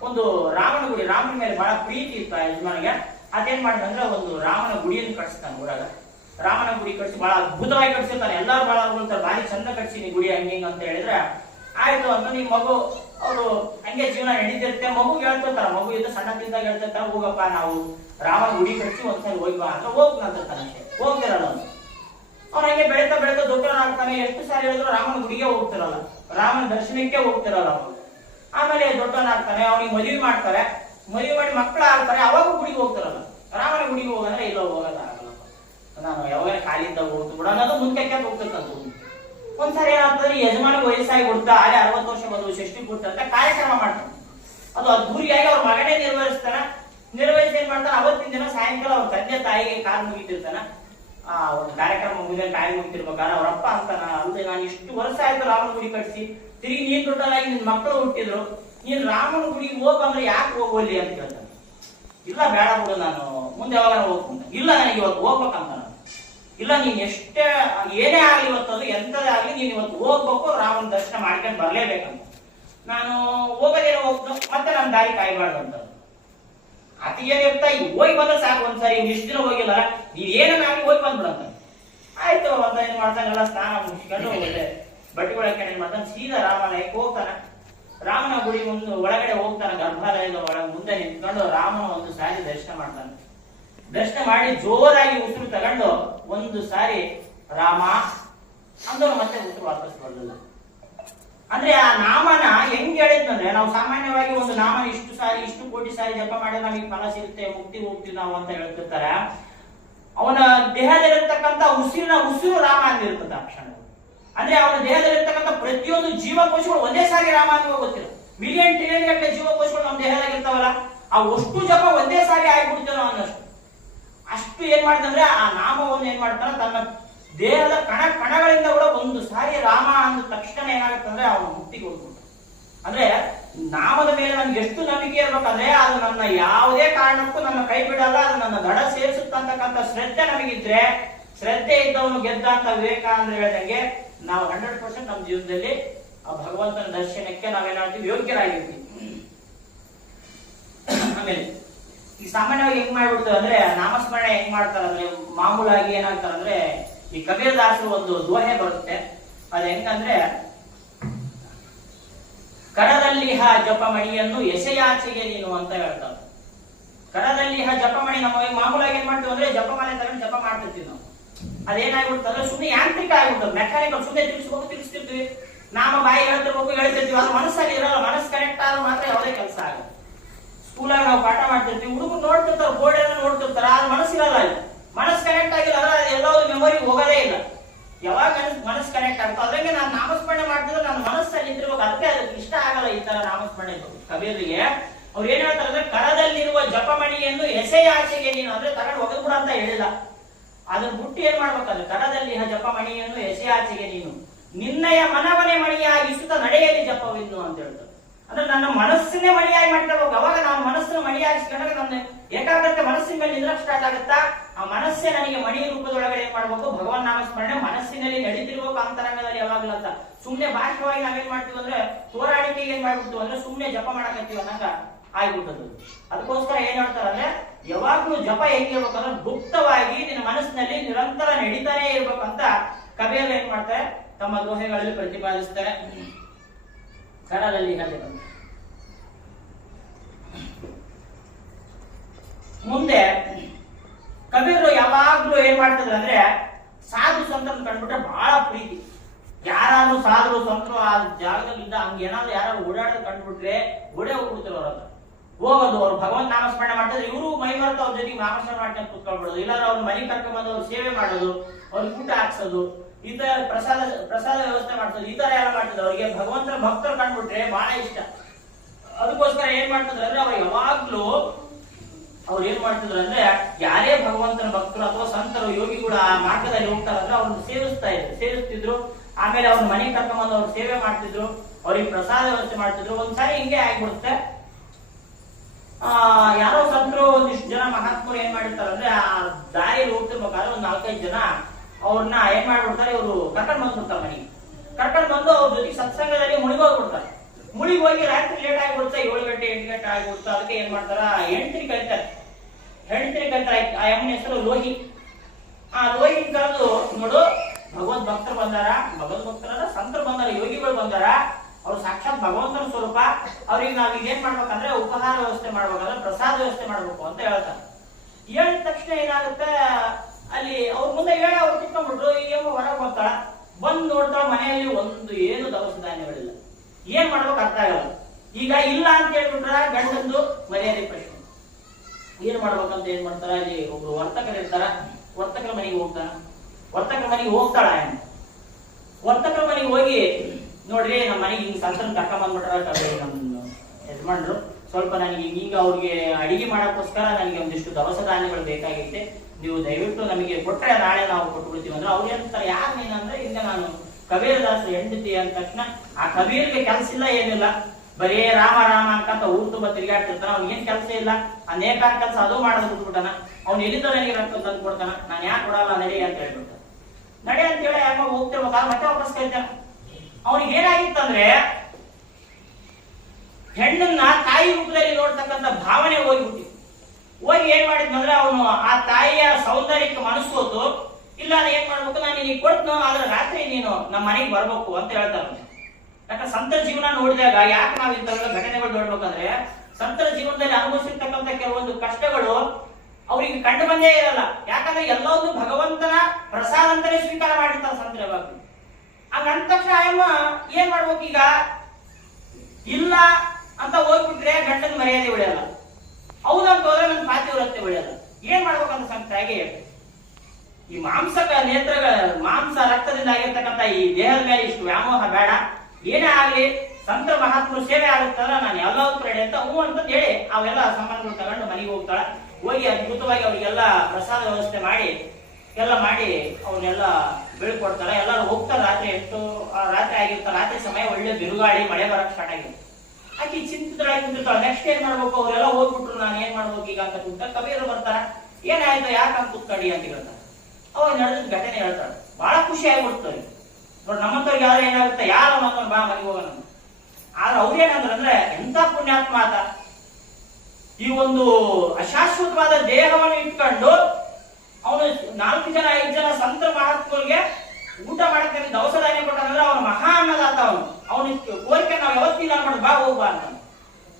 ಒಂದು ರಾಮನ ಗುಡಿ, ರಾಮನ ಮೇಲೆ ಬಹಳ ಪ್ರೀತಿ ಇತ್ತು ಆ ಯಜಮಾನಿಗೆ. ಅದೇನ್ ಮಾಡಿದಂದ್ರೆ ಒಂದು ರಾಮನ ಗುಡಿಯನ್ನು ಕಟ್ಸ್ತಾನೆ ಊರಾಗ. ರಾಮನ ಗುಡಿ ಕಟ್ಸಿ ಬಹಳ ಅದ್ಭುತವಾಗಿ ಕಟ್ಸಿರ್ತಾನೆ. ಎಲ್ಲಾರು ಬಹಳ ಹೊಗಳ್ತಾರೆ, ಭಾರಿ ಚಂದ ಕಟ್ಸಿನಿ ಗುಡಿ ಹಂಗೆ ಹಿಂಗ ಅಂತ ಹೇಳಿದ್ರೆ ಆಯ್ತು ಅಂತ ನಿಮ್ ಮಗು ಅವರು ಹಂಗೆ ಜೀವನ ನಡೀತಿರುತ್ತೆ. ಮಗು ಹೇಳ್ತಿರ್ತಾರ, ಮಗು ಇದ್ದು ಸಣ್ಣದಿದ್ದಾಗ ಹೇಳ್ತಿರ್ತಾರ, ಹೋಗಪ್ಪ ನಾವು ರಾಮನ ಗುಡಿ ಕಟ್ಸಿ ಒಂದ್ಸರಿ ಹೋಗಿ ಬಾ ಅಂದ್ರೆ ಹೋಗ್ತಾನೆ. ಹೋಗ್ತಿರಲ್ಲ ಅವ್ನು ಹಂಗೆ ಬೆಳೀತಾ ಬೆಳೀತಾ ದೊಡ್ಡವನಾಗ್ತಾನೆ. ಎಷ್ಟು ಸಾರಿ ಹೇಳಿದ್ರು ರಾಮನ ಗುಡಿಗೆ ಹೋಗ್ತಿರಲ್ಲ, ರಾಮನ ದರ್ಶನಕ್ಕೆ ಹೋಗ್ತಿರಲ್ಲ ಅವನು. ಆಮೇಲೆ ದೊಡ್ಡವನಾಗ್ತಾನೆ, ಅವನಿಗೆ ಮದುವೆ ಮಾಡ್ತಾರೆ, ಮದುವೆ ಮಾಡಿ ಮಕ್ಕಳು ಆಗ್ತಾರೆ, ಅವಾಗ ಗುಡಿಗೆ ಹೋಗ್ತಿರಲ್ಲ. ರಾಮನ ಗುಡಿಗೆ ಹೋಗಂದ್ರೆ ಇಲ್ಲ ಹೋಗೋದಾಗಲ್ಲ, ನಾನು ಯಾವಾಗ ಖಾಲಿ ಇದ್ದಾಗ ಹೋಗ್ತು ಬಿಡ ಅನ್ನೋದು ಮುಂದೆ ಹೋಗ್ತಿರ್ತಂತ. ಒಂದ್ಸರಿ ಏನಾಗ್ತದೆ, ಯಜಮಾನಿಗೆ ವಯಸ್ಸಾಗಿ ಬಿಡ್ತಾ, ಅಲ್ಲೇ 60 ವರ್ಷ ಬಂದು ಷಷ್ಠಿ ಬಿಡ್ತಂತ ಕಾರ್ಯಕ್ರಮ ಮಾಡ್ತಾನೆ. ಅದು ಅದ್ದೂರಿಯಾಗಿ ಅವ್ರ ಮಗನೇ ನಿರ್ವಹಿಸ್ತಾನ. ನಿರ್ವಹಿಸಿ ಏನ್ ಮಾಡ್ತಾನೆ, ಅವತ್ತಿನ ದಿನ ಸಾಯಂಕಾಲ ಅವ್ರ ತಂದೆ ತಾಯಿಗೆ ಕಾಲು ಮುಗಿತಿರ್ತಾನ. ಒಂದು ಕಾರ್ಯಕ್ರಮ ಮುಗಿದ ಕಾಯಿ ಮುಗಿತಿರ್ಬೇಕಾದ್ರೆ ಅವ್ರಪ್ಪ ಅಂತಾನ, ಅಲ್ದೆ ನಾನು ಇಷ್ಟು ವರ್ಷ ಆಯ್ತು ರಾಮನ ಗುಡಿ ಕಟ್ಸಿ, ತಿರುಗಿ ನೀನ್ ದೊಡ್ಡಲಾಗಿ ನಿನ್ ಮಕ್ಕಳು ಹುಟ್ಟಿದ್ರು, ನೀನ್ ರಾಮನ ಗುಡಿಗೆ ಹೋಗಂದ್ರೆ ಯಾಕೆ ಹೋಗೋಲಿ ಅಂತ ಕೇಳ್ತಾನೆ. ಇಲ್ಲ ಬೇಡ ಬಿಡು, ನಾನು ಮುಂದೆ ಯಾವಾಗ ಹೋಗ್ತೀನಿ. ಇಲ್ಲ ನನಗೆ ಇವತ್ತು ಹೋಗ್ಬೇಕಂತ. ಇಲ್ಲ ನೀನ್ ಎಷ್ಟೇ ಏನೇ ಆಗ್ಲಿ ಇವತ್ತು ಎಂತದೇ ಆಗ್ಲಿ ನೀನ್ ಇವತ್ತು ಹೋಗ್ಬೇಕು, ರಾಮನ ದರ್ಶನ ಮಾಡ್ಕೊಂಡು ಬರ್ಲೇಬೇಕಂತ. ನಾನು ಹೋಗೋದೇನೋ ಹೋಗ್ತು, ಮತ್ತೆ ನಮ್ ದಾರಿ ಕಾಯ್ಬಾರ್ದು ಅಂತ. ಅತಿಗೇನಿರ್ತಾ ಹೋಗಿ ಬಂದ್ರೆ ಸಾಕು, ಒಂದ್ಸರಿ ಇಷ್ಟು ದಿನ ಹೋಗಿಲ್ಲ, ನೀವ್ ಏನಾಗ್ಲಿ ಹೋಗಿ ಬಂದ್ಬಿಡಂತ. ಆಯ್ತು ಅಂತ ಏನ್ ಮಾಡ್ತಾನೆಲ್ಲ ಸ್ನಾನ ಮುಗಿಸ್ಕೊಂಡು ಒಳ್ಳೆ ಬಟ್ಟೆಗಳು ಹಾಕೊಂಡು ಏನ್ ಮಾಡ್ತಾನೆ, ಸೀದಾ ರಾಮನಾಯಕ್ ಹೋಗ್ತಾನ. ರಾಮನ ಗುಡಿ ಮುಂದೆ ಒಳಗಡೆ ಹೋಗ್ತಾನೆ, ಗರ್ಭಾಲಯದ ಒಳಗೆ ಮುಂದೆ ನಿಂತ್ಕೊಂಡು ರಾಮನ ಒಂದು ಸಾರಿ ದರ್ಶನ ಮಾಡ್ತಾನೆ. ದರ್ಶನ ಮಾಡಿ ಜೋರಾಗಿ ಉಸಿರು ತಗೊಂಡು ಒಂದು ಸಾರಿ ರಾಮ ಅಂದವನು ಮತ್ತೆ ಉಸಿರು ವಾಪಸ್ ಬರಲಿಲ್ಲ. ಅಂದ್ರೆ ಆ ನಾಮನ ಹೆಂಗ್ ಹೇಳಿದ್ನಂದ್ರೆ, ನಾವು ಸಾಮಾನ್ಯವಾಗಿ ಒಂದು ನಾಮನ ಇಷ್ಟು ಸಾರಿ ಇಷ್ಟು ಕೋಟಿ ಸಾರಿ ಜಪ ಮಾಡಿದ್ರೆ ನಮಗೆ ಫಲ ಸಿಗುತ್ತೆ, ಮುಕ್ತಿ ಹೋಗ್ತೀವಿ ನಾವು ಅಂತ ಹೇಳ್ತಿರ್ತಾರೆ. ಅವನ ದೇಹದಲ್ಲಿರ್ತಕ್ಕಂಥ ಉಸಿರು ರಾಮ ಅಂದಿರ್ತದೆ ಆ ಕ್ಷಣ. ಅಂದ್ರೆ ಅವನ ದೇಹದಲ್ಲಿರ್ತಕ್ಕಂಥ ಪ್ರತಿಯೊಂದು ಜೀವಕೋಶಗಳು ಒಂದೇ ಸಾರಿ ರಾಮ ಅಂತ ಗೊತ್ತಿಲ್ಲ. ಮಿಲಿಯನ್ ಟ್ರಿಲಿಯನ್ ಗಟ್ಟಲೆ ಜೀವಕೋಶಗಳು ನಮ್ಮ ದೇಹದಾಗ ಇರ್ತಾವಲ್ಲ, ಆ ಅಷ್ಟು ಜಪ ಒಂದೇ ಸಾರಿ ಆಗ್ಬಿಡ್ತೇನೋ ಅನ್ನೋಷ್ಟು. ಅಷ್ಟು ಏನ್ ಮಾಡಿದಂದ್ರೆ ಆ ನಾಮವನ್ನು ಏನ್ ಮಾಡ್ತಾನೆ, ತನ್ನ ದೇಹದ ಕಣಗಳಿಂದ ಕೂಡ ಒಂದು ಸಾರಿ ರಾಮ ಅಂದ ತಕ್ಷಣ ಏನಾಗುತ್ತಂದ್ರೆ ಅವನು ಮುಕ್ತಿಗೆ ಹೋಗ್ಬಿಡ್ತಾನೆ. ಅಂದ್ರೆ ನಾಮದ ಮೇಲೆ ನನ್ಗೆ ಎಷ್ಟು ನಂಬಿಕೆ ಇರ್ಬೇಕಂದ್ರೆ ಅದು ನನ್ನ ಯಾವುದೇ ಕಾರಣಕ್ಕೂ ನನ್ನ ಕೈ ಬಿಡಲ್ಲ, ಅದು ನನ್ನ ದಡ ಸೇರಿಸುತ್ತಂತಕ್ಕಂಥ ಶ್ರದ್ಧೆ ನಮಗಿದ್ರೆ, ಶ್ರದ್ಧೆ ಇದ್ದವನು ಗೆದ್ದ ಅಂತ ವಿವೇಕಾನಂದ ಹೇಳ್ದಂಗೆ ನಾವು 100% ನಮ್ಮ ಜೀವನದಲ್ಲಿ ಆ ಭಗವಂತನ ದರ್ಶನಕ್ಕೆ ನಾವೇನಾಗ್ತೀವಿ, ಯೋಗ್ಯರಾಗಿರ್ತೀವಿ. ಆಮೇಲೆ ಈ ಸಾಮಾನ್ಯವಾಗಿ ಹೆಂಗ್ ಮಾಡ್ಬಿಡ್ತಾರೆ ಅಂದ್ರೆ, ನಾಮಸ್ಮರಣೆ ಹೆಂಗ್ ಮಾಡ್ತಾರಂದ್ರೆ, ಮಾಮೂಲಾಗಿ ಏನಾಗ್ತಾರಂದ್ರೆ, ಈ ಕಬೀರದಾಸರು ಒಂದು ದೋಹೆ ಬರುತ್ತೆ. ಅದ್ ಹೆಂಗಂದ್ರೆ, ಕರದಲ್ಲಿಹ ಜಪಮಣಿಯನ್ನು ಎಸೆಯಾಚೆಗೆ ನೀನು ಅಂತ ಹೇಳ್ತಾರೆ. ಕರದಲ್ಲಿಹ ಜಪಮಣಿ ನಮ್ಮ ಮಾಮೂಲಾಗಿ ಏನ್ ಮಾಡ್ತೀವಿ ಅಂದ್ರೆ, ಜಪಮಾಲೆ ತಗೊಂಡು ಜಪ ಮಾಡ್ತಿರ್ತೀವಿ ನಾವು. ಅದೇನಾಗ್ಬಿಡ್ತಂದ್ರೆ ಸುಮ್ಮನೆ ಯಾಂತ್ರಿಕ ಆಗ್ಬಿಡ್ತದೆ, ಮೆಕ್ಯಾನಿಕಲ್. ಸುಮ್ಮನೆ ತಿರ್ಗಿಸ್ತಿರ್ತೀವಿ, ನಾಮ ಬಾಯಿ ಹೇಳ್ತಿರ್ತೀವಿ, ಅದು ಮನಸ್ಸಲ್ಲಿ ಇರಲ್ಲ. ಮನಸ್ಸು ಕನೆಕ್ಟ್ ಆದ್ರೂ ಮಾತ್ರ ಯಾವುದೇ ಕೆಲಸ ಆಗುತ್ತೆ. ಸ್ಕೂಲಾಗ ನಾವು ಪಾಠ ಮಾಡ್ತಿರ್ತೀವಿ, ಹುಡುಗರು ನೋಡ್ತಿರ್ತಾರೆ, ಬೋರ್ಡ್ ಎಲ್ಲ ನೋಡ್ತಿರ್ತಾರೆ, ಅದು ಮನಸ್ಸಿರಲ್ಲ. ಅಲ್ಲಿ ಮನಸ್ಸು ಕನೆಕ್ಟ್ ಆಗಿಲ್ಲ ಅಂದ್ರೆ ಎಲ್ಲವೂ ಮೆಮೊರಿ ಹೋಗೋದೇ ಇಲ್ಲ. ಯಾವಾಗ ಮನಸ್ಸು ಕನೆಕ್ಟ್ ಆಗ್ತದೆ, ಅದ್ರಂಗೆ ನಾನು ನಾಮಸ್ಮರಣೆ ಮಾಡ್ತಿದ್ರೆ ನನ್ನ ಮನಸ್ಸಲ್ಲಿ ಇದ್ದಿರ್ಬೇಕು. ಅದಕ್ಕೆ ಇಷ್ಟ ಆಗಲ್ಲ ಈ ತರ ನಾಮಸ್ಮರಣೆ. ಕಬೀರಿಗೆ ಅವ್ರು ಏನ್ ಹೇಳ್ತಾರೆ ಅಂದ್ರೆ, ಕರದಲ್ಲಿರುವ ಜಪಮಣಿಯನ್ನು ಎಸೆಯಾಚೆಗೆ ನೀನು ಅಂದ್ರೆ ತಗೊಂಡು ಒಗದ್ಬಿಡ ಅಂತ ಹೇಳಿಲ್ಲ. ಅದನ್ನ ಬಿಟ್ಟು ಏನ್ ಮಾಡ್ಬೇಕಂದ್ರೆ, ಕರದಲ್ಲಿ ಜಪಮಣಿಯನ್ನು ಎಸೆಯಾಚೆಗೆ ನೀನು ನಿನ್ನಯ ಮನವನೇ ಮಣಿಯಾಗಿಸುತ್ತ ನಡೆಯಲಿ ಜಪವಿನ್ನು ಅಂತ ಹೇಳ್ತಾರೆ. ಅಂದ್ರೆ ನನ್ನ ಮನಸ್ಸನ್ನೇ ಮಣಿಯಾಗಿ ಮಾಡ್ಕೋಬೇಕು. ಅವಾಗ ನಾನು ಮನಸ್ಸನ್ನು ಮಣಿಯಾಗಿಸ್ಕೊಂಡಾಗ ನನ್ನ ಏಕಾಗ್ರತೆ ಮನಸ್ಸಿನ ಮೇಲೆ ನಿಲ್ಲಕ್ ಸ್ಟಾರ್ಟ್ ಆಗುತ್ತಾ. ಆ ಮನಸ್ಸೇ ನನಗೆ ಮಣಿ ರೂಪದೊಳಗಡೆ ಏನ್ ಮಾಡ್ಬೇಕು, ಭಗವಾನ್ ನಾಮಸ್ಮರಣೆ ಮನಸ್ಸಿನಲ್ಲಿ ನಡೀತಿರ್ಬೇಕು ಅಂತರಂಗದಲ್ಲಿ ಯಾವಾಗ್ಲೂ ಅಂತ. ಸುಮ್ನೆ ಬಾಹ್ಯವಾಗಿ ನಾವೇನ್ ಮಾಡ್ತೀವಿ ಅಂದ್ರೆ, ತೋರಾಣಿಕೆಗೆ ಏನ್ ಮಾಡ್ಬಿಡ್ತೀವಿ ಅಂದ್ರೆ ಸುಮ್ನೆ ಜಪ ಮಾಡಕತ್ತೀವಿ ಅನ್ನಂಗ ಆಗ್ಬಿಟ್ಟದು. ಅದಕ್ಕೋಸ್ಕರ ಏನ್ ಹೇಳ್ತಾರಂದ್ರೆ, ಯಾವಾಗ್ಲೂ ಜಪ ಹೆಂಗಿರ್ಬೇಕಂದ್ರೆ ಗುಪ್ತವಾಗಿ ನಿನ್ನ ಮನಸ್ಸಿನಲ್ಲಿ ನಿರಂತರ ನಡೀತಾನೆ ಇರ್ಬೇಕಂತ ಕವಿಯರು ಏನ್ ಮಾಡ್ತಾರೆ, ತಮ್ಮ ದೋಹೆಗಳಲ್ಲಿ ಪ್ರತಿಪಾದಿಸ್ತಾರೆ. ಕರದಲ್ಲಿ ಮುಂದೆ ಕಬೀರರು ಯಾವಾಗ್ಲೂ ಏನ್ ಮಾಡ್ತಿದ್ರು ಅಂದ್ರೆ, ಸಾಧು ಸಂತರನ್ನು ಕಂಡ್ಬಿಟ್ರೆ ಬಹಳ ಪ್ರೀತಿ. ಯಾರು ಸಾಧು ಸಂತರು ಆ ಜಾಗದಲ್ಲಿದ್ದ ಹಂಗ ಏನಾದ್ರು ಯಾರು ಓಡಾಡೋದು ಕಂಡ್ಬಿಟ್ರೆ ಓಡೇ ಹೋಗ್ಬಿಡ್ತಾರೆ. ಅವ್ರ ಹತ್ರ ಹೋಗೋದು, ಅವ್ರು ಭಗವಂತ ನಾಮಸ್ಮರಣೆ ಮಾಡ್ತಿದ್ರೆ ಇವರು ಮೈ ಮರೆತು ಅವ್ರ ಜೊತೆಗೆ ನಾಮಸ್ಮರಣೆ ಮಾಡ್ಕೊಂಡು ಕೂತ್ಕೊಳ್ಬಿಡೋದು. ಇಲ್ಲಾಂದ್ರೆ ಅವ್ರ ಮನೆ ಕರ್ಕೊಂಡ್ಬಂದು ಅವ್ರ ಸೇವೆ ಮಾಡೋದು, ಅವ್ರಿಗೆ ಊಟ ಹಾಕ್ಸೋದು, ಈ ತರ ಪ್ರಸಾದ ವ್ಯವಸ್ಥೆ ಮಾಡ್ಸೋದು, ಈ ತರ ಎಲ್ಲ ಮಾಡ್ತಿದ್ರು. ಅವ್ರಿಗೆ ಭಗವಂತನ ಭಕ್ತರು ಕಂಡ್ಬಿಟ್ರೆ ಬಹಳ ಇಷ್ಟ. ಅದಕ್ಕೋಸ್ಕರ ಏನ್ ಮಾಡ್ತಿದ್ರು ಅಂದ್ರೆ, ಅವ್ರು ಯಾವಾಗ್ಲೂ ಅವ್ರು ಏನ್ ಮಾಡ್ತಿದ್ರು ಅಂದ್ರೆ, ಯಾರೇ ಭಗವಂತನ ಭಕ್ತರು ಅಥವಾ ಸಂತರು ಯೋಗಿಗಳು ಆ ಮಾರ್ಗದಲ್ಲಿ ಹೋಗ್ತಾರಂದ್ರೆ ಅವ್ರನ್ನ ಸೇವಿಸ್ತಿದ್ರು. ಆಮೇಲೆ ಅವ್ರ ಮನೆ ಕರ್ಕೊಂಡ್ಬಂದು ಅವ್ರು ಸೇವೆ ಮಾಡ್ತಿದ್ರು, ಅವ್ರಿಗೆ ಪ್ರಸಾದ ವ್ಯವಸ್ಥೆ ಮಾಡ್ತಿದ್ರು. ಒಂದ್ಸಾರಿ ಹಿಂಗೆ ಆಗ್ಬಿಡುತ್ತೆ, ಯಾರೋ ಸಂತರು ಒಂದಿಷ್ಟು ಜನ ಮಹಾತ್ಮರು ಏನ್ ಮಾಡಿರ್ತಾರೆ ಅಂದ್ರೆ, ಆ ದಾರಿಯಲ್ಲಿ ಹೋಗ್ತಿರ್ಬೇಕಾದ್ರೆ ಒಂದ್ 4-5 ಜನ ಅವ್ರನ್ನ ಏನ್ ಮಾಡ್ಬಿಡ್ತಾರೆ, ಇವರು ಕರ್ಕೊಂಡ್ ಬಂದ್ಬಿಡ್ತಾರೆ ಮನೆಗೆ. ಕರ್ಕೊಂಡು ಬಂದು ಅವ್ರ ಜೊತೆ ಸತ್ಸಂಗದಲ್ಲಿ ಮುಳುಗೋಗ್ಬಿಡ್ತಾರೆ. ಮುಳುಗಿ ಹೋಗಿ ರಾತ್ರಿ ಲೇಟ್ ಆಗಿಬಿಡುತ್ತೆ, 7 ಗಂಟೆ 8 ಗಂಟೆ ಆಗಿಬಿಡುತ್ತೆ. ಅದಕ್ಕೆ ಏನ್ ಮಾಡ್ತಾರ, ಹೆಂಡತಿನ ಕರೀತಾರೆ. ಆ ಅಮ್ಮನ ಹೆಸರು ಲೋಹಿ. ಆ ಲೋಹಿ ಕರೆದು, ನೋಡು ಭಗವದ್ ಭಕ್ತರು ಬಂದಾರ, ಭಗವದ್ ಭಕ್ತರ ಸಂತರು ಬಂದಾರ, ಯೋಗಿಗಳು ಬಂದಾರ, ಅವ್ರು ಸಾಕ್ಷಾತ್ ಭಗವಂತನ ಸ್ವರೂಪ. ಅವ್ರಿಗೆ ನಾವೀಗ ಏನ್ ಮಾಡ್ಬೇಕಂದ್ರೆ ಉಪಹಾರ ವ್ಯವಸ್ಥೆ ಮಾಡ್ಬೇಕಂದ್ರೆ ಪ್ರಸಾದ ವ್ಯವಸ್ಥೆ ಮಾಡ್ಬೇಕು ಅಂತ ಹೇಳ್ತಾರೆ. ಹೇಳಿದ ತಕ್ಷಣ ಏನಾಗುತ್ತೆ, ಅಲ್ಲಿ ಅವ್ರ ಮುಂದೆ ಹೇಳಿ ಅವ್ರು ಕಿತ್ಕೊಂಡ್ಬಿಟ್ರು. ಈಗ ಹೊರಗೆ ಬರ್ತಾಳ, ಬಂದ್ ನೋಡ್ತಾಳ, ಮನೆಯಲ್ಲಿ ಒಂದು ಏನು ದವಸ ಧಾನ್ಯಗಳಿಲ್ಲ. ಏನ್ ಮಾಡ್ಬೇಕು ಅರ್ಥ ಆಗಲ್ಲ. ಈಗ ಇಲ್ಲ ಅಂತ ಹೇಳ್ಬಿಟ್ರ ಗಂಡಂದು ಮರ್ಯಾದೆ ಪ್ರಶ್ನೆ. ಏನ್ ಮಾಡ್ಬೇಕಂತ ಏನ್ ಮಾಡ್ತಾರ, ಅಲ್ಲಿ ಒಬ್ರು ವರ್ತಕರು ಇರ್ತಾರ, ವರ್ತಕರ ಮನೆಗೆ ಹೋಗ್ತಾಳ. ವರ್ತಕರ ಮನೆಗೆ ಹೋಗಿ, ನೋಡ್ರಿ ನಮ್ಮ ಮನೆಗೆ ಹಿಂಗ್ ಸಂತನ ಕರ್ಕೊಂಡ್ ಬಂದ್ಬಿಟ್ರ ನಮ್ಮ ಯಜಮಾನ್ರು, ಸ್ವಲ್ಪ ನನಗೆ ಈಗ ಅವ್ರಿಗೆ ಅಡಿಗೆ ಮಾಡಕ್ಕೋಸ್ಕರ ನನಗೆ ಒಂದಿಷ್ಟು ದವಸ ಧಾನ್ಯಗಳು ಬೇಕಾಗಿತ್ತೆ, ನೀವು ದಯವಿಟ್ಟು ನಮಗೆ ಕೊಟ್ರೆ ನಾಳೆ ನಾವು ಕೊಟ್ಬಿಡ್ತೀವಿ ಅಂದ್ರೆ ಅವ್ರು ಹೇಳ್ತಾರೆ, ಯಾರು ನೀನಂದ್ರೆ ಈಗ ನಾನು ಕಬೀರದಾಸ ಹೆಂಡತಿ ಅಂದ ತಕ್ಷಣ ಆ ಕಬೀರ್ಗೆ ಕೆಲಸ ಇಲ್ಲ, ಏನಿಲ್ಲ, ಬರೀ ರಾಮ ರಾಮ ಅನ್ಕಂತ ಊರ್ ತುಂಬಾ ತಿರುಗಾಡ್ತಿರ್ತಾನ. ಅವ್ನಿಗೆ ಏನ್ ಕೆಲಸ ಇಲ್ಲ, ನೇಕಾರ ಕೆಲಸ ಅದು ಮಾಡೋದು ಬಿಟ್ಬಿಟ್ಟಾನ. ಅವ್ನು ಎಲ್ಲಿಂದ ನನಗೆ ರೊಕ್ಕ ತಂದು ಕೊಡ್ತಾನ, ನಾನು ಯಾಕೆ ಕೊಡಲ್ಲ, ನಡಿ ಅಂತ ಹೇಳ್ಬಿಡ್ತಾನೆ. ನಡಿ ಅಂತ ಹೇಳಿ ಯಾಕೋ ಹೋಗ್ತಿರ್ಬೇಕಾದ್ರೆ ಮತ್ತೆ ವಾಪಸ್ ಕರಿತಾನ. ಅವ್ನಿಗೆ ಏನಾಗಿತ್ತಂದ್ರೆ ಹೆಣ್ಣನ್ನ ತಾಯಿ ರೂಪದಲ್ಲಿ ನೋಡ್ತಕ್ಕಂಥ ಭಾವನೆ ಹೋಗಿ ಏನ್ ಮಾಡಿದ್ನಂದ್ರೆ ಅವನು ಆ ತಾಯಿಯ ಸೌಂದರ್ಯಕ್ಕೆ ಮನಸ್ಸು ಹೋತು. ಇಲ್ಲ ಏನ್ ಮಾಡ್ಬೇಕು, ನಾನು ನಿನಗೆ ಕೊಡ್ತು, ಆದ್ರೆ ರಾತ್ರಿ ನೀನು ನಮ್ಮ ಮನೆಗೆ ಬರ್ಬೇಕು ಅಂತ ಹೇಳ್ತಾನೆ. ಯಾಕಂದ್ರೆ ಸಂತರ ಜೀವನ ನೋಡಿದಾಗ ಯಾಕೆ ನಾವ್ ಇಂಥವೆಲ್ಲ ಘಟನೆಗಳು ನೋಡ್ಬೇಕಂದ್ರೆ ಸಂತರ ಜೀವನದಲ್ಲಿ ಅನುಭವಿಸಿರ್ತಕ್ಕಂಥ ಕೆಲವೊಂದು ಕಷ್ಟಗಳು ಅವ್ರಿಗೆ ಕಂಡು ಬಂದೇ ಇರಲ್ಲ. ಯಾಕಂದ್ರೆ ಎಲ್ಲವನ್ನೂ ಭಗವಂತನ ಪ್ರಸಾದ ಅಂತಾನೆ ಸ್ವೀಕಾರ ಮಾಡಿರ್ತಾರೆ ಸಂತರ. ಯಾವಾಗ ಹಂಗಂದ ತಕ್ಷಣ ಅಯ್ಯಮ್ಮ ಏನ್ ಮಾಡ್ಬೇಕು, ಈಗ ಇಲ್ಲ ಅಂತ ಹೋಗ್ಬಿಟ್ರೆ ಗಂಡನ ಮರ್ಯಾದೆ ಉಳಿಯಲ್ಲ, ಹೌದಂತ ಹೋದ್ರೆ ನನ್ನ ಪಾತಿವ್ರತೆ ಉಳಿಯಲ್ಲ. ಏನ್ ಮಾಡ್ಬೇಕಂತ ಸಂತಾಗಿ ಈ ಮಾಂಸ ರಕ್ತದಿಂದ ಆಗಿರ್ತಕ್ಕಂಥ ಈ ದೇಹದ ಮೇಲೆ ಇಷ್ಟು ವ್ಯಾಮೋಹ ಬೇಡ, ಏನೇ ಆಗ್ಲಿ ಸಂತ ಮಹಾತ್ಮರು ಸೇವೆ ಆಗುತ್ತಲ್ಲ, ನಾನು ಎಲ್ಲವೂ ರೆಡಿ ಅಂತ ಅಂತ ಹೇಳಿ ಅವೆಲ್ಲ ಸಾಮಾನುಗಳು ತಗೊಂಡು ಮನೆಗೆ ಹೋಗ್ತಾಳ. ಹೋಗಿ ಅದ್ಭುತವಾಗಿ ಅವ್ರಿಗೆಲ್ಲ ಪ್ರಸಾದ ವ್ಯವಸ್ಥೆ ಮಾಡಿ ಎಲ್ಲ ಮಾಡಿ ಅವನ್ನೆಲ್ಲ ಬೀಳ್ಕೊಡ್ತಾರ. ಎಲ್ಲರೂ ಹೋಗ್ತಾರೆ. ರಾತ್ರಿ ಆಗಿರ್ತಾರೆ. ರಾತ್ರಿ ಸಮಯ ಒಳ್ಳೆ ಬಿರುಗಾಳಿ, ಮಳೆ ಬರಕ್ ಸ್ಟಾರ್ಟ್ ಆಗಿದೆ. ಆಕಿ ಚಿಂತಿತರಾಗಿರ್ತಾಳ. ನೆಕ್ಸ್ಟ್ ಏನ್ ಮಾಡ್ಬೇಕು, ಅವರೆಲ್ಲ ಹೋಗ್ಬಿಟ್ರು, ನಾನು ಏನ್ ಮಾಡ್ಬೇಕು ಈಗ ಅಂತ ಕೂತ ಕಬೀರು ಬರ್ತಾರ. ಏನಾಯ್ತು, ಯಾಕಂತ ಕೂತ್ಕಡಿ ಅಂತ ಹೇಳ್ತಾರೆ. ಅವಾಗ ನಡೆದ ಘಟನೆ ಹೇಳ್ತಾಳೆ. ಬಹಳ ಖುಷಿ ಆಗ್ಬಿಡ್ತಾರೆ. ನೋಡಿ ನಮ್ಮಂತವ್ರಿಗೆ ಯಾರು ಏನಾಗುತ್ತೆ, ಯಾರು ಅನ್ನೋದು ಬಾ ಮನೆಗೆ ಹೋಗೋಣ. ಆದ್ರೆ ಅವ್ರೇನಂದ್ರೆ ಎಂತ ಪುಣ್ಯಾತ್ಮ ಆತ, ಈ ಒಂದು ಅಶಾಶ್ವತವಾದ ದೇಹವನ್ನು ಇಟ್ಕೊಂಡು ಅವನು 4 ಜನ 5 ಜನ ಸಂತ ಮಹಾತ್ಮರಿಗೆ ಊಟ ಮಾಡಕ್ಕೆ ದವಸ ಧಾನ್ಯ ಕೊಟ್ಟಾನಂದ್ರೆ ಅವನು ಮಹಾ ಅನ್ನದಾತ. ಅವನ ಕೋರಿಕೆ ನಾವು ಯಾವತ್ತಿಲ್ಲ ಮಾಡೋದು, ಬಾ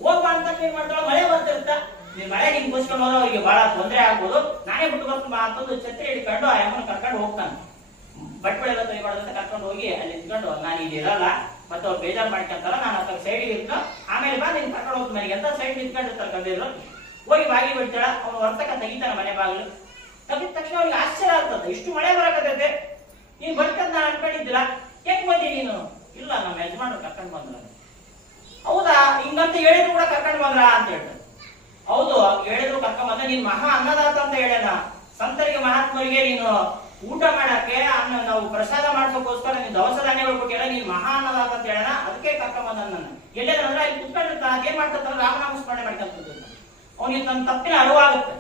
ಹೋಗ್ಬಾ ಅಂತ ಏನ್ ಮಾಡ್ತಾಳ, ಮಳೆ ಬರ್ತಿರ್ತ, ನೀನ್ ಮಳೆ ಹಿಂಗ್ ಕೂಸ್ಕೊಂಡು ಹೋದ್ರೆ ಅವ್ರಿಗೆ ಬಹಳ ತೊಂದರೆ ಆಗ್ಬೋದು, ನಾನೇ ಬಿಟ್ಟು ಬರ್ತೀನಿ ಬಾ ಅಂತಂದು ಛತ್ರಿ ಹಿಡ್ಕೊಂಡು ಆ ಅಮ್ಮನ ಕರ್ಕೊಂಡು ಹೋಗ್ತಾನೆ. ಬಟ್ಬಳೆಲ್ಲ ತೊಯ್ಬಾರ್ದಂತ ಕರ್ಕೊಂಡು ಹೋಗಿ ಅಲ್ಲಿ ನಿಂತ್ಕೊಂಡು, ನಾನು ಇಲ್ಲಿ ಇರಲ್ಲ, ಮತ್ತೆ ಅವ್ರು ಬೇಜಾರು ಮಾಡ್ಕೊಂತಾರ, ನಾನು ಆ ಸೈಡಿಗೆ ಇರ್ತ, ಆಮೇಲೆ ಬಾ ನೀನ್ ಕರ್ಕೊಂಡು ಹೋಗ್ತೀನಿ ಮನೆಗೆ ಅಂತ ಸೈಡ್ ನಿಂತ್ಕೊಂಡಿರ್ತಾರೆ. ಕಬೀರು ಹೋಗಿ ಬಾಗಿ ಬಿಡ್ತಾಳ. ಅವ್ನು ವರ್ತಕ ತೆಗಿತಾನೆ ಮನೆ ಬಾಗಿಲು. ತೆಗಿದ ತಕ್ಷಣ ಅವ್ರಿಗೆ ಆಶ್ಚರ್ಯ ಆಗ್ತದೆ, ಇಷ್ಟು ಮಳೆ ಬರಕತ್ತೈತೆ, ನೀನ್ ಬರ್ಕಂತ ನಾನು ಅನ್ಕೊಂಡಿದ್ದಿಲ್ಲ, ಹೆಂಗ್ ಬಂದಿ ನೀನು? ಇಲ್ಲ, ನಮ್ಮ ಯಜಮಾನ್ರು ಕರ್ಕೊಂಡು ಬಂದ್ರ. ಹೌದಾ, ಹಿಂಗಂತ ಹೇಳಿದ್ರು ಕೂಡ ಕರ್ಕೊಂಡು ಬಂದ್ರ ಅಂತ ಹೇಳ್ತಾರೆ. ಹೌದು, ಹೇಳಿದ್ರು ಕರ್ಕೊಂಡ್ ಬಂದ, ನೀನ್ ಮಹಾ ಅನ್ನದಾತ ಅಂತ ಹೇಳ್ಯಾನ. ಸಂತರಿಗೆ ಮಹಾತ್ಮರಿಗೆ ನೀನು ಊಟ ಮಾಡಕ್ಕೆ ನಾವು ಪ್ರಸಾದ ಮಾಡ್ಸೋಕೋಸ್ಕರ ನೀನು ದವಸ ಧಾನ್ಯಗಳು ಕೊಟ್ಟಿಲ್ಲ, ನೀನ್ ಮಹಾ ಅನ್ನದಾತ ಅಂತ ಹೇಳೋಣ, ಅದಕ್ಕೆ ಕರ್ಕೊಂಡ್ ಬಂದ. ನನ್ನ ಎಲ್ಲೇನಂದ್ರೆ ಅಲ್ಲಿ ಕುತ್ಕೊಂಡಿರ್ತಾನ, ಅದೇನ್ ಮಾಡ್ತಾರ, ರಾಮನಾಮ ಸ್ಮರಣೆ ಮಾಡ್ಕೊಂತ. ಅವನಿಗೆ ತನ್ನ ತಪ್ಪಿನ ಅರಿವಾಗುತ್ತೆ.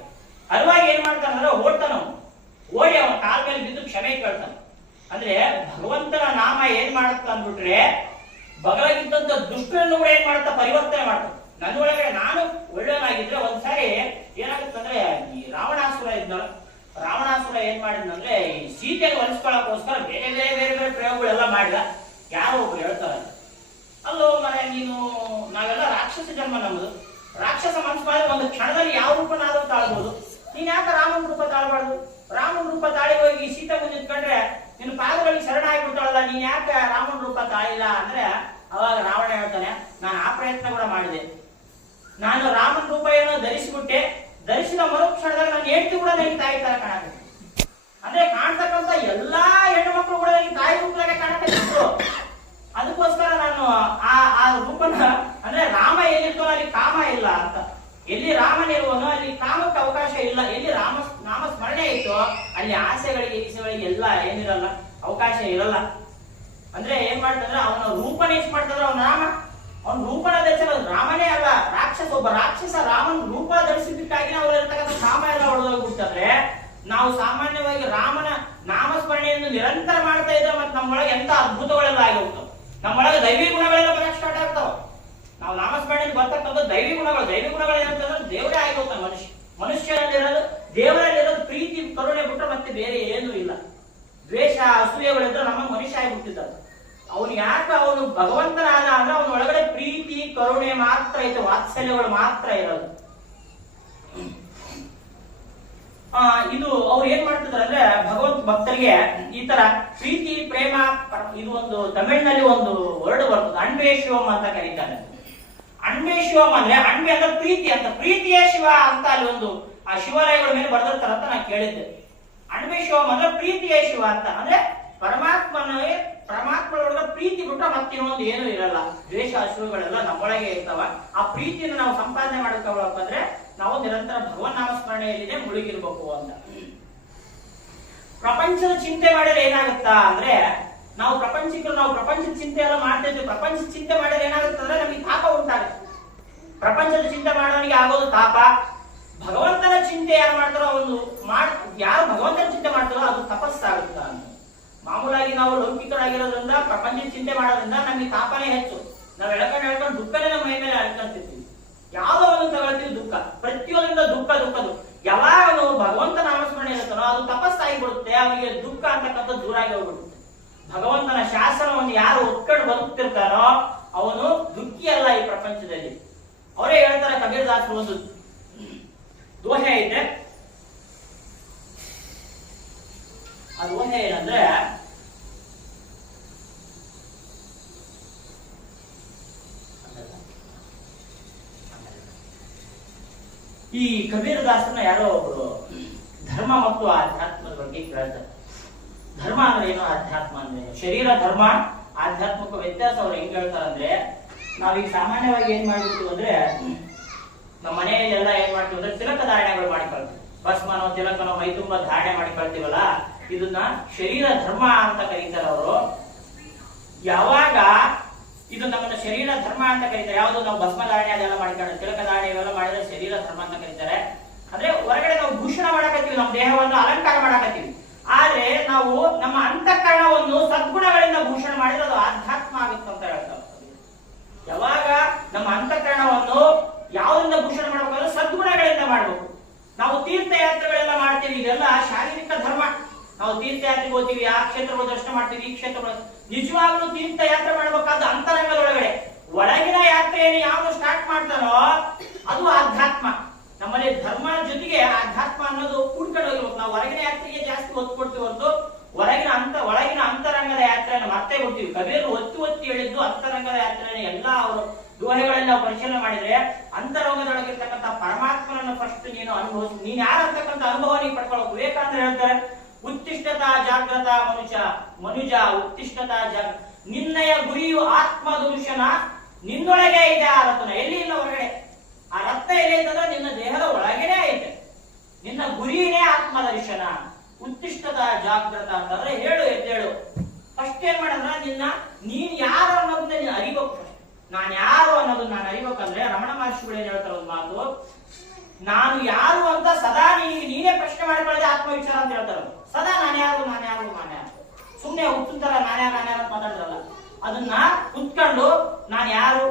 ಅರಿವಾಗಿ ಏನ್ ಮಾಡ್ತಾನಂದ್ರೆ ಓಡ್ತಾನ. ಓಡಿ ಅವನ ಕಾಲ ಮೇಲೆ ಬಿದ್ದು ಕ್ಷಮೆ ಕೇಳ್ತಾನ. ಅಂದ್ರೆ ಭಗವಂತನ ನಾಮ ಏನ್ ಮಾಡುತ್ತ ಅಂದ್ಬಿಟ್ರೆ ಬಗಲಾಗಿದ್ದಂತ ದುಷ್ಟರನ್ನು ಕೂಡ ಏನ್ ಮಾಡುತ್ತಾ ಪರಿವರ್ತನೆ ಮಾಡ್ತಾನೆ. ನನ್ನ ಒಳಗಡೆ ನಾನು ಒಳ್ಳೆಯನಾಗಿದ್ರೆ ಒಂದ್ಸಾರಿ ಏನಾಗುತ್ತಂದ್ರೆ, ಈ ರಾವಣಾಸುರ ಇದ್ನಲ್ಲ, ರಾವಣಾಸುರ ಏನ್ ಮಾಡಿದ್ನಂದ್ರೆ ಈ ಸೀತೆಯನ್ನು ಒಲಿಸ್ಕೊಳ್ಳೋಕೋಸ್ಕರ ಬೇರೆ ಬೇರೆ ಬೇರೆ ಬೇರೆ ಪ್ರಯೋಗಗಳೆಲ್ಲ ಮಾಡಿದ. ಯಾರೋ ಒಬ್ರು ಹೇಳ್ತಾರೆ, ಅಲ್ಲೋ ಮನೆ ನೀನು, ನಾವೆಲ್ಲ ರಾಕ್ಷಸ ಜನ್ಮ ನಮ್ಮದು, ರಾಕ್ಷಸ ಮನಸ್ಸು ಮಾಡಿದ್ರೆ ಒಂದು ಕ್ಷಣದಲ್ಲಿ ಯಾವ ರೂಪನಾದ್ರೂ ತಾಳ್ಬೋದು, ನೀನ್ ಯಾಕೆ ರಾಮನ ರೂಪ ತಾಳ್ಬಾರ್ದು? ರಾಮನ ರೂಪ ತಾಳಿ ಹೋಗಿ ಸೀತೆ ಮುಂದೆ ನಿಂತ್ಕೊಂಡ್ರೆ ನಿನ್ನ ಪಾದಗಳಿಗೆ ಶರಣ ಆಗಿಬಿಡ್ತಾಳಲ್ಲ, ನೀನ್ ಯಾಕೆ ರಾಮನ ರೂಪ ತಾಳಿಲ್ಲ ಅಂದ್ರೆ, ಅವಾಗ ರಾವಣ ಹೇಳ್ತಾನೆ, ನಾನು ಆ ಪ್ರಯತ್ನ ಕೂಡ ಮಾಡಿದೆ, ನಾನು ರಾಮನ ರೂಪ ಏನೋ ಧರಿಸಿಬಿಟ್ಟೆ, ಧರಿಸಿದ ಮರುಕ್ಷಣದಾಗ ನನ್ನ ಹೆಂಡತಿ ಕೂಡ ನನಗೆ ತಾಯಿ ತರ ಕಾಣಕ್ಕೆ, ಅಂದ್ರೆ ಕಾಣ್ತಕ್ಕಂಥ ಎಲ್ಲಾ ಹೆಣ್ಣು ಮಕ್ಕಳು ಕೂಡ ನನಗೆ ತಾಯಿ ರೂಪದಾಗ ಕಾಣಕ್ಕಿದ್ರು. ಅದಕ್ಕೋಸ್ಕರ ನಾನು ಆ ರೂಪನ, ಅಂದ್ರೆ ರಾಮ ಎಲ್ಲಿರ್ತಾನೋ ಅಲ್ಲಿ ಕಾಮ ಇಲ್ಲ ಅಂತ, ಎಲ್ಲಿ ರಾಮನಿರುವನೋ ಅಲ್ಲಿ ಕಾಮಕ್ಕೆ ಅವಕಾಶ ಇಲ್ಲ, ಎಲ್ಲಿ ನಾಮ ಸ್ಮರಣೆ ಇತ್ತು ಅಲ್ಲಿ ಆಸೆಗಳಿಗೆ ಈಸೆಗಳಿಗೆ ಎಲ್ಲ ಏನಿರಲ್ಲ, ಅವಕಾಶ ಇರಲ್ಲ. ಅಂದ್ರೆ ಏನ್ ಮಾಡ್ತಂದ್ರೆ ಅವನ ರೂಪನೇ ಇಷ್ಟ ಮಾಡ್ತಂದ್ರೆ ಅವನ ರೂಪನ ಧರಿಸಲು ರಾಮನೇ ಅಲ್ಲ, ಒಬ್ಬ ರಾಕ್ಷಸ ರಾಮನ ರೂಪ ಧರಿಸಿದ್ದಕ್ಕಾಗಿ ನಾವು ಇರ್ತಕ್ಕಂಥ ಕಾಮ ಎಲ್ಲ ಹೊಡೆದೋಗ್ಬಿಡ್ತಂದ್ರೆ, ನಾವು ಸಾಮಾನ್ಯವಾಗಿ ರಾಮನ ನಾಮಸ್ಮರಣೆಯನ್ನು ನಿರಂತರ ಮಾಡ್ತಾ ಇದ್ರೆ ಮತ್ತೆ ನಮ್ಮೊಳಗೆ ಎಂತ ಅದ್ಭುತಗಳೆಲ್ಲ ಆಗಿ ಹೋಗ್ತಾವ. ನಮ್ಮೊಳಗೆ ದೈವಿ ಗುಣಗಳೆಲ್ಲ ಬರಕ್ ಸ್ಟಾರ್ಟ್ ಆಗ್ತಾವ. ನಾವು ನಾಮಸ್ಮರಣೆಯಲ್ಲಿ ಬರ್ತಕ್ಕಂಥ ದೈವಿ ಗುಣಗಳು ಏನಂತಂದ್ರೆ ದೇವರೇ ಆಗಿ ಹೋಗ್ತಾನೆ. ಮನುಷ್ಯನಲ್ಲಿರೋದು ದೇವರಲ್ಲಿರೋದು ಪ್ರೀತಿ ಕರುಣೆ ಬಿಟ್ಟರೆ ಮತ್ತೆ ಬೇರೆ ಏನೂ ಇಲ್ಲ. ದ್ವೇಷ ಅಸೂಯೆಗಳಿದ್ರೆ ನಮ್ಮ ಮನುಷ್ಯ ಆಗಿಬಿಟ್ಟಿದ್ದಾರೆ. ಅವನು ಯಾಕೆ ಅವನು ಭಗವಂತನಾದ ಅಂದ್ರೆ ಅವನ ಒಳಗಡೆ ಪ್ರೀತಿ ಕರುಣೆ ಮಾತ್ರ ಐತೆ, ವಾತ್ಸಲ್ಯಗಳು ಮಾತ್ರ ಇರೋದು. ಇದು ಅವ್ರು ಏನ್ ಮಾಡ್ತಿದ್ದಾರೆ ಅಂದ್ರೆ ಭಗವಂತ ಭಕ್ತರಿಗೆ ಈ ತರ ಪ್ರೀತಿ ಪ್ರೇಮ, ಇದು ಒಂದು ತಮಿಳಿನಲ್ಲಿ ಒಂದು ವರ್ಡ್ ಬರ್ತದೆ, ಅಣ್ಬೆ ಶಿವಂ ಅಂತ ಕರೀತಾರೆ. ಅಣ್ಬೆ ಶಿವಂ ಅಂದ್ರೆ ಅಣ್ಬೆ ಅಂದ್ರೆ ಪ್ರೀತಿ ಅಂತ, ಪ್ರೀತಿಯೇ ಶಿವ ಅಂತ ಅಲ್ಲಿ ಒಂದು ಆ ಶಿವಾಲಯಗಳ ಮೇಲೆ ಬರ್ದಿರ್ತಾರ ಅಂತ ನಾನು ಕೇಳಿದ್ದೆ. ಅಣ್ಬೆ ಶಿವಂ ಅಂದ್ರೆ ಪ್ರೀತಿಯೇ ಶಿವ ಅಂತ, ಅಂದ್ರೆ ಪರಮಾತ್ಮನೊಳಗ ಪ್ರೀತಿ ಬಿಟ್ರೆ ಮತ್ತಿನ್ನೊಂದು ಏನು ಇರಲ್ಲ. ದ್ವೇಷ ಅಸೂಯೆಗಳೆಲ್ಲ ನಮ್ಮೊಳಗೆ ಇರ್ತಾವ. ಆ ಪ್ರೀತಿಯನ್ನು ನಾವು ಸಂಪಾದನೆ ಮಾಡ್ಕೋಬೇಕಂದ್ರೆ ನಾವು ನಿರಂತರ ಭಗವನ್ ನಾಮಸ್ಮರಣೆಯಲ್ಲಿದೆ ಮುಳುಗಿರ್ಬೇಕು ಅಂತ. ಪ್ರಪಂಚದ ಚಿಂತೆ ಮಾಡಿದ್ರೆ ಏನಾಗುತ್ತಾ ಅಂದ್ರೆ ನಾವು ಪ್ರಪಂಚದ ಚಿಂತೆ ಎಲ್ಲ ಮಾಡ್ತಾ ಇದ್ವಿ. ಪ್ರಪಂಚದ ಚಿಂತೆ ಮಾಡಿದ್ರೆ ಏನಾಗುತ್ತೆ ಅಂದ್ರೆ ನಮಗೆ ತಾಪ ಉಂಟಾಗುತ್ತೆ. ಪ್ರಪಂಚದ ಚಿಂತೆ ಮಾಡೋನಿಗೆ ಆಗೋದು ತಾಪ. ಭಗವಂತನ ಚಿಂತೆ ಯಾರು ಮಾಡ್ತಾರೋ ಯಾರು ಭಗವಂತನ ಚಿಂತೆ ಮಾಡ್ತಾರೋ ಅದು ತಪಸ್ಸಾಗುತ್ತ ಅಂತ. ಮಾಮೂಲಾಗಿ ನಾವು ಲೌಕಿಕರಾಗಿರೋದ್ರಿಂದ ಪ್ರಪಂಚದ ಚಿಂತೆ ಮಾಡೋದ್ರಿಂದ ನಮಗೆ ತಾಪನೇ ಹೆಚ್ಚು. ನಾವು ಎಳ್ಕೊಂಡು ದುಃಖನೇ ನಮ್ಮ ಮೈ ಮೇಲೆ ಅಳ್ಕೊಂತಿರ್ತೀವಿ. ಯಾವುದೋ ಒಂದು ತಗೊಳ್ತೀವಿ ದುಃಖ, ಪ್ರತಿಯೊಂದರಿಂದ ದುಃಖ. ಯಾವಾಗ ನಾವು ಭಗವಂತ ನಾಮಸ್ಮರಣೆ ಇರುತ್ತಾನೋ ಅದು ತಪಸ್ಸಾಗಿ ಬಿಡುತ್ತೆ. ಅವನಿಗೆ ದುಃಖ ಅಂತಕ್ಕಂಥ ದೂರಾಗಿ ಹೋಗ್ಬಿಡುತ್ತೆ. ಭಗವಂತನ ಶಾಸನವನ್ನು ಯಾರು ಒತ್ಕೊಂಡು ಬದುಕ್ತಿರ್ತಾನೋ ಅವನು ದುಃಖಿ ಅಲ್ಲ ಈ ಪ್ರಪಂಚದಲ್ಲಿ. ಅವರೇ ಹೇಳ್ತಾರೆ, ಕಬೀರದಾಸರು ಒಂದು ದೋಹೆ ಇದೆ. ಆ ದೋಹೆ ಏನಂದ್ರೆ ಈ ಕಬೀರದಾಸನ ಯಾರೋ ಒಬ್ರು ಧರ್ಮ ಮತ್ತು ಆಧ್ಯಾತ್ಮದ ಬಗ್ಗೆ ಕೇಳ್ತಾರೆ. ಧರ್ಮ ಅಂದ್ರೆ ಏನು, ಆಧ್ಯಾತ್ಮ ಅಂದ್ರೆ ಏನು, ಶರೀರ ಧರ್ಮ ಆಧ್ಯಾತ್ಮಿಕ ವ್ಯತ್ಯಾಸ ಅವ್ರು ಹೆಂಗ್ ಹೇಳ್ತಾರೆ ಅಂದ್ರೆ, ನಾವೀಗ ಸಾಮಾನ್ಯವಾಗಿ ಏನ್ ಮಾಡ್ಬಿಡ್ತೀವಿ ಅಂದ್ರೆ ನಮ್ಮ ಮನೆಯಲ್ಲೆಲ್ಲ ಏನ್ ಮಾಡ್ತೀವಿ ಅಂದ್ರೆ ತಿಲಕ ಧಾರಣೆಗಳು ಮಾಡಿಕೊಳ್ತೀವಿ. ಭಸ್ಮನೋ ತಿಲಕನೋ ಮೈ ತುಂಬಾ ಧಾರಣೆ ಮಾಡಿಕೊಳ್ತೀವಲ್ಲ, ಇದನ್ನ ಶರೀರ ಧರ್ಮ ಅಂತ ಕರೀತಾರೆ ಅವರು. ಯಾವಾಗ ಇದು ನಮ್ಮನ್ನ ಶರೀರ ಧರ್ಮ ಅಂತ ಕರೀತಾರೆ, ಯಾವುದು ನಾವು ಭಸ್ಮ ಧಾರಣೆ ಅದೆಲ್ಲ ಮಾಡ್ಕೊಂಡು ತಿಲಕ ಧಾರಣೆ ಇವೆಲ್ಲ ಮಾಡಿದ್ರೆ ಶರೀರ ಧರ್ಮ ಅಂತ ಕರೀತಾರೆ. ಅಂದ್ರೆ ಹೊರಗಡೆ ನಾವು ಭೂಷಣ ಮಾಡಕತ್ತೀವಿ, ನಮ್ಮ ದೇಹವನ್ನು ಅಲಂಕಾರ ಮಾಡಕತ್ತೀವಿ. ಆದ್ರೆ ನಾವು ನಮ್ಮ ಅಂತಃಕರಣವನ್ನು ಸದ್ಗುಣಗಳಿಂದ ಭೂಷಣ ಮಾಡಿದ್ರೆ ಅದು ಆಧ್ಯಾತ್ಮ ಆಗುತ್ತೆ ಅಂತ ಹೇಳ್ತಾರೆ. ಯಾವಾಗ ನಮ್ಮ ಅಂತಃಕರಣವನ್ನು ಯಾವುದರಿಂದ ಭೂಷಣ ಮಾಡಬೇಕಾದ್ರೆ ಸದ್ಗುಣಗಳಿಂದ ಮಾಡ್ಬೇಕು. ನಾವು ತೀರ್ಥಯಾತ್ರೆಗಳೆಲ್ಲ ಮಾಡ್ತೀವಿ, ಇದೆಲ್ಲ ಶಾರೀರಿಕ ಧರ್ಮ. ನಾವು ತೀರ್ಥಯಾತ್ರೆಗೆ ಹೋಗ್ತೀವಿ, ಆ ಕ್ಷೇತ್ರಗಳು ದರ್ಶನ ಮಾಡ್ತೀವಿ, ಈ ಕ್ಷೇತ್ರಗಳು. ನಿಜವಾಗ್ಲೂ ತೀರ್ಥಯಾತ್ರೆ ಮಾಡಬೇಕಾದ ಅಂತರಂಗದೊಳಗಡೆ ಒಳಗಿನ ಯಾತ್ರೆಯನ್ನು ಯಾವುದು ಸ್ಟಾರ್ಟ್ ಮಾಡ್ತಾನೋ ಅದು ಆಧ್ಯಾತ್ಮ. ನಮ್ಮಲ್ಲಿ ಧರ್ಮ ಜೊತೆಗೆ ಆಧ್ಯಾತ್ಮ ಅನ್ನೋದು ಕೂಡ್ಕೊಂಡು ಹೋಗಿರ್ಬೇಕು. ನಾವು ಹೊರಗಿನ ಯಾತ್ರೆಗೆ ಜಾಸ್ತಿ ಒತ್ತು ಕೊಡ್ತೀವಿ ಹೊರತು ಒಳಗಿನ ಅಂತರಂಗದ ಯಾತ್ರೆಯನ್ನು ಮರ್ತೇ ಬಿಡ್ತೀವಿ. ಕಬೀರರು ಒತ್ತಿ ಹೇಳಿದ್ದು ಅಂತರಂಗದ ಯಾತ್ರೆಯನ್ನು ಎಲ್ಲ ಅವರು ದೋಹೆಗಳಲ್ಲಿ ನಾವು ಪರಿಶೀಲನೆ ಮಾಡಿದ್ರೆ ಅಂತರಂಗದೊಳಗಿರ್ತಕ್ಕಂಥ ಪರಮಾತ್ಮನನ್ನು ಫಸ್ಟ್ ನೀನು ಅನುಭವಿಸಿ, ನೀನ್ ಯಾರಂತಕ್ಕಂಥ ಅನುಭವ ನೀವು ಪಡ್ಕೊಳ್ಳೋಕೆ. ವಿವೇಕಾನಂದ ಹೇಳ್ತಾರೆ, ಉತ್ತಿಷ್ಠತಾ ಜಾಗ್ರತ ಮನುಜ ಉತ್ತಿಷ್ಠತಾ ಜಾಗ್ರತ. ನಿನ್ನಯ ಗುರಿಯು ಆತ್ಮ ದರ್ಶನ, ನಿನ್ನೊಳಗೆ ಇದೆ ಆ ರತ್ನ, ಎಲ್ಲಿ ಇಲ್ಲ ಹೊರಗಡೆ. ಆ ರತ್ನ ಎಲ್ಲಿ ಅಂತಂದ್ರೆ ನಿನ್ನ ದೇಹದ ಒಳಗೇನೆ ಐತೆ. ನಿನ್ನ ಗುರಿನೇ ಆತ್ಮ ದರ್ಶನ. ಉತ್ತಿಷ್ಠತ ಜಾಗ್ರತ ಅಂತಂದ್ರೆ ಎದ್ದೇಳು. ಫಸ್ಟ್ ಏನ್ ಮಾಡಂದ್ರ ನೀನ್ ಯಾರು ಅನ್ನೋದನ್ನ ನೀನ್ ಅರಿಬೇಕು. ನಾನು ಯಾರು ಅನ್ನೋದನ್ನ ನಾನು ಅರಿಬೇಕಂದ್ರೆ ರಮಣ ಮಹರ್ಷಿಗಳು ಏನ್ ಹೇಳ್ತಾರೆ ಒಂದು ಮಾತು, ನಾನು ಯಾರು ಅಂತ ಸದಾ ನೀನೇ ಪ್ರಶ್ನೆ ಮಾಡಿಕೊಳ್ಳದೆ ಆತ್ಮವಿಚಾರ ಅಂತ ಹೇಳ್ತಾರೆ. ಸದಾ ನಾನು ಯಾರು ಸುಮ್ನೆ ಹುಟ್ಟುತ್ತರ ನಾನ್ಯಾರು ಅಂತ ಮಾತಾಡ್ತಾರಲ್ಲ, ಅದನ್ನ ಕುತ್ಕೊಂಡು ನಾನು ಯಾರು,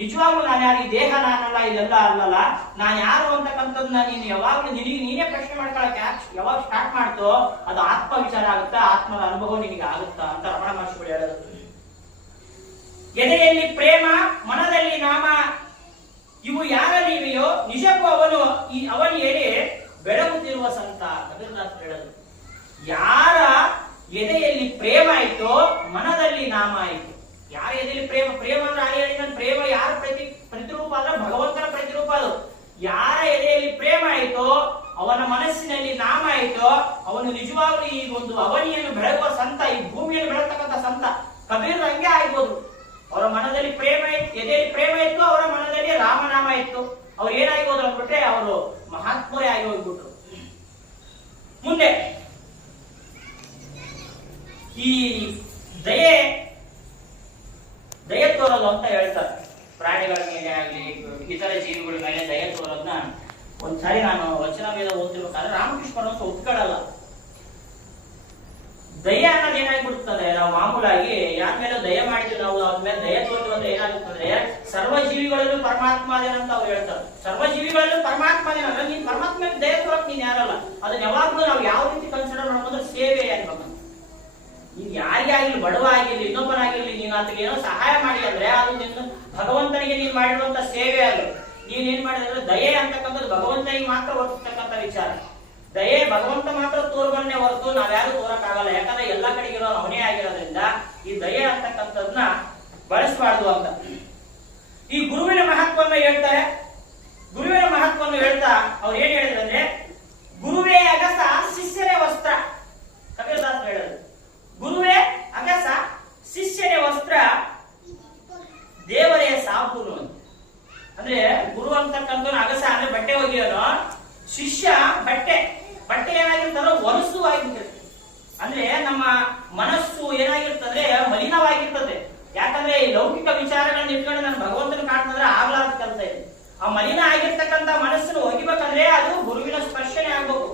ನಿಜವಾಗ್ಲೂ ನಾನು ಯಾರು, ಈ ದೇಹ ನಾನಲ್ಲ, ಇದೆಲ್ಲ ಅಲ್ಲಲ್ಲ, ನಾನು ಯಾರು ಅಂತಕ್ಕಂಥದ್ದನ್ನ ನೀನು ಯಾವಾಗ್ಲೂ ನೀನೇ ಪ್ರಶ್ನೆ ಮಾಡ್ಕೊಳಕ್ಕೆ ಯಾವಾಗ ಸ್ಟಾರ್ಟ್ ಮಾಡ್ತೋ ಅದು ಆತ್ಮ ವಿಚಾರ ಆಗುತ್ತಾ, ಆತ್ಮದ ಅನುಭವ ನಿನಗೆ ಆಗುತ್ತಾ ಅಂತ ರಮಣ ಮಹರ್ಷಿಗಳು ಹೇಳೋದು. ಎದೆಯಲ್ಲಿ ಪ್ರೇಮ, ಮನದಲ್ಲಿ ನಾಮ, ಇವು ಯಾರಲ್ಲಿ ಇವೆಯೋ ನಿಜಕ್ಕೂ ಅವನಿಯಲ್ಲಿ ಬೆಳಗುತ್ತಿರುವ ಸಂತ. ಕಬೀರದಾಸರು ಹೇಳೋದು, ಯಾರ ಎದೆಯಲ್ಲಿ ಪ್ರೇಮ ಆಯ್ತೋ ಮನದಲ್ಲಿ ನಾಮ ಆಯ್ತು. ಯಾರ ಎದೆಯಲ್ಲಿ ಪ್ರೇಮ ಅಂದ್ರೆ ಅಲ್ಲಿ ಹೇಳಿದ ಪ್ರೇಮ ಯಾರ ಪ್ರತಿರೂಪ ಅಂದ್ರೆ ಭಗವಂತನ ಪ್ರತಿರೂಪ. ಅದು ಯಾರ ಎದೆಯಲ್ಲಿ ಪ್ರೇಮ ಆಯ್ತೋ ಅವನ ಮನಸ್ಸಿನಲ್ಲಿ ನಾಮ ಆಯ್ತೋ ಅವನು ನಿಜವಾಗ್ಲೂ ಈ ಒಂದು ಅವನಿಯನ್ನು ಬೆಳಗುವ ಸಂತ, ಈ ಭೂಮಿಯನ್ನು ಬೆಳಗ್ತಕ್ಕಂಥ ಸಂತ. ಕಬೀರ್ ಹಂಗೆ ಆಗ್ಬೋದು. ಅವರ ಮನದಲ್ಲಿ ಪ್ರೇಮ ಇತ್ತು, ಎದೆಯಲ್ಲಿ ಪ್ರೇಮ ಇತ್ತು, ಅವರ ಮನದಲ್ಲಿ ರಾಮನಾಮ ಇತ್ತು. ಅವ್ರು ಏನಾಗಿ ಹೋದ್ರು ಅಂದ್ಬಿಟ್ರೆ ಅವರು ಮಹಾತ್ಮರೇ ಆಗಿ ಹೋಗ್ಬಿಟ್ರು. ಮುಂದೆ ಈ ದಯೆ ತೋರೋದು ಅಂತ ಹೇಳ್ತಾರೆ. ಪ್ರಾಣಿಗಳ ಮೇಲೆ ಆಗಲಿ ಇತರ ಜೀವಿಗಳ ಮೇಲೆ ದಯೆ ತೋರೋದನ್ನ ಒಂದ್ಸಾರಿ ನಾನು ವಚನ ವೇದ ಓದ್ತಿರ್ಬೇಕಾದ್ರೆ ರಾಮಕೃಷ್ಣ ಪರಮಹಂಸ ಒಪ್ಕೊಳ್ಳಲ್ಲ. ದಯೆ ಅನ್ನೋದು ಏನಾಗ್ಬಿಡುತ್ತದೆ, ನಾವು ಮಾಮೂಲಾಗಿ ಯಾರ ಮೇಲೆ ದಯೆ ಮಾಡಿದ್ವಿ, ನಾವು ಅವ್ರ ಮೇಲೆ ದಯೆ ತೋರಿದ್ವಿ ಅಂದ್ರೆ ಏನಾಗುತ್ತದೆ, ಸರ್ವಜೀವಿಗಳಲ್ಲೂ ಪರಮಾತ್ಮ ಅದೇನಂತ ಅವ್ರು ಹೇಳ್ತಾರೆ. ಸರ್ವಜೀವಿಗಳಲ್ಲೂ ಪರಮಾತ್ಮ ಅದೇನಂದ್ರೆ ನೀನ್ ಪರಮಾತ್ಮ ಮೇಲೆ ದಯೆ ತೋರಕ್ ನೀನ್ ಯಾರಲ್ಲ. ಅದನ್ನ ಯಾವಾಗ್ಲೂ ನಾವು ಯಾವ ರೀತಿ ಕನ್ಸಿಡರ್ ಮಾಡ್ಕೊಂಡ್ರೆ ಸೇವೆ ಅನ್ಬೇಕು. ನೀನ್ ಯಾರಿಗೆ ಆಗಿರ್ಲಿ, ಬಡವ ಆಗಿರ್ಲಿ, ಇನ್ನೊಬ್ಬನಾಗಿರ್ಲಿ, ನೀನ್ ಆತಗೆ ಏನೋ ಸಹಾಯ ಮಾಡಿ ಅಂದ್ರೆ ಅದು ನಿನ್ನ ಭಗವಂತನಿಗೆ ನೀನ್ ಮಾಡಿರುವಂತ ಸೇವೆ ಅದು. ನೀನ್ ಏನ್ ಮಾಡಿದ್ರೆ ದಯೆ ಅಂತಕ್ಕಂಥದ್ದು ಭಗವಂತನಿಗೆ ಮಾತ್ರ ವರ್ತಿಸ್ತಕ್ಕಂಥ ವಿಚಾರ. ದಯೆ ಭಗವಂತ ಮಾತ್ರ ತೋರ್ಬನ್ನೇ ಹೊರತು ನಾವ್ಯಾರು ತೋರಕ್ಕಾಗಲ್ಲ. ಯಾಕಂದ್ರೆ ಎಲ್ಲಾ ಕಡೆಗಿರೋ ಅವನೇ ಆಗಿರೋದ್ರಿಂದ ಈ ದಯೆ ಅಂತಕ್ಕಂಥದ್ನ ಬಳಸಬಾರ್ದು ಅಂತ ಈ ಗುರುವಿನ ಮಹತ್ವವನ್ನು ಹೇಳ್ತಾರೆ. ಗುರುವಿನ ಮಹತ್ವವನ್ನು ಹೇಳ್ತಾ ಅವ್ರು ಏನ್ ಹೇಳಿದ್ರು ಅಂದ್ರೆ, ಗುರುವೇ ಅಗಸ ಶಿಷ್ಯರೇ ವಸ್ತ್ರ. ಕಬೀರದಾಸ್ ಹೇಳಿದ್ರು, ಗುರುವೇ ಅಗಸ ಶಿಷ್ಯರೇ ವಸ್ತ್ರ, ದೇವರೇ ಸಾಬೂನು. ಅಂದ್ರೆ ಗುರು ಅಂತಕ್ಕಂಥ ಅಗಸ ಅಂದ್ರೆ ಬಟ್ಟೆ ಒಗೆಯೋನು, ಶಿಷ್ಯ ಬಟ್ಟೆ ಏನಾಗಿರ್ತದೋ ಹೊಲಸು ಆಗಿರ್ತದೆ. ಅಂದ್ರೆ ನಮ್ಮ ಮನಸ್ಸು ಏನಾಗಿರ್ತದೆ, ಮಲಿನವಾಗಿರ್ತದೆ. ಯಾಕಂದ್ರೆ ಈ ಲೌಕಿಕ ವಿಚಾರಗಳನ್ನ ಇಟ್ಕೊಂಡು ನಾನು ಭಗವಂತನ ಕಾಣ್ತಂದ್ರೆ ಆಗ್ಲಾರ್ದ ಕೆಲಸ ಇದೆ. ಆ ಮಲಿನ ಆಗಿರ್ತಕ್ಕಂಥ ಮನಸ್ಸನ್ನು ಒಗಿಬೇಕಂದ್ರೆ ಅದು ಗುರುವಿನ ಸ್ಪರ್ಶನೆ ಆಗ್ಬೇಕು,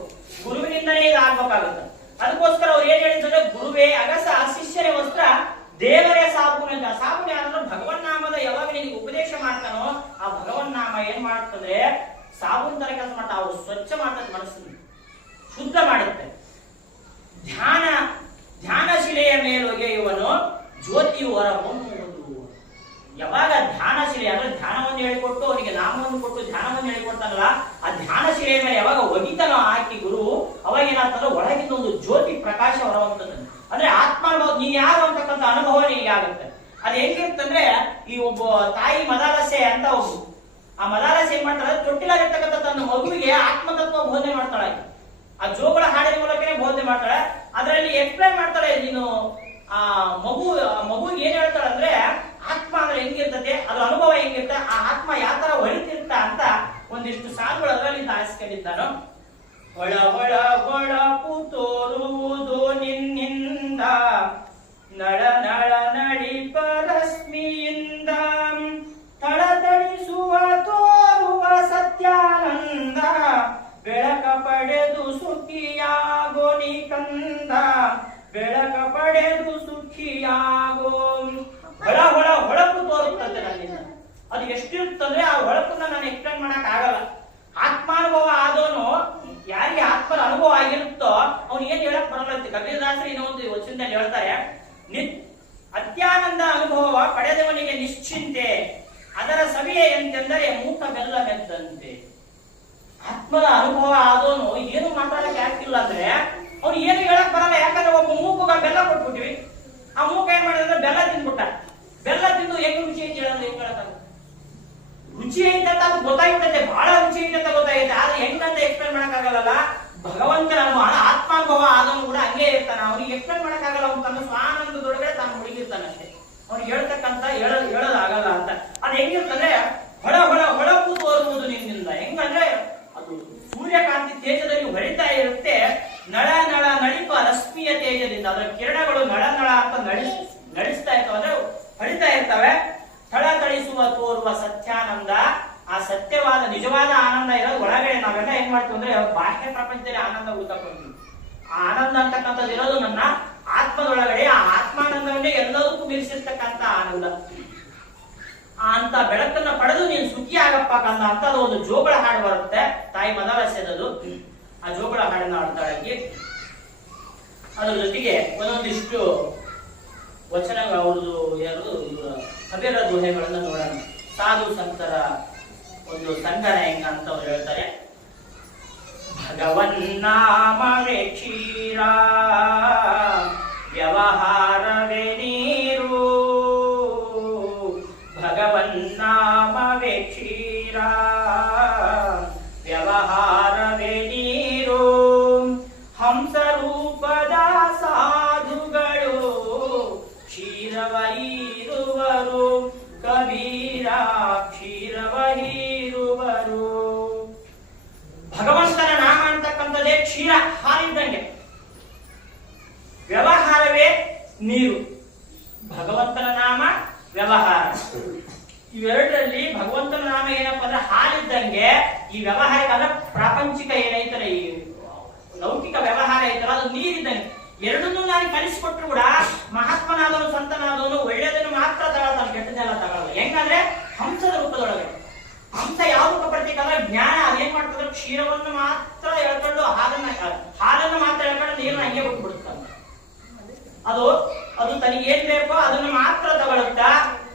ಗುರುವಿನಿಂದಲೇ ಇದು ಆಗ್ಬೇಕಾಗುತ್ತೆ. ಅದಕ್ಕೋಸ್ಕರ ಅವ್ರು ಏನ್ ಹೇಳಿದ್ರೆ, ಗುರುವೇ ಅಗಸ ಶಿಷ್ಯರೇ ವಸ್ತ್ರ, ದೇವರೇ ಸಾಬೂನು ಅಂತ. ಸಾಬೂನು ಯಾರಂದ್ರೆ ಭಗವನ್ನಾಮದ ಯಾವಾಗ ನಿನಗೆ ಉಪದೇಶ ಮಾಡ್ತಾನೋ ಆ ಭಗವನ್ನಾಮ ಏನ್ ಮಾಡ್ತಂದ್ರೆ ಸಾಬೂನ್ ತರ ಕೆಲಸ ಮಾಡ್ತಾ, ಅವ್ರು ಸ್ವಚ್ಛ ಮಾಡ್ತದೆ, ಮನಸ್ಸನ್ನು ಶುದ್ಧ ಮಾಡುತ್ತೆ. ಧ್ಯಾನ ಶಿಲೆಯ ಮೇಲೊಗೆಯುವನು ಜ್ಯೋತಿಯು ಹೊರಹೊಮ್ಮುವುದು. ಯಾವಾಗ ಧ್ಯಾನ ಶಿಲೆ ಅಂದ್ರೆ ಧ್ಯಾನವನ್ನು ಹೇಳಿಕೊಟ್ಟು ಅವನಿಗೆ ನಾಮವನ್ನು ಕೊಟ್ಟು ಧ್ಯಾನವನ್ನು ಹೇಳಿಕೊಡ್ತಾನಲ್ಲ, ಆ ಧ್ಯಾನ ಶಿಲೆಯ ಮೇಲೆ ಯಾವಾಗ ಒಗಿತನೋ ಹಾಕಿ ಗುರು, ಅವಾಗ ಏನಾಗ್ತದೆ, ಒಳಗಿಂದ ಒಂದು ಜ್ಯೋತಿ ಪ್ರಕಾಶ ಹೊರಹೊಮ್ಮುತ್ತದೆ. ಅಂದ್ರೆ ಆತ್ಮಾನುಭವ, ನೀನ್ ಯಾರು ಅಂತಕ್ಕಂಥ ಅನುಭವ ನಿಮಗೆ ಆಗುತ್ತೆ. ಅದು ಹೆಂಗಿರ್ತಂದ್ರೆ, ಈ ಒಬ್ಬ ತಾಯಿ ಮದಾಲಸೆ ಅಂತ ಒಬ್ಬ, ಆ ಮದಾಲಸೆ ಏನ್ ಮಾಡ್ತಾಳೆ, ತೊಟ್ಟಿಲಾಗಿರ್ತಕ್ಕಂಥ ತನ್ನ ಮಗುವಿಗೆ ಆತ್ಮತತ್ವ ಬೋಧನೆ ಮಾಡ್ತಾಳೆ. ಆ ಜೋಗಳ ಹಾಡಿನ ಮೂಲಕನೇ ಬೋಧನೆ ಮಾಡ್ತಾಳೆ. ಅದರಲ್ಲಿ ಎಕ್ಸ್ಪ್ಲೈನ್ ಮಾಡ್ತಾಳೆ, ನೀನು ಆ ಮಗುವಿಗೆ ಏನ್ ಹೇಳ್ತಾಳೆ ಅಂದ್ರೆ, ಆತ್ಮ ಅಂದ್ರೆ ಹೆಂಗಿರ್ತದೆ, ಅದ್ರ ಅನುಭವ ಹೆಂಗಿರ್ತ, ಆ ಆತ್ಮ ಯಾವ ತರ ಹೊಳಿತಿರ್ತ ಅಂತ ಒಂದಿಷ್ಟು ಸಾಲುಗಳು ಅದರಲ್ಲಿ ಆರಿಸ್ಕೊಂಡಿದ್ದಾನು. ಒಳ ಒಳ ಒಳಪು ತೋರುವುದು ನಿನ್ನಿಂದ, ನಳ ನಳ ನಡಿಪ ರಶ್ಮಿಯಿಂದ, ತಳತಳಿಸುವ ತೋರುವ ಸತ್ಯಾನಂದ, ಬೆಳಕ ಪಡೆದು ಸುಖಿಯಾಗೋ ನೀ ಕಂದ, ಬೆಳಕ ಪಡೆದು ಸುಖಿಯಾಗೋ. ಹೊಳಪು ತೋರುತ್ತದೆ ನನ್ನಿಂದ. ಅದು ಎಷ್ಟಿರುತ್ತಂದ್ರೆ ಆ ಹೊಳಪನ್ನ ನಾನು ಎಕ್ಸ್ಪ್ಲೇನ್ ಮಾಡಕ್ ಆಗಲ್ಲ. ಆತ್ಮಾನುಭವ ಆದವನು, ಯಾರಿಗೆ ಆತ್ಮರ ಅನುಭವ ಆಗಿರುತ್ತೋ ಅವ್ನು ಏನ್ ಹೇಳಕ್ ಬರಲ್ಲ. ಕಬೀರದಾಸರು ಇನ್ನೊಂದು ವಚನದಲ್ಲಿ ಹೇಳ್ತಾರೆ, ಅತ್ಯಾನಂದ ಅನುಭವ ಪಡೆದವನಿಗೆ ನಿಶ್ಚಿಂತೆ, ಅದರ ಸವಿಯೆ ಎಂತೆಂದರೆ ಮೂಕ ಬೆಲ್ಲ ಮೆದ್ದಂತೆ. ಆತ್ಮದ ಅನುಭವ ಆದವನು ಏನು ಮಾತಾಡಕ್ಕೆ ಆಗ್ತಿಲ್ಲ ಅಂದ್ರೆ ಅವ್ನು ಏನು ಹೇಳಕ್ ಬರಲ್ಲ. ಯಾಕಂದ್ರೆ ಒಬ್ಬ ಮೂಕಗ ಬೆಲ್ಲ ಕೊಟ್ಬಿಟ್ಟಿವಿ, ಆ ಮೂಕ ಏನ್ ಮಾಡಿದ್ರೆ ಬೆಲ್ಲ ತಿಂದ್ಬಿಟ್ಟ. ಬೆಲ್ಲ ತಿಂದು ಹೆಂಗ್ ರುಚಿ ಐತಿ ಹೇಳಂದ್ರೆ ಹೆಂಗ್ ಹೇಳಕ್ ರುಚಿ ಐತೆ ಅಂತ ಅದು ಗೊತ್ತಾಗ್ತದೆ, ಬಹಳ ರುಚಿ ಐತೆ ಅಂತ ಗೊತ್ತಾಗೈತೆ. ಆದ್ರೆ ಹೆಂಗಂತ ಎಕ್ಸ್ಪ್ಲೇನ್ ಮಾಡಕ್ ಆಗಲ್ಲ. ಭಗವಂತನ ಆತ್ಮಾನುಭವ ಆದವನು ಕೂಡ ಹಂಗೆ ಇರ್ತಾನೆ, ಅವ್ನಿಗೆ ಎಕ್ಸ್ಪ್ಲೇನ್ ಮಾಡಕ್ ಆಗಲ್ಲ. ಅವ್ನು ತನ್ನ ಸ್ವಾನಂದದೊಳಗಡೆ ತಾನು ಮುಳುಗಿರ್ತಾನಷ್ಟೇ, ಅವ್ನಿಗೆ ಹೇಳ್ತಕ್ಕಂತ ಹೇಳೋದಾಗಲ್ಲ ಅಂತ. ಅದು ಹೆಂಗಿರ್ತಂದ್ರೆ, ಹೊಳಪು ತೋರುವುದು ನಿನ್ನಿಂದ. ಹೆಂಗಂದ್ರೆ ಅದು ಸೂರ್ಯಕಾಂತಿ ತೇಜದಲ್ಲಿ ಹೊಳಿತಾ ಇರುತ್ತೆ, ನಳ ನಳ ನಳಿಪ ರಶ್ಮಿಯ ತೇಜದಿಂದ ಅದರ ಕಿರಣಗಳು ನಳ ನಳ ಅಂತ ನಳಿಸ್ತಾ ಇರ್ತವೆ, ಅಂದ್ರೆ ಹೊಳಿತಾ ಇರ್ತವೆ. ಥಳಥಳಿಸುವ ತೋರುವ ಸತ್ಯಾನಂದ, ಆ ಸತ್ಯವಾದ ನಿಜವಾದ ಆನಂದ ಇರೋದು ಒಳಗಡೆ. ನಾವೆಲ್ಲ ಏನ್ ಮಾಡ್ತೀವಿ ಅಂದ್ರೆ ಬಾಹ್ಯ ಪ್ರಪಂಚದಲ್ಲಿ ಆನಂದ ಹುಡುಕಿ, ಆ ಆನಂದ ಅಂತಕ್ಕಂಥದ್ದು ಇರೋದು ನನ್ನ ಆತ್ಮದೊಳಗಡೆ. ಆ ಆತ್ಮಾನಂದವನ್ನೇ ಎಲ್ಲದಕ್ಕೂ ಮೀರಿಸಿರ್ತಕ್ಕಂಥ ಆನಂದ. ಅಂತ ಬೆಳಕನ್ನ ಪಡೆದು ನೀನು ಸುಖಿ ಆಗಪ್ಪ ಕಂದ ಅಂತ ಅದು ಒಂದು ಜೋಗಳ ಹಾಡು ಬರುತ್ತೆ, ತಾಯಿ ಮದಾಲಸ್ಯದದು. ಆ ಜೋಗಳ ಹಾಡನ್ನ ಹಾಡ್ತಾಳಾಗಿ. ಅದ್ರ ಜೊತೆಗೆ ಒಂದೊಂದಿಷ್ಟು ವಚನಗಳು ಅವ್ರದ್ದು ಯಾರು ಕಬೀರ ದೋಹೆಗಳನ್ನ ನೋಡೋಣ. ಸಾಧು ಸಂತರ ಒಂದು ಸಂಗನ ಹೆಂಗ ಅಂತ ಅವ್ರು ಹೇಳ್ತಾರೆ, ಭಗವನ್ನಾಮವೇ ಕ್ಷೀರ, ವ್ಯವಹಾರವೇ ನೀರು, ಭಗವನ್ನಾಮವೇ ಕ್ಷೀರ, ವ್ಯವಹಾರವೇ ನೀರು, ಹಂಸರೂಪದ ಸಾಧುಗಳು ಕ್ಷೀರವಹಿರುವರು, ಕಬೀರ ಕ್ಷೀರವಹಿರುವರು. ಭಗವಂತನ ನಾಮ ಅಂತಕ್ಕಂಥದ್ದೇ ಕ್ಷೀರ, ಹಾಲಿದ್ದಂಗೆ. ವ್ಯವಹಾರವೇ ನೀರು. ಭಗವಂತನ ನಾಮ, ವ್ಯವಹಾರ, ಇವೆರಡರಲ್ಲಿ ಭಗವಂತನ ನಾಮ ಏನಪ್ಪಾ ಅಂದ್ರೆ ಹಾಲಿದ್ದಂಗೆ. ಈ ವ್ಯವಹಾರಕ್ಕೆ ಅಂದ್ರೆ ಪ್ರಾಪಂಚಿಕ ಏನೈತಲ್ಲ, ಈ ಲೌಕಿಕ ವ್ಯವಹಾರ ಐತಲ್ಲ, ಅದು ನೀರಿದ್ದಂಗೆ. ಎರಡನ್ನೂ ನಾನು ಕಲಿಸಿಕೊಟ್ರು ಕೂಡ ಮಹಾತ್ಮನಾದವನು ಸಂತನಾದವನು ಒಳ್ಳೆಯದನ್ನು ಮಾತ್ರ ತಗೊಳ್ತಾನೆ, ಕೆಟ್ಟದೆಲ್ಲ ತಗೊಳ್ಳಲ್ಲ. ಹೆಂಗಂದ್ರೆ ಹಂಸದ ರೂಪದೊಳಗೆ ಹಂಸ ಯಾವ ರೂಪ ಪಡ್ತಿಕ್ಕಂದ್ರೆ ಜ್ಞಾನ ಅದೇನ್ ಮಾಡ್ತಂದ್ರೆ ಕ್ಷೀರವನ್ನು ಮಾತ್ರ ಹೇಳ್ಕೊಂಡು ಹಾಲನ್ನು ಮಾತ್ರ ಹೇಳ್ಕೊಂಡು ನೀರನ್ನ ಹಂಗೆ ಬಿಟ್ಬಿಡುತ್ತಾನೆ. ಅದು ಅದು ತನಗೆ ಏನ್ ಬೇಕೋ ಅದನ್ನು ಮಾತ್ರ ತಗೊಳುತ್ತಾ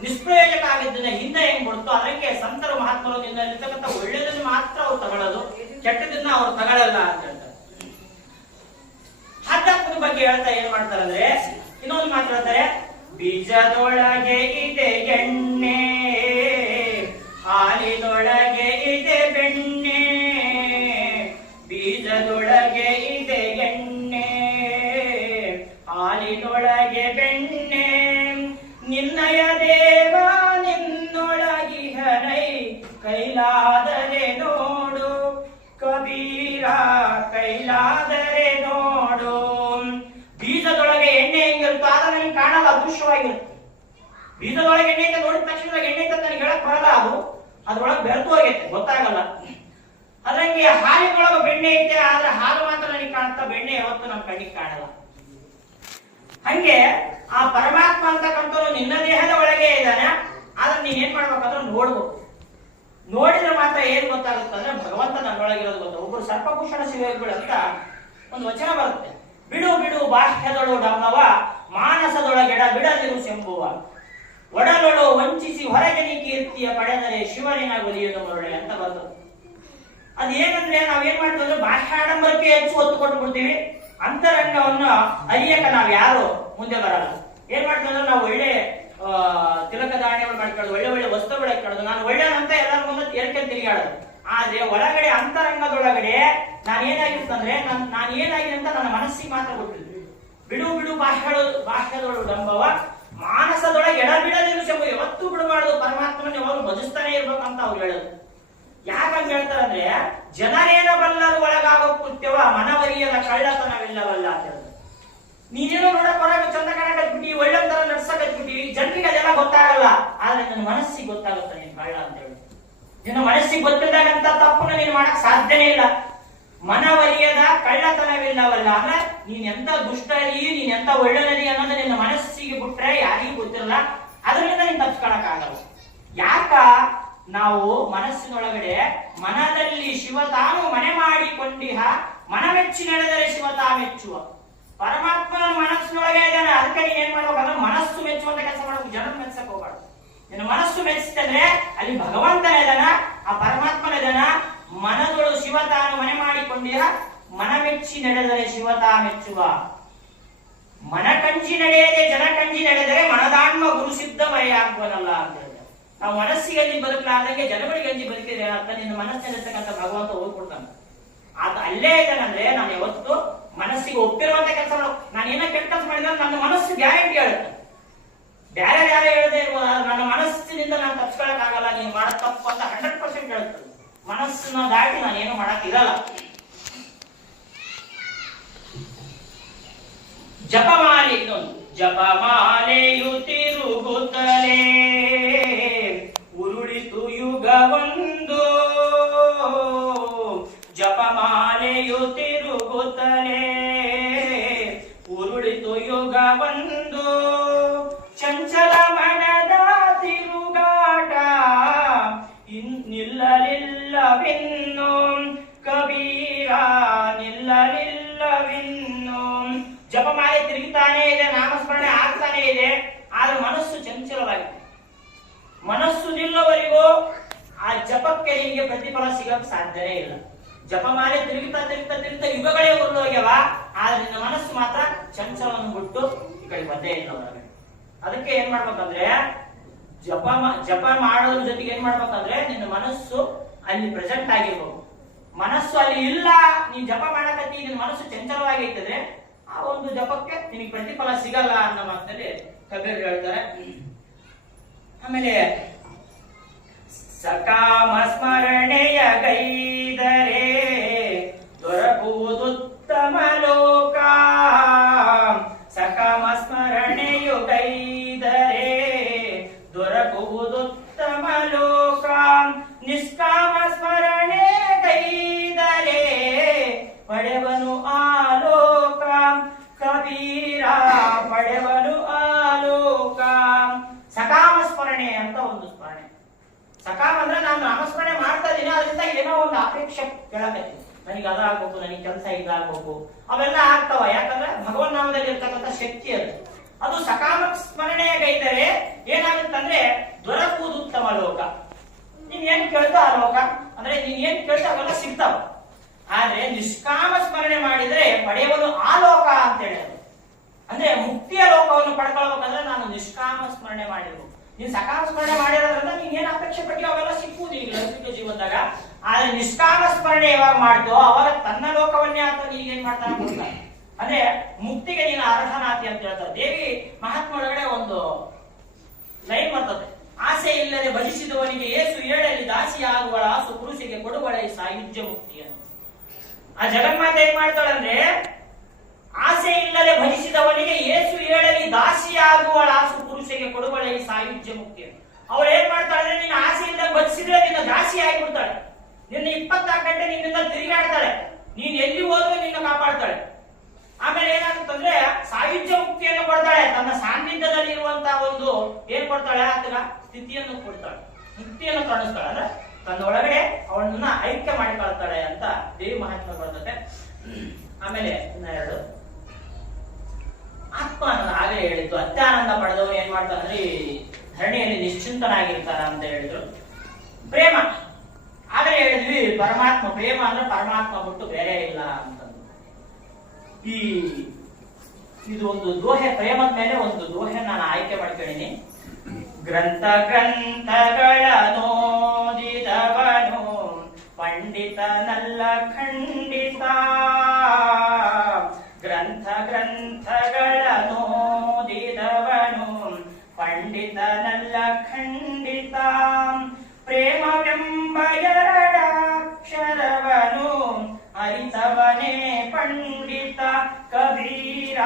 ನಿಷ್ಪ್ರಯೋಜಕ ಆಗಿದ್ದನ್ನ ಹಿಂದೆ ಹೆಂಗ್ ಬಿಡುತ್ತೋ ಅದಕ್ಕೆ ಸಂತರು ಮಹಾತ್ಮರು ಇರ್ತಕ್ಕಂಥ ಒಳ್ಳೆಯದನ್ನು ಮಾತ್ರ ಅವ್ರು ತಗೊಳ್ಳೋದು, ಕೆಟ್ಟದನ್ನ ಅವ್ರು ತಗೊಳ್ಳಲ್ಲ ಅಂತ ಹೇಳ್ತಾರೆ. ಆಧ್ಯಾತ್ಮದ ಬಗ್ಗೆ ಹೇಳ್ತಾ ಏನ್ ಮಾಡ್ತಾರೆ ಅಂದ್ರೆ ಇನ್ನೊಂದು ಮಾತು ಹೇಳ್ತಾರೆ, ಬೀಜದೊಳಗೆ ಇದೆ ಎಣ್ಣೆ, ಹಾಲಿನೊಳಗೆ ಇದೆ ಬೆಣ್ಣೆ, ಬೀಜದೊಳಗೆ ಇದೆ ಎಣ್ಣೆ, ಹಾಲಿನೊಳಗೆ ಬೆಣ್ಣೆ, ನಿನ್ನಯ ದೇವ ನಿನ್ನೊಳಗಿಹನೈ ಕೈಲಾದರೆ ನೋಡು ಕಬೀರ ಕೈಲಾದರೆ ನೋಡು. ಬೀಜದೊಳಗೆ ಎಣ್ಣೆ ಹೆಂಗಿರುತ್ತೋ ಆದ್ರೆ ನನಗೆ ಕಾಣಲ್ಲ, ಅದೃಶ್ಯವಾಗಿರುತ್ತೆ. ಬೀಜದೊಳಗೆ ಎಣ್ಣೆ ಅಂತ ನೋಡಿದ ತಕ್ಷಣ ಎಣ್ಣೆ ಅಂತ ನನಗೆ ಹೇಳಕ್ ಬರಲ್ಲ, ಅದು ಅದ್ರೊಳಗೆ ಬೆರೆತು ಹೋಗೈತೆ, ಗೊತ್ತಾಗಲ್ಲ. ಅದ್ರಂಗೆ ಹಾಲಿನೊಳಗೆ ಬೆಣ್ಣೆ ಐತೆ, ಆದ್ರೆ ಹಾಲು ಮಾತ್ರ ನನಗೆ ಕಾಣ್ತಾ, ಬೆಣ್ಣೆ ಯಾವತ್ತು ನಮ್ಮ ಕಣ್ಣಿಗೆ ಕಾಣಲ್ಲ. ಹಂಗೆ ಆ ಪರಮಾತ್ಮ ಅಂತಕ್ಕಂಥವ್ರು ನಿನ್ನ ದೇಹದ ಒಳಗೆ ಇದ್ದಾನೆ, ಆದ್ರೆ ನೀನ್ ಏನ್ ಮಾಡ್ಬೇಕಂದ್ರೆ ನೋಡ್ಬೇಕು. ನೋಡಿದ್ರೆ ಮಾತ್ರ ಏನ್ ಗೊತ್ತಾಗುತ್ತೆ ಅಂದ್ರೆ ಭಗವಂತ ನನ್ನೊಳಗಿರೋದು ಗೊತ್ತ. ಒಬ್ಬರು ಸರ್ಪಭೂಷಣ ಶಿವಗಳು ಅಂತ ಒಂದು ವಚನ ಬರುತ್ತೆ, ಬಿಡು ಬಿಡು ಬಾಹ್ಯದೊಳು ಡಮ್ಮವ ಮಾನಸದೊಳಗೆಡ ಬಿಡದಿರು ಶಂಭುವ, ಒಡಲೊಳು ವಂಚಿಸಿ ಹೊರಗೆ ನೀ ಕೀರ್ತಿಯ ಪಡೆದರೆ ಶಿವನಿನ ಗುರಿಯನ್ನು ಮರಳೆ ಅಂತ ಬರ್ತದೆ. ಅದೇನಂದ್ರೆ ನಾವೇನ್ ಮಾಡ್ತೀವಿ ಅಂದ್ರೆ ಬಾಹ್ಯಾಡಂಬರಕ್ಕೆ ಹೆಚ್ಚು ಒತ್ತು ಕೊಟ್ಟು ಬಿಡ್ತೀವಿ, ಅಂತರಂಗವನ್ನು ಅರಿಯಕ ನಾವ್ ಯಾರು ಮುಂದೆ ಬರಲ್ಲ. ಏನ್ ಮಾಡ್ತೀವಿ ಅಂದ್ರೆ ನಾವು ಒಳ್ಳೆ ತಿಲಕ ಧಾರಣೆಗಳು ಮಾಡ್ಕೊಳ್ಳೋದು, ಒಳ್ಳೆ ಒಳ್ಳೆ ವಸ್ತುಗಳು ಹಾಕೊಳ್ಳೋದು, ನಾನು ಒಳ್ಳೆಯದಂತ ಎಲ್ಲರ ಮುಂದೆ ಏರ್ಕೆ ತಿರುಗಾಡೋದು. ಆದ್ರೆ ಒಳಗಡೆ ಅಂತರಂಗದೊಳಗಡೆ ನಾನೇನಾಗಿರ್ತಂದ್ರೆ ನಾನು ಏನಾಗಿದೆ ಅಂತ ನನ್ನ ಮನಸ್ಸಿಗೆ ಮಾತ್ರ ಗೊತ್ತಿದ್ವಿ. ಬಿಡು ಬಿಡು ಬಾಹ್ಯದೊಳು ಡಂಬವ ಮಾನಸದೊಳಗೆ ಎಡ ಬಿಡದಿರು ಶಂಭು, ಯಾವತ್ತೂ ಬಿಡಬಾರ್ದು, ಪರಮಾತ್ಮನ ಯಾವಾಗ ಭಜಿಸ್ತಾನೆ ಇರ್ಬೇಕಂತ ಅವ್ರು ಹೇಳೋದು. ಯಾಕಂತ ಹೇಳ್ತಾರಂದ್ರೆ ಜನರೇನ ಬಲ್ಲರು ಒಳಗಾಗೋ ಕೃತ್ಯವ ಮನವರಿಯದ ಕಳ್ಳತನವಿಲ್ಲವಲ್ಲ ಅಂತ ಹೇಳಿದ್ರು. ನೀನೇನೋ ನೋಡಕ್ ಹೊರಗೆ ಚಂದ ಕಾಣಕತ್ಬಿಟ್ಟಿ, ಒಳ್ಳೆ ತರ ನಡ್ಸಕತ್ಬಿಟ್ಟಿ, ಜನರಿಗೆ ಅದೆಲ್ಲ ಗೊತ್ತಾಗಲ್ಲ, ಆದ್ರೆ ನನ್ನ ಮನಸ್ಸಿಗೆ ಗೊತ್ತಾಗುತ್ತೆ ನೀನ್ ಕಳ್ಳ ಅಂತ ಹೇಳಿ. ನಿನ್ನ ಮನಸ್ಸಿಗೆ ಗೊತ್ತಿದ್ದಾಗಂತ ತಪ್ಪನ್ನ ನೀನು ಮಾಡಕ್ ಸಾಧ್ಯನೇ ಇಲ್ಲ. ಮನವರಿಯದ ಕಳ್ಳತನವಿಲ್ಲವಲ್ಲ ಅಂದ್ರೆ ನೀನ್ ಎಂತ ದುಷ್ಟರಿ, ನೀನ್ ಎಂತ ಒಳ್ಳೆನದಿ ಅನ್ನೋದು ನಿನ್ನ ಮನಸ್ಸಿಗೆ ಬಿಟ್ರೆ ಯಾರಿಗೂ ಗೊತ್ತಿರಲ್ಲ, ಅದರಿಂದ ನೀನ್ ತಪ್ಪಿಸ್ಕೊಳಕ್ ಆಗಲ್ಲ. ಯಾಕ ನಾವು ಮನಸ್ಸಿನೊಳಗಡೆ ಮನದಲ್ಲಿ ಶಿವ ತಾನು ಮನೆ ಮಾಡಿಕೊಂಡಿಹ, ಮನಮೆಚ್ಚಿ ನಡೆದರೆ ಶಿವ ತಾ ಮೆಚ್ಚುವ. ಪರಮಾತ್ಮನ ಮನಸ್ಸಿನೊಳಗೆ ಇದ್ದಾನೆ, ಅದಕ್ಕೆ ನೀನ್ ಏನ್ ಮಾಡ್ಬೇಕಂದ್ರೆ ಮನಸ್ಸು ಮೆಚ್ಚುವಂತ ಕೆಲಸ ಮಾಡ್ಬೇಕು, ಜನ ಮೆಚ್ಚಕ್ ಹೋಗ್ಬಾರ್ದು. ನಿನ್ನ ಮನಸ್ಸು ಮೆಚ್ಚಿತಂದ್ರೆ ಅಲ್ಲಿ ಭಗವಂತನ ಇದಾನ, ಆ ಪರಮಾತ್ಮನ ಇದಾನ. ಮನದೊಳು ಶಿವ ತಾನು ಮನೆ ಮಾಡಿಕೊಂಡಿಹ, ಮನ ಮೆಚ್ಚಿ ನಡೆದರೆ ಶಿವ ತಾ ಮೆಚ್ಚುವ. ಮನ ಕಂಜಿ ನಡೆಯದೆ ಜನ ಕಂಜಿ ನಡೆದರೆ ಮನದಾಣ್ಮ ಗುರು ಸಿದ್ಧ ಮರೆಯಾಗುವನಲ್ಲ ಅಂತ ಹೇಳಿದ್ರೆ, ನಾವು ಮನಸ್ಸಿಗೆ ಅಂಜಿ ಬದುಕಲಾದಂಗೆ ಜನಗಳಿಗೆ ಅಂಜಿ ಬದುಕಿದ್ರೆ ಅಂತ ನಿನ್ನ ಮನಸ್ಸಿನಲ್ಲಿರ್ತಕ್ಕಂಥ ಭಗವಂತ ಹೋಗ್ಕೊಡ್ತಾನೆ. ಆತ ಅಲ್ಲೇ ಇದ್ದಾನಂದ್ರೆ ನಾನು ಯಾವತ್ತು ಮನಸ್ಸಿಗೆ ಒಪ್ಪಿರುವಂತ ಕೆಲಸ ನಾನು ಏನೋ ಕೆಟ್ಟ ಕೆಲಸ ಮಾಡಿದ್ರೆ ನನ್ನ ಮನಸ್ಸು ಗ್ಯಾರಂಟಿ ಹೇಳುತ್ತೆ. ಬೇರೆ ಯಾರು ಹೇಳದೆ ಇರ್ಬೋದು, ನನ್ನ ಮನಸ್ಸಿನಿಂದ ನಾನು ತಪ್ಪಿಸ್ಕೊಳಕ್ ಆಗಲ್ಲ, ನೀನು ಮಾಡೋ ತಪ್ಪು ಅಂತ 100% ಹೇಳುತ್ತೆ. ಮನಸ್ಸನ್ನ ದಾಟಿ ನಾನು ಏನು ಮಾಡಕ್ ಇರಲ್ಲ. ಜಪಮಾಲೆ, ಇನ್ನೊಂದು ಜಪಮಾಲೆಯು ತಿರುಗುತ್ತಲೇ ಉರುಳಿತು ಯುಗವೊಂದು, ಜಪಮಾಲೆಯು ತಿರುಗುತ್ತಲೇ ಉರುಳಿತು ಯುಗವೊಂದು, ಚಂಚಲ ಮನದ ತಿರುಗಾಟ ನಿಲ್ಲಲಿಲ್ಲವಿನ್ನು ಕಬೀರ ನಿಲ್ಲಲಿಲ್ಲವಿನ್ನು. ಜಪಮಾಲೆ ತಿರುಗುತ್ತಾನೆ ಇದೆ, ನಾಮಸ್ಮರಣೆ ಆಗ್ತಾನೆ ಇದೆ, ಆದ್ರೆ ಮನಸ್ಸು ಚಂಚಲವಾಗಿದೆ. ಮನಸ್ಸು ನಿಲ್ಲುವವರೆಗೂ ಆ ಜಪಕ್ಕೆ ನಿಮಗೆ ಪ್ರತಿಫಲ ಸಿಗಕ್ ಸಾಧ್ಯನೇ ಇಲ್ಲ. ಜಪಮಾಲೆ ತಿರುಗುತ್ತಾ ತಿರುಗುತ್ತಾ ತಿರುಗುತ್ತಾ ಯುಗಗಳೇ ಉರುಳೋಗ್ಯವ, ಆದ್ರೆ ನಿನ್ನ ಮನಸ್ಸು ಮಾತ್ರ ಚಂಚಲವನ್ನು ಬಿಟ್ಟು ಈ ಕಡೆ ಬಂದೇ ಇಲ್ಲ ಹೊರಗಡೆ. ಅದಕ್ಕೆ ಏನ್ ಮಾಡ್ಬೇಕಂದ್ರೆ ಜಪ ಮಾಡೋದ್ರ ಜೊತೆಗೆ ಏನ್ ಮಾಡ್ಬೇಕಂದ್ರೆ ನಿನ್ನ ಮನಸ್ಸು ಅಲ್ಲಿ ಪ್ರೆಸೆಂಟ್ ಆಗಿರ್ಬೇಕು. ಮನಸ್ಸು ಅಲ್ಲಿ ಇಲ್ಲ, ನೀನ್ ಜಪ ಮಾಡಕತ್ತಿ, ನಿನ್ನ ಮನಸ್ಸು ಚಂಚಲವಾಗಿರ್ತದೆ, ಆ ಒಂದು ಜಪಕ್ಕೆ ನಿನಗೆ ಪ್ರತಿಫಲ ಸಿಗಲ್ಲ ಅನ್ನೋ ಮಾತಲ್ಲಿ ಕಬೀರ್ ಹೇಳ್ತಾರೆ. ಆಮೇಲೆ ಸಕಾಮ ಸ್ಮರಣೆಯ ಗೈದರೆ ದೊರಕುವುದುತ್ತಮ ಲೋಕ, ಸಕಾಮ ಸ್ಮರಣೆಯು ಗೈದರೆ ದೊರಕುವುದುತ್ತಮ ಲೋಕ, ನಿಷ್ಕಾಮ ಸ್ಮರಣೆ ಗೈದರೆ ಪಡೆವನು ಆಲೋಕ, ಕಬೀರ ಪಡೆವನು ಆಲೋಕ. ಸಕಾಮ ಸ್ಮರಣೆ ಅಂತ ಒಂದು ಸ್ಮರಣೆ. ಸಕಾಮ ಅಂದ್ರೆ ನಾನು ನಾಮಸ್ಮರಣೆ ಮಾಡ್ತಾ ಇದೀನಿ, ಅದರಿಂದ ಏನೋ ಒಂದು ಅಪೇಕ್ಷೆ ಕೇಳಕತ್ತೀನಿ, ನನಗೆ ಅದಾಗಬೇಕು, ನನಗೆ ಕೆಲಸ ಇದಾಗಬೇಕು, ಅವೆಲ್ಲ ಆಗ್ತಾವ. ಯಾಕಂದ್ರೆ ಭಗವನ್ ನಾಮದಲ್ಲಿ ಇರ್ತಕ್ಕಂಥ ಶಕ್ತಿ ಅದು. ಅದು ಸಕಾಮ ಸ್ಮರಣೆಯಾಗೈದರೆ ಏನಾಗುತ್ತಂದ್ರೆ ದೊರಕುವುದು ಉತ್ತಮ ಲೋಕ. ನೀನ್ ಏನ್ ಕೇಳ್ತಾ ಆ ಲೋಕ ಅಂದ್ರೆ ನೀನ್ ಏನ್ ಕೇಳ್ತಾ ಅವೆಲ್ಲ ಸಿಗ್ತಾವ. ಆದ್ರೆ ನಿಷ್ಕಾಮ ಸ್ಮರಣೆ ಮಾಡಿದ್ರೆ ಪಡೆಯುವುದು ಆ ಲೋಕ ಅಂತ ಹೇಳೋದು. ಅಂದ್ರೆ ಮುಕ್ತಿಯ ಲೋಕವನ್ನು ಪಡ್ಕೊಳ್ಬೇಕಂದ್ರೆ ನಾನು ನಿಷ್ಕಾಮ ಸ್ಮರಣೆ ಮಾಡಿರ್ಬೇಕು. ನೀನ್ ಸಕಾಮ ಸ್ಮರಣೆ ಮಾಡಿರೋದ್ರಿಂದ ನೀನ್ ಏನ್ ಅಪೇಕ್ಷೆ ಪಟ್ಟಿ ಅವೆಲ್ಲ ಸಿಕ್ಕುವುದು ಈಗ ಲೌಕಿಕ ಜೀವನದಾಗ. ಆದ್ರೆ ನಿಷ್ಕಾಮ ಸ್ಮರಣೆ ಯಾವಾಗ ಮಾಡ್ತೋ ಅವಾಗ ತನ್ನ ಲೋಕವನ್ನೇ ಆತ ನೀನ್ ಏನ್ ಮಾಡ್ತಾನೆ ಕೊಡ್ತಾನೆ. ಅಂದ್ರೆ ಮುಕ್ತಿಗೆ ನೀನು ಅರ್ಹನಾತಿ ಅಂತ ಹೇಳ್ತಾರೆ. ದೇವಿ ಮಹಾತ್ಮ ಒಳಗಡೆ ಒಂದು ಲೈನ್ ಬರ್ತದೆ, ಆಸೆ ಇಲ್ಲದೆ ಭಜಿಸಿದವನಿಗೆ ಏಸು ಏಳಲ್ಲಿ ದಾಸಿ ಆಗುವಳ ಆಸು ಪುರುಷಿಗೆ ಕೊಡುವಳ ಈ ಸಾಯುಜ್ಯ ಮುಕ್ತಿಯನ್ನು. ಆ ಜಗನ್ಮಾತೆ ಏನ್ ಮಾಡ್ತಾಳೆ ಅಂದ್ರೆ ಆಸೆ ಇಲ್ಲದೆ ಭಜಿಸಿದವನಿಗೆ ಏಸು ಏಳಲಿ ದಾಸಿ ಆಗುವಳ ಆಸು ಪುರುಷಿಗೆ ಕೊಡುವಳ ಈ ಸಾಯುಜ್ಯ ಮುಕ್ತಿಯನ್ನು. ಅವಳು ಏನ್ ಮಾಡ್ತಾಳೆ ಅಂದ್ರೆ ನೀನು ಆಸೆ ಇಲ್ಲದೆ ಭಜಿಸಿದ್ರೆ ನಿನ್ನ ದಾಸಿ ಆಗಿಬಿಡ್ತಾಳೆ. ನಿನ್ನ 24 ಗಂಟೆ ನಿನ್ನಿಂದ ತಿರುಗಾಡ್ತಾಳೆ, ನೀನ್ ಎಲ್ಲಿ ಹೋದ್ರೂ ನಿನ್ನ ಕಾಪಾಡ್ತಾಳೆ. ಆಮೇಲೆ ಏನಾಗುತ್ತಂದ್ರೆ ಸಾಯುಜ್ಯ ಮುಕ್ತಿಯನ್ನು ಕೊಡ್ತಾಳೆ. ತನ್ನ ಸಾನ್ನಿಧ್ಯದಲ್ಲಿ ಇರುವಂತಹ ಒಂದು ಏನ್ ಕೊಡ್ತಾಳೆ ಆತಗ ಸ್ಥಿತಿಯನ್ನು ಕೊಡ್ತಾಳೆ, ಮುಕ್ತಿಯನ್ನು ಕಾಣಿಸ್ತಾಳೆ. ಅಂದ್ರೆ ತನ್ನ ಒಳಗಡೆ ಅವಳನ್ನ ಐಕ್ಯ ಮಾಡಿಕೊಳ್ತಾಳೆ ಅಂತ ದೇವಿ ಮಹಾತ್ಮ ಬರ್ತದೆ. ಆಮೇಲೆ ಇನ್ನೆರಡು ಆತ್ಮ ಅನ್ನೋದು ಆಗಲೇ ಹೇಳಿದ್ದು, ಅತ್ಯಾನಂದ ಪಡೆದವನು ಏನ್ ಮಾಡ್ತಾನಂದ್ರೆ ಈ ಧರಣಿಯಲ್ಲಿ ನಿಶ್ಚಿಂತನಾಗಿರ್ತಾನ ಅಂತ ಹೇಳಿದ್ರು. ಪ್ರೇಮ ಆಗಲೇ ಹೇಳಿದ್ವಿ, ಪರಮಾತ್ಮ ಪ್ರೇಮ ಅಂದ್ರೆ ಪರಮಾತ್ಮ ಬಿಟ್ಟು ಬೇರೆ ಇಲ್ಲ ಅಂತ. ಇದು ಒಂದು ದೋಹೆ, ಪ್ರೇಮದ ಮೇಲೆ ಒಂದು ದೋಹೆ ನಾನು ಆಯ್ಕೆ ಮಾಡ್ಕೊಂಡಿನಿ. ಗ್ರಂಥ ಗ್ರಂಥಗಳ ನೋದಿದವನು ಪಂಡಿತನಲ್ಲ ಖಂಡಿತ. ಗ್ರಂಥ ಗ್ರಂಥಗಳ ನೋದಿದವನು ಪಂಡಿತನಲ್ಲ ಖಂಡಿತ. ಪ್ರೇಮವೆಂಬ ಎರಡಕ್ಷರವನು ಅರಿತವನೇ ಪಂಡಿತ. ಕಬೀರ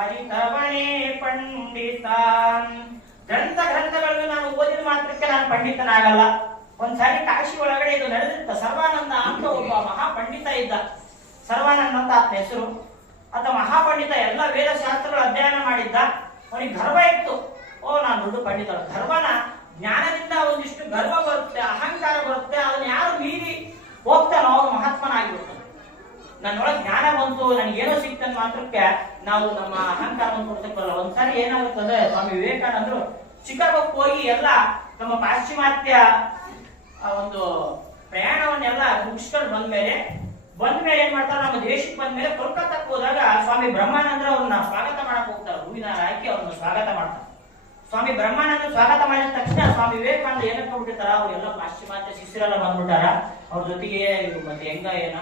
ಅರಿತವನೇ ಪಂಡಿತ. ಗ್ರಂಥಗಳನ್ನು ನಾನು ಓದಿದ ಮಾತ್ರಕ್ಕೆ ನಾನು ಪಂಡಿತನಾಗಲ್ಲ. ಒಂದ್ಸಾರಿ ಕಾಶಿ ಒಳಗಡೆ ಇದು ನಡೆದಿತ್ತ. ಸರ್ವಾನಂದ ಅಂತ ಒಬ್ಬ ಮಹಾಪಂಡಿತ ಇದ್ದ. ಸರ್ವಾನಂದ ಅಂತ ಆತನ ಹೆಸರು. ಆತ ಮಹಾಪಂಡಿತ, ಎಲ್ಲ ವೇದ ಶಾಸ್ತ್ರಗಳು ಅಧ್ಯಯನ ಮಾಡಿದ್ದ. ಅವನಿಗೆ ಗರ್ವ ಇತ್ತು, ನಾನು ದೊಡ್ಡ ಪಂಡಿತ. ಗರ್ವನ ಜ್ಞಾನದಿಂದ ಒಂದಿಷ್ಟು ಗರ್ವ ಬರುತ್ತೆ, ಅಹಂಕಾರ ಬರುತ್ತೆ. ಅದನ್ನ ಯಾರು ಮೀರಿ ಹೋಗ್ತಾನೋ ಅವನು ಮಹಾತ್ಮನಾಗಿಬಿಡ್ತಾನೆ. ನನ್ನೊಳಗೆ ಜ್ಞಾನ ಬಂತು, ನನಗೇನೋ ಸಿಕ್ತನ್ ಮಾತ್ರಕ್ಕೆ ನಾವು ನಮ್ಮ ಅಹಂಕಾರವನ್ನು ಕೊಡ್ತಕ್ಕಲ್ಲ. ಒಂದ್ಸಾರಿ ಏನಾಗುತ್ತಂದ್ರೆ ಸ್ವಾಮಿ ವಿವೇಕಾನಂದರು ಚಿಕಾಗೋಕ್ಕೆ ಹೋಗಿ ಎಲ್ಲ ನಮ್ಮ ಪಾಶ್ಚಿಮಾತ್ಯ ಒಂದು ಪ್ರಯಾಣವನ್ನೆಲ್ಲ ಮುಗಿಸ್ಕೊಂಡು ಬಂದ್ಮೇಲೆ ಏನ್ ಮಾಡ್ತಾರೆ, ನಮ್ಮ ದೇಶಕ್ಕೆ ಬಂದ್ಮೇಲೆ ಕೋಲ್ಕತ್ತಾಕ್ಕೆ ಹೋದಾಗ ಸ್ವಾಮಿ ಬ್ರಹ್ಮಾನಂದ್ರ ಅವ್ರನ್ನ ಸ್ವಾಗತ ಮಾಡಕ್ ಹೋಗ್ತಾರೆ. ಹೂವಿನ ಹಾಕಿ ಅವ್ರನ್ನ ಸ್ವಾಗತ ಮಾಡ್ತಾರೆ. ಸ್ವಾಮಿ ಬ್ರಹ್ಮಾನಂದ ಸ್ವಾಗತ ಮಾಡಿದ ತಕ್ಷಣ ಸ್ವಾಮಿ ವಿವೇಕಾನಂದ ಏನಕ್ಕೆ ಹೋಗ್ಬಿಟ್ಟಿರ್ತಾರ, ಅವ್ರೆಲ್ಲ ಪಾಶ್ಚಿಮಾತ್ಯ ಶಿಷ್ಯರೆಲ್ಲ ಬಂದ್ಬಿಟ್ಟಾರ. ಅವ್ರ ಜೊತೆಗೆ ಮತ್ತೆ ಹೆಂಗ ಏನ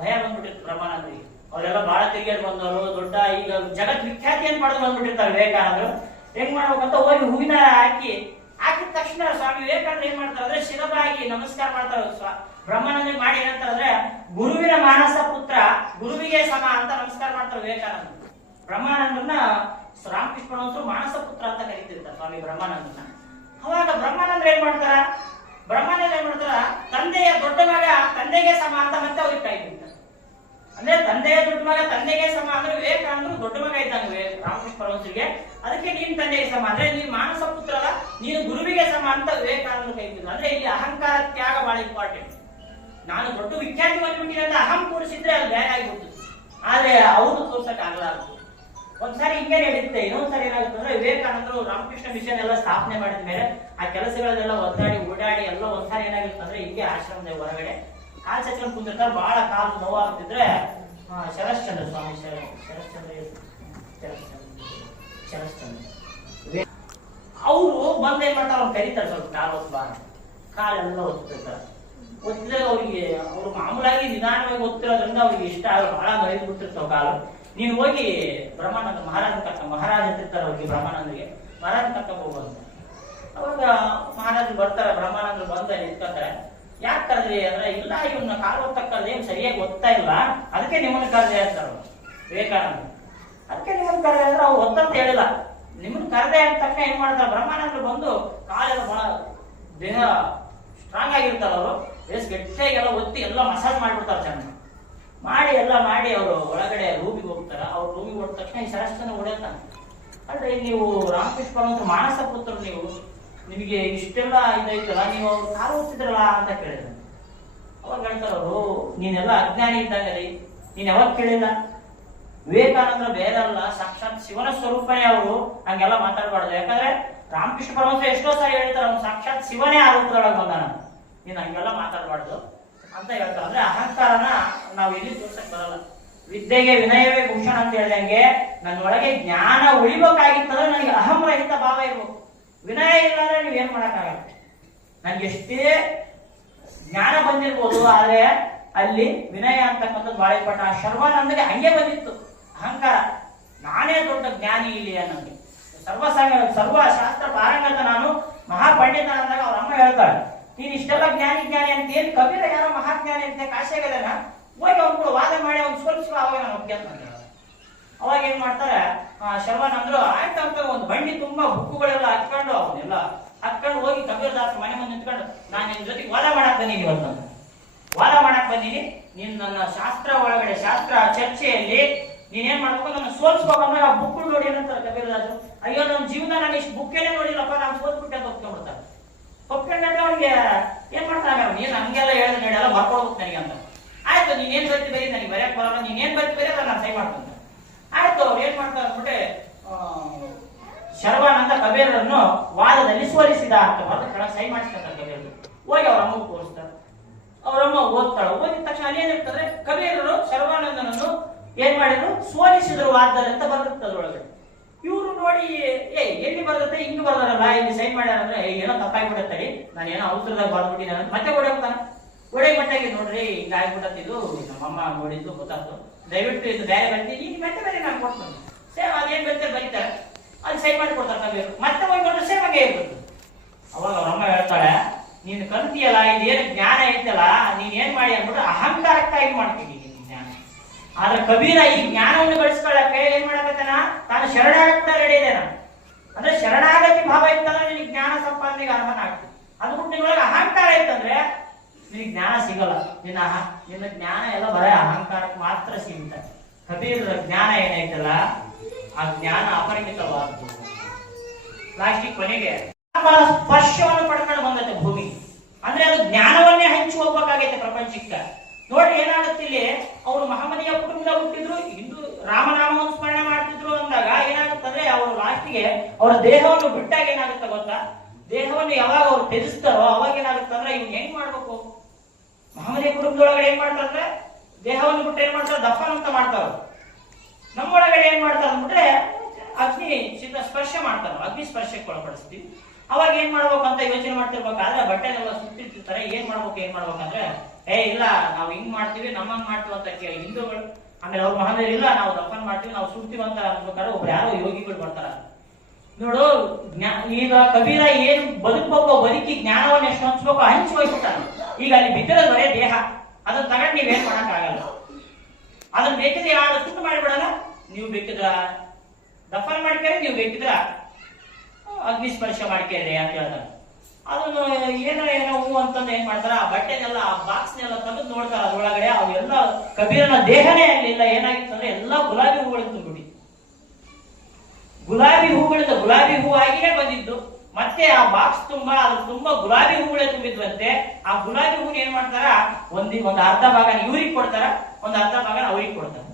ಭಯ ಬಂದ್ಬಿಟ್ಟಿರ್ತಾರೆ ಬ್ರಹ್ಮಾನಂದ್ರಿಗೆ. ಅವರೆಲ್ಲ ಬಹಳ ತಿರುಗಾಡಿ ಬಂದವರು, ದೊಡ್ಡ ಈಗ ಜಗತ್ ವಿಖ್ಯಾತಿಯನ್ನು ಪಡೆದು ಬಂದ್ಬಿಟ್ಟಿರ್ತಾರೆ ವಿವೇಕಾನಂದರು. ಹೆಂಗ್ ಮಾಡ್ಬೇಕಂತ ಹೋಗಿ ಹೂವಿನ ಹಾಕಿದ ತಕ್ಷಣ ಸ್ವಾಮಿ ವಿವೇಕಾನಂದ ಏನ್ ಮಾಡ್ತಾರೆ ಅಂದ್ರೆ ಶಿರಬಾಗಿ ನಮಸ್ಕಾರ ಮಾಡ್ತಾರೆ. ಬ್ರಹ್ಮಾನಂದ ಮಾಡಿ ಏನಂತಾರೆ, ಗುರುವಿನ ಮಾನಸ ಪುತ್ರ ಗುರುವಿಗೆ ಸಮ ಅಂತ ನಮಸ್ಕಾರ ಮಾಡ್ತಾರೆ ವಿವೇಕಾನಂದ. ಬ್ರಹ್ಮಾನಂದನ ರಾಮಕೃಷ್ಣ ಪರಮಹಂಸರು ಮಾನಸ ಪುತ್ರ ಅಂತ ಕರೀತಿರ್ತಾರೆ ಸ್ವಾಮಿ ಬ್ರಹ್ಮಾನಂದನ. ಅವಾಗ ಬ್ರಹ್ಮಾನಂದ್ರ ಏನ್ ಮಾಡ್ತಾರ, ತಂದೆಯ ದೊಡ್ಡ ಮಗ ತಂದೆಗೆ ಸಮ ಅಂತ ಮತ್ತೆ ಅವ್ರಿಗೆ ಕೈ ಬಿಡ್ತಾರೆ. ಅಂದ್ರೆ ತಂದೆಯ ದೊಡ್ಡ ಮಗ ತಂದೆಗೆ ಸಮ ಅಂದ್ರೆ ವಿವೇಕಾನಂದರು ದೊಡ್ಡ ಮಗ ಇದ್ದಂಗೆ ರಾಮಕೃಷ್ಣ ಪರಮಹಂಸರಿಗೆ. ಅದಕ್ಕೆ ನೀನ್ ತಂದೆಗೆ ಸಮ ಅಂದ್ರೆ ನೀನ್ ಮಾನಸ ಪುತ್ರ ಅಲ್ಲ, ನೀನು ಗುರುವಿಗೆ ಸಮ ಅಂತ ವಿವೇಕಾನಂದರು ಕೈ ಬಿಡ್ತಾರೆ. ಅಂದ್ರೆ ಇಲ್ಲಿ ಅಹಂಕಾರ ತ್ಯಾಗ ಬಹಳ ಇಂಪಾರ್ಟೆಂಟ್. ನಾನು ದೊಡ್ಡ ವಿಖ್ಯಾತಿ ಬಂದ್ಬಿಟ್ಟಿನ ಅಂತ ಅಹಂ ತೋರಿಸಿದ್ರೆ ಅದು ಬೇರೆ ಆಗಿಬಿಡ್ತದೆ. ಆದ್ರೆ ಅವರು ತೋರ್ಸಕ್ ಆಗಲಾರದು. ಒಂದ್ಸಾರಿ ಹಿಂಗೆ ನಡೀತ್ತೆ. ಇನ್ನೊಂದ್ಸರಿ ಏನಾಗುತ್ತೆ ಅಂದ್ರೆ ವಿವೇಕಾನಂದರು ರಾಮಕೃಷ್ಣ ಮಿಷನ್ ಎಲ್ಲ ಸ್ಥಾಪನೆ ಮಾಡಿದ ಮೇಲೆ ಆ ಕೆಲಸಗಳನ್ನೆಲ್ಲ ಒದ್ದಾಡಿ ಓಡಾಡಿ ಎಲ್ಲ ಒಂದ್ಸಾರಿ ಏನಾಗುತ್ತೆ ಅಂದ್ರೆ ಹಿಂಗೆ ಆಶ್ರಮದ ಹೊರಗಡೆ ಕಾಲ್ ಚಚ್ಕೊಂಡು ಕುಂತಿರ್ತಾರೆ. ಬಹಳ ಕಾಲು ನೋವಾಗ್ತಿದ್ರೆ ಶರಶ್ಚಂದ್ರ ಸ್ವಾಮಿ ಅವರು ಬಂದ್ ಏನ್ ಮಾಡ್ತಾರೆ, ಅವ್ರು ಕರೀತಾರೆ ಸ್ವಲ್ಪ ಕಾಲು ಹೊತ್ತು ಕಾಲೆಲ್ಲ ಒತ್ತಿರ್ತಾರೆ. ಒತ್ತಿದ್ರೆ ಅವ್ರಿಗೆ ಅವ್ರು ಮಾಮೂಲಾಗಿ ನಿಧಾನವಾಗಿ ಒತ್ತಿರೋದ್ರಿಂದ ಅವ್ರಿಗೆ ಇಷ್ಟ ಆಗಲ್ಲ, ಬಹಳ ಮೈದು ಬಿಟ್ಟಿರ್ತಾವ ಕಾಲು. ನೀನು ಹೋಗಿ ಬ್ರಹ್ಮಾನಂದ ಮಹಾರಾಜ ಅಂತಿರ್ತಾರೆ ಅವ್ರಿಗೆ, ಬ್ರಹ್ಮಾನಂದರಿಗೆ ಮಹಾರಾಜ ಕರ್ಕೊಂಡು ಹೋಗುವಂತ. ಅವಾಗ ಮಹಾರಾಜರು ಬರ್ತಾರೆ, ಬ್ರಹ್ಮಾನಂದರು ಬಂದ ನಿಂತ್ಕೊತಾರೆ. ಯಾಕೆ ಕರೆದ್ರಿ ಅಂದ್ರೆ, ಇಲ್ಲ ಇವನ್ನ ಕಾಲು ಒತ್ತಕ್ಕರ್ದೆ ಏನ್ ಸರಿಯಾಗಿ ಒತ್ತಾ ಇಲ್ಲ, ಅದಕ್ಕೆ ನಿಮ್ಮನ್ನ ಕರೆದೆ ಅಂತಾರೆ ವಿವೇಕಾನಂದ. ಅದಕ್ಕೆ ನಿಮ್ಮನ್ನ ಕರೆದೆ ಅಂದ್ರೆ ಅವ್ರು ಒತ್ತಂತ ಹೇಳಿಲ್ಲ, ನಿಮ್ಮನ್ನ ಕರೆದೆ ಅಂದ ತಕ್ಷಣ ಏನ್ ಮಾಡ್ತಾರೆ, ಬ್ರಹ್ಮಾನಂದರು ಬಂದು ಕಾಲೆಲ್ಲ ಬಹಳ ದೇಹ ಸ್ಟ್ರಾಂಗ್ ಆಗಿರ್ತಾರೆ. ಅವರು ಗಟ್ಟಿಯಾಗೆಲ್ಲ ಒತ್ತಿ ಎಲ್ಲ ಮಸಾಜ್ ಮಾಡ್ಬಿಡ್ತಾರೆ ಚೆನ್ನಾಗಿ ಮಾಡಿ ಎಲ್ಲ ಮಾಡಿ ಅವರು ಒಳಗಡೆ ರೂಮಿಗೆ ಹೋಗ್ತಾರ. ಅವ್ರು ರೂಮಿಗೆ ಹೋದ ತಕ್ಷಣ ಈ ಸರಸ್ವನ ಹೊಡೆಯುತ್ತಾನೆ. ಅಲ್ರಿ ನೀವು ರಾಮಕೃಷ್ಣ ಪರಮಹಂಸರ ಮಾನಸ ಪುತ್ರರು, ನೀವು ನಿಮಗೆ ಇಷ್ಟೆಲ್ಲ ಇದೈತಲ್ಲ, ನೀವು ಅವ್ರು ಕಾಲು ಓದ್ತಿದ್ರಲ್ಲ ಅಂತ ಕೇಳಿದ್ರು. ಅವಾಗ ಹೇಳ್ತಾರ ಅವರು, ನೀನೆಲ್ಲ ಅಜ್ಞಾನಿ ಇದ್ದಂಗಲಿ, ನೀನ್ ಯಾವಾಗ ಕೇಳಿಲ್ಲ. ವಿವೇಕಾನಂದ್ರ ಬೇರೆ ಅಲ್ಲ, ಸಾಕ್ಷಾತ್ ಶಿವನ ಸ್ವರೂಪನೇ ಅವರು. ಹಂಗೆಲ್ಲ ಮಾತಾಡಬಾರ್ದು. ಯಾಕಂದ್ರೆ ರಾಮಕೃಷ್ಣ ಪರಮಹಂಸ ಎಷ್ಟೋ ಸಾರಿ ಹೇಳ್ತಾರೆ, ಅವ್ನು ಸಾಕ್ಷಾತ್ ಶಿವನೇ ಆ ರೂಪದೊಳಗೆ ಬಂದಾನ, ನೀನ್ ಹಂಗೆಲ್ಲ ಮಾತಾಡಬಾರ್ದು ಅಂತ ಹೇಳ್ತಾರೆ. ಅಂದ್ರೆ ಅಹಂಕಾರನ ನಾವು ಎಲ್ಲಿ ತೋರ್ಸಕ್ ಬರಲ್ಲ. ವಿದ್ಯೆಗೆ ವಿನಯವೇ ಭೂಷಣ ಅಂತ ಹೇಳಿದಂಗೆ, ನನ್ನೊಳಗೆ ಜ್ಞಾನ ಉಳಿಬೇಕಾಗಿತ್ತಂದ್ರೆ ನನಗೆ ಅಹಂರಹಿತ ಭಾವ ಇರ್ಬೇಕು. ವಿನಯ ಇಲ್ಲಾಂದ್ರೆ ನೀವೇನ್ ಮಾಡಕ್ಕಾಗಲ್ಲ. ನನ್ಗೆ ಎಷ್ಟೇ ಜ್ಞಾನ ಬಂದಿರ್ಬೋದು, ಆದ್ರೆ ಅಲ್ಲಿ ವಿನಯ ಅಂತಕ್ಕಂಥದ್ದು ಬಹಳ ಇಂಪಾರ್ಟೆಂಟ್. ಆ ಶರ್ವಾನಂದಗೆ ಹಂಗೆ ಬಂದಿತ್ತು ಅಹಂಕಾರ, ನಾನೇ ದೊಡ್ಡ ಜ್ಞಾನಿ ಇಲ್ಲಿ ಅನ್ನೋದು. ಸರ್ವ ಶಾಸ್ತ್ರ ಪಾರಂಗತ, ನಾನು ಮಹಾಪಂಡಿತ ಅಂದಾಗ ಅವ್ರ ಅಮ್ಮ ಹೇಳ್ತಾಳೆ, ನೀನ್ ಇಷ್ಟೆಲ್ಲ ಜ್ಞಾನಿ ಜ್ಞಾನಿ ಅಂತ ಏನ್ ಕಬೀರ ಯಾರೋ ಮಹಾಜ್ಞಾನಿ ಅಂತ ಕಾಶಿಯಾಗದನ ಹೋಗಿ ಅವ್ನು ಕೂಡ ವಾದ ಮಾಡಿ ಅವ್ನು ಸ್ವಲ್ಪ ಅವಾಗ ನಾನು ಒಪ್ಪಿಗೆ. ಅವಾಗ ಏನ್ ಮಾಡ್ತಾರೆ ಶರ್ವಾನಂದ್ರು, ಆಯ್ತಂತ ಒಂದು ಬಂಡಿ ತುಂಬಾ ಬುಕ್ಕುಗಳೆಲ್ಲ ಹತ್ಕೊಂಡು ಅವನ್ನೆಲ್ಲ ಹತ್ಕೊಂಡು ಹೋಗಿ ಕಬೀರದಾಸ ಮನೆ ಮುಂದೆ ನಿಂತ್ಕೊಂಡು, ನಾನು ನಿನ್ ಜೊತೆಗೆ ವಾದ ಮಾಡಕ್ ಬಂದೀನಿ, ಇವತ್ತು ವಾದ ಮಾಡಕ್ ಬಂದೀನಿ, ನೀನ್ ನನ್ನ ಶಾಸ್ತ್ರ ಒಳಗಡೆ ಶಾಸ್ತ್ರ ಚರ್ಚೆಯಲ್ಲಿ ನೀನೇನ್ ಮಾಡ್ಬೇಕು, ನನ್ನ ಸೋಲ್ಸ್ಬೇಕಂದ್ರೆ ಆ ಬುಕ್ ನೋಡಿ ಏನಂತಾರೆ ಕಬೀರದಾಸರು, ಅಯ್ಯೋ ನನ್ನ ಜೀವನ ನಾನು ಇಷ್ಟು ಬುಕ್ಕೇನೆ ನೋಡಿಲ್ಲಪ್ಪ, ನಾನು ಸೋಲ್ಸ್ಬಿಟ್ಟೆ ಅಂತ ಒಪ್ಕೊಂಡ್ಬಿಡ್ತಾರೆ. ಒಪ್ಕೊಂಡ್ರೆ ಅವ್ನಿಗೆ ಏನ್ ಮಾಡ್ತಾರೆ, ನೀನ್ ಹಂಗೆಲ್ಲ ಹೇಳಿದ್ರೆ ನಡೆಯಲ್ಲ, ಬರ್ಕೊಡ್ಬೇಕು ನನಗೆ ಅಂತ. ಆಯ್ತು, ನೀನೇನ್ ಬರ್ತಿ ಬರೀ, ನನಗೆ ಬರೆಯಕ್ ಬರಲ್ಲ, ನೀನೇನ್ ಬರ್ತಿ ಬರೀ ಅದ ನಾನು ಸೈ ಮಾಡ್ಕೊಂತ. ಆಯ್ತು, ಅವ್ರು ಏನ್ ಮಾಡ್ತಾರೆ ಅಂದ್ಬಿಟ್ಟೆ, ಶರ್ವಾನಂದ ಕಬೀರರನ್ನು ವಾದದಲ್ಲಿ ಸೋಲಿಸಿದ ಅಂತ ಬರೆದು ಕೆಳಗೆ ಸೈ ಮಾಡಿಸ್ತಾರೆ ಕಬೀರರು. ಹೋಗಿ ಅವ್ರ ಅಮ್ಮಗೆ ತೋರಿಸ್ತಾರೆ. ಅವರಮ್ಮ ಓದ್ತಾಳೆ. ಓದಿದ ತಕ್ಷಣ ಅಲ್ಲೇನಿರ್ತಂದ್ರೆ ಕಬೀರರು ಶರ್ವಾನಂದನನ್ನು ಏನ್ ಮಾಡಿದ್ರು, ಸೋಲಿಸಿದ್ರು ವಾದದಲ್ಲಿ ಅಂತ ಬರುತ್ತೆ ಅದ್ರೊಳಗಡೆ. ಇವ್ರು ನೋಡಿ, ಎಲ್ಲಿ ಬರ್ತದೆ, ಹಿಂಗ್ ಬರ್ದಾರಲ್ಲ, ಇಲ್ಲಿ ಸೈನ್ ಮಾಡ್ಯಾರಂದ್ರೆ ಏನೋ ತಪ್ಪಾಗ್ಬಿಡತ್ತಡಿ, ನಾನು ಏನೋ ಅವಸರದಾಗ ಬರ್ದ್ಬಿಟ್ಟಿದ್ದೆ ಮತ್ತೆ ಓಡೋಗ್ತಾನ. ಓಡೋಗಿ ಮಟ್ಟಾಗಿ ನೋಡ್ರಿ ಹಿಂಗ ಆಗ್ಬಿಟ್ಟತ್ತಿದ್ದು, ನಮ್ಮಮ್ಮ ನೋಡಿದ್ದು ಗೊತ್ತಾಗ್ತು, ದಯವಿಟ್ಟು ಇದು ಬೇರೆ ಬರ್ತೀನಿ, ಈಗ ಮತ್ತೆ ಬೇರೆ ನಾನು ಕೊಡ್ತೀನಿ. ಸೇಮ್ ಅದೇನ್ ಬೇಕಾದ್ರೆ ಬರೀತಾರೆ, ಅಲ್ಲಿ ಸೈನ್ ಮಾಡಿ ಕೊಡ್ತಾರೆ ಕಬೀರು. ಮತ್ತೆ ಹೋಗಿ ನೋಡ್ರೆ ಸೇಮ್ ಹಂಗೆ ಇರ್ಬೇಕು. ಅವಾಗ ಅವ್ರಮ್ಮ ಹೇಳ್ತಾಳೆ, ನೀನ್ ಕಲ್ತಿಯಲ್ಲ, ಇದೇನು ಜ್ಞಾನ ಐತಲ್ಲ, ನೀನ್ ಏನ್ ಮಾಡಿ ಅಂದ್ಬಿಟ್ಟು ಅಹಂಕಾರಕ್ಕಾಗಿ ಮಾಡ್ತೀನಿ ಜ್ಞಾನ. ಆದ್ರೆ ಕಬೀರ ಈ ಜ್ಞಾನವನ್ನು ಗಳಿಸ್ಕೊಳ್ಳಕ್ಕೆ ಏನ್ ಮಾಡಕತ್ತಾನ, ತಾನು ಶರಣಾಗತ ರೆಡಿ ಇದೇನ. ಅಂದ್ರೆ ಶರಣಾಗತಿ ಭಾವ ಇತ್ತಂದ್ರೆ ನಿನಗೆ ಜ್ಞಾನ ಸಂಪಾದನೆಗೆ ಅರ್ಹನ ಆಗ್ತದೆ. ಅದು ಬಿಟ್ಟು ನಿನ್ನೊಳಗೆ ಅಹಂಕಾರ ಇತ್ತಂದ್ರೆ ನಿನಗೆ ಜ್ಞಾನ ಸಿಗಲ್ಲ. ನಿನ್ನ ಜ್ಞಾನ ಎಲ್ಲ ಬರೀ ಅಹಂಕಾರಕ್ಕೆ ಮಾತ್ರ ಸೀಮಿತ. ಕಬೀರರ ಜ್ಞಾನ ಏನೈತಲ್ಲ, ಆ ಜ್ಞಾನ ಅಪರಿಮಿತವಾದ್ದು. ಲಾಸ್ಟಿಗೆ ಕೊನೆಗೆ ಸ್ಪರ್ಶವನ್ನು ಪಡ್ಕೊಂಡು ಬಂದತ್ತೆ ಭೂಮಿ. ಅಂದ್ರೆ ಅದು ಜ್ಞಾನವನ್ನೇ ಹಂಚಿ ಹೋಗ್ಬೇಕಾಗೈತೆ ಪ್ರಪಂಚಕ್ಕೆ. ನೋಡಿ ಏನಾಗುತ್ತೆ ಇಲ್ಲಿ, ಅವರು ಮಹಮ್ಮದೀಯ ಕುಟುಂಬದ ಹುಟ್ಟಿದ್ರು, ಹಿಂದೂ ರಾಮನಾಮವನ್ನು ಸ್ಮರಣೆ ಮಾಡ್ತಿದ್ರು ಅಂದಾಗ ಏನಾಗುತ್ತಂದ್ರೆ, ಅವರು ಲಾಸ್ಟಿಗೆ ಅವರ ದೇಹವನ್ನು ಬಿಟ್ಟಾಗ ಏನಾಗುತ್ತೆ ಗೊತ್ತಾ, ದೇಹವನ್ನು ಯಾವಾಗ ಅವ್ರು ತ್ಯಜಿಸ್ತಾರೋ ಅವಾಗ ಏನಾಗುತ್ತಂದ್ರೆ, ಇವ್ನು ಹೆಂಗ್ ಮಾಡ್ಬೇಕು, ಮಹಮ್ಮದೀಯ ಕುಟುಂಬದೊಳಗಡೆ ಏನ್ ಮಾಡ್ತಾರೆ, ದೇಹವನ್ನು ಬಿಟ್ಟು ಏನ್ ಮಾಡ್ತಾರೆ, ದಫನ್ ಅಂತ ಮಾಡ್ತಾರ. ನಮ್ಮೊಳಗಡೆ ಏನ್ ಮಾಡ್ತಾರೆ ಅಂದ್ಬಿಟ್ರೆ ಅಗ್ನಿ ಸ್ಪರ್ಶ ಮಾಡ್ತಾರೆ, ಅಗ್ನಿ ಸ್ಪರ್ಶಕ್ಕೆ ಒಳಪಡಿಸ್ತೀವಿ. ಅವಾಗ ಏನ್ ಮಾಡ್ಬೇಕು ಅಂತ ಯೋಚನೆ ಮಾಡ್ತಿರ್ಬೇಕಾದ್ರೆ ಬಟ್ಟೆನೆಲ್ಲ ಸುತ್ತಿರ್ತಿರ್ತಾರೆ. ಏನ್ ಮಾಡ್ಬೇಕಂದ್ರೆ, ಇಲ್ಲ ನಾವು ಹಿಂಗ್ ಮಾಡ್ತೀವಿ, ನಮ್ಮಂಗ್ ಮಾಡ್ತೀವಿ ಅಂತ ಹಿಂದೂಗಳು. ಆಮೇಲೆ ಅವ್ರ ಮಹಾದೇವ್ ಇಲ್ಲ, ನಾವು ದಫನ್ ಮಾಡ್ತೀವಿ, ನಾವು ಸುಡ್ತೀವಿ ಅಂತ ಅನ್ಬೇಕಾದ್ರೆ ಒಬ್ರು ಯಾರೋ ಯೋಗಿಗಳು ಬರ್ತಾರ. ನೋಡು, ಈಗ ಕಬೀರ ಏನ್ ಬದುಕ್ಬೇಕೋ ಬದುಕಿ ಜ್ಞಾನವನ್ನು ಎಷ್ಟು ಹಂಚ್ಬೇಕೋ ಹಂಚಿ ಹೋಗ್ಬಿಟ್ಟಾರೆ. ಈಗ ಅಲ್ಲಿ ಬಿದ್ದಿರೋದು ಬರೇ ದೇಹ, ಅದನ್ನ ತಗೊಂಡು ನೀವೇನ್ ಮಾಡಕ್ ಆಗಲ್ಲ. ಅದನ್ನ ಬೇಕಿದ್ರೆ ಯಾರು ಸುಟ್ಟು ಮಾಡಿಬಿಡಲ್ಲ, ನೀವು ಬೇಕಿದ್ರ ದಫನ್ ಮಾಡ್ಕೇಳಿ, ನೀವು ಬೇಕಿದ್ರ ಅಗ್ನಿ ಸ್ಪರ್ಶ ಮಾಡ್ಕೇಳಿ ಅಂತ ಹೇಳ್ತಾರೆ. ಅದನ್ನು ಏನೋ ಹೂ ಅಂತಂದು ಏನ್ ಮಾಡ್ತಾರ, ಆ ಬಟ್ಟೆನೆಲ್ಲ ಆ ಬಾಕ್ಸ್ನೆಲ್ಲ ತೆಗೆದು ನೋಡ್ತಾರ. ಅದ್ರೊಳಗಡೆ ಅವೆಲ್ಲ ಕಬೀರನ ದೇಹನೇ ಅಲ್ಲಿಲ್ಲ. ಏನಾಗಿತ್ತು ಅಂದ್ರೆ ಎಲ್ಲ ಗುಲಾಬಿ ಹೂಗಳಿಂದ ತುಂಬಿಡಿ, ಗುಲಾಬಿ ಹೂ ಆಗಿನೇ ಬಂದಿದ್ದು. ಮತ್ತೆ ಆ ಬಾಕ್ಸ್ ತುಂಬಾ ಅದ್ರ ತುಂಬಾ ಗುಲಾಬಿ ಹೂಗಳೇ ತುಂಬಿದ್ವಂತೆ. ಆ ಗುಲಾಬಿ ಹೂ ಏನ್ ಮಾಡ್ತಾರ, ಒಂದು ಅರ್ಧ ಭಾಗ ಇವ್ರಿಗೆ ಕೊಡ್ತಾರ, ಒಂದು ಅರ್ಧ ಭಾಗ ಅವ್ರಿಗೆ ಕೊಡ್ತಾರ.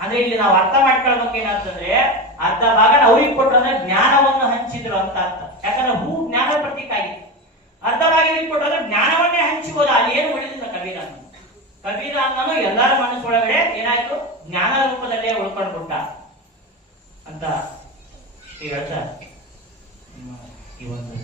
ಅಂದ್ರೆ ಇಲ್ಲಿ ನಾವು ಅರ್ಥ ಮಾಡ್ಕೊಳ್ಬೇಕು ಏನಂತಂದ್ರೆ, ಅರ್ಧ ಭಾಗ ಅವ್ರಿಗೆ ಕೊಟ್ಟರೆ ಜ್ಞಾನವನ್ನು ಹಂಚಿದ್ರು ಅಂತ ಅರ್ಥ. ಯಾಕಂದ್ರೆ ಹೂ ಜ್ಞಾನ ಪ್ರತೀಕ ಆಗಿತ್ತು. ಅರ್ಧ ಭಾಗ ಇವ್ರಿಗೆ ಕೊಟ್ಟರೆ ಜ್ಞಾನವನ್ನೇ ಹಂಚಿಬೋದ, ಅಲ್ಲಿ ಏನು ಉಳಿದಿಲ್ಲ ಕಬೀರ ಅನ್ನೋನು ಎಲ್ಲರ ಮನಸ್ಸೊಳಗಡೆ ಏನಾಯ್ತು, ಜ್ಞಾನ ರೂಪದಲ್ಲೇ ಉಳ್ಕೊಂಡು ಬಿಟ್ಟ ಅಂತ ಹೇಳ್ತಾ ಈ ಒಂದು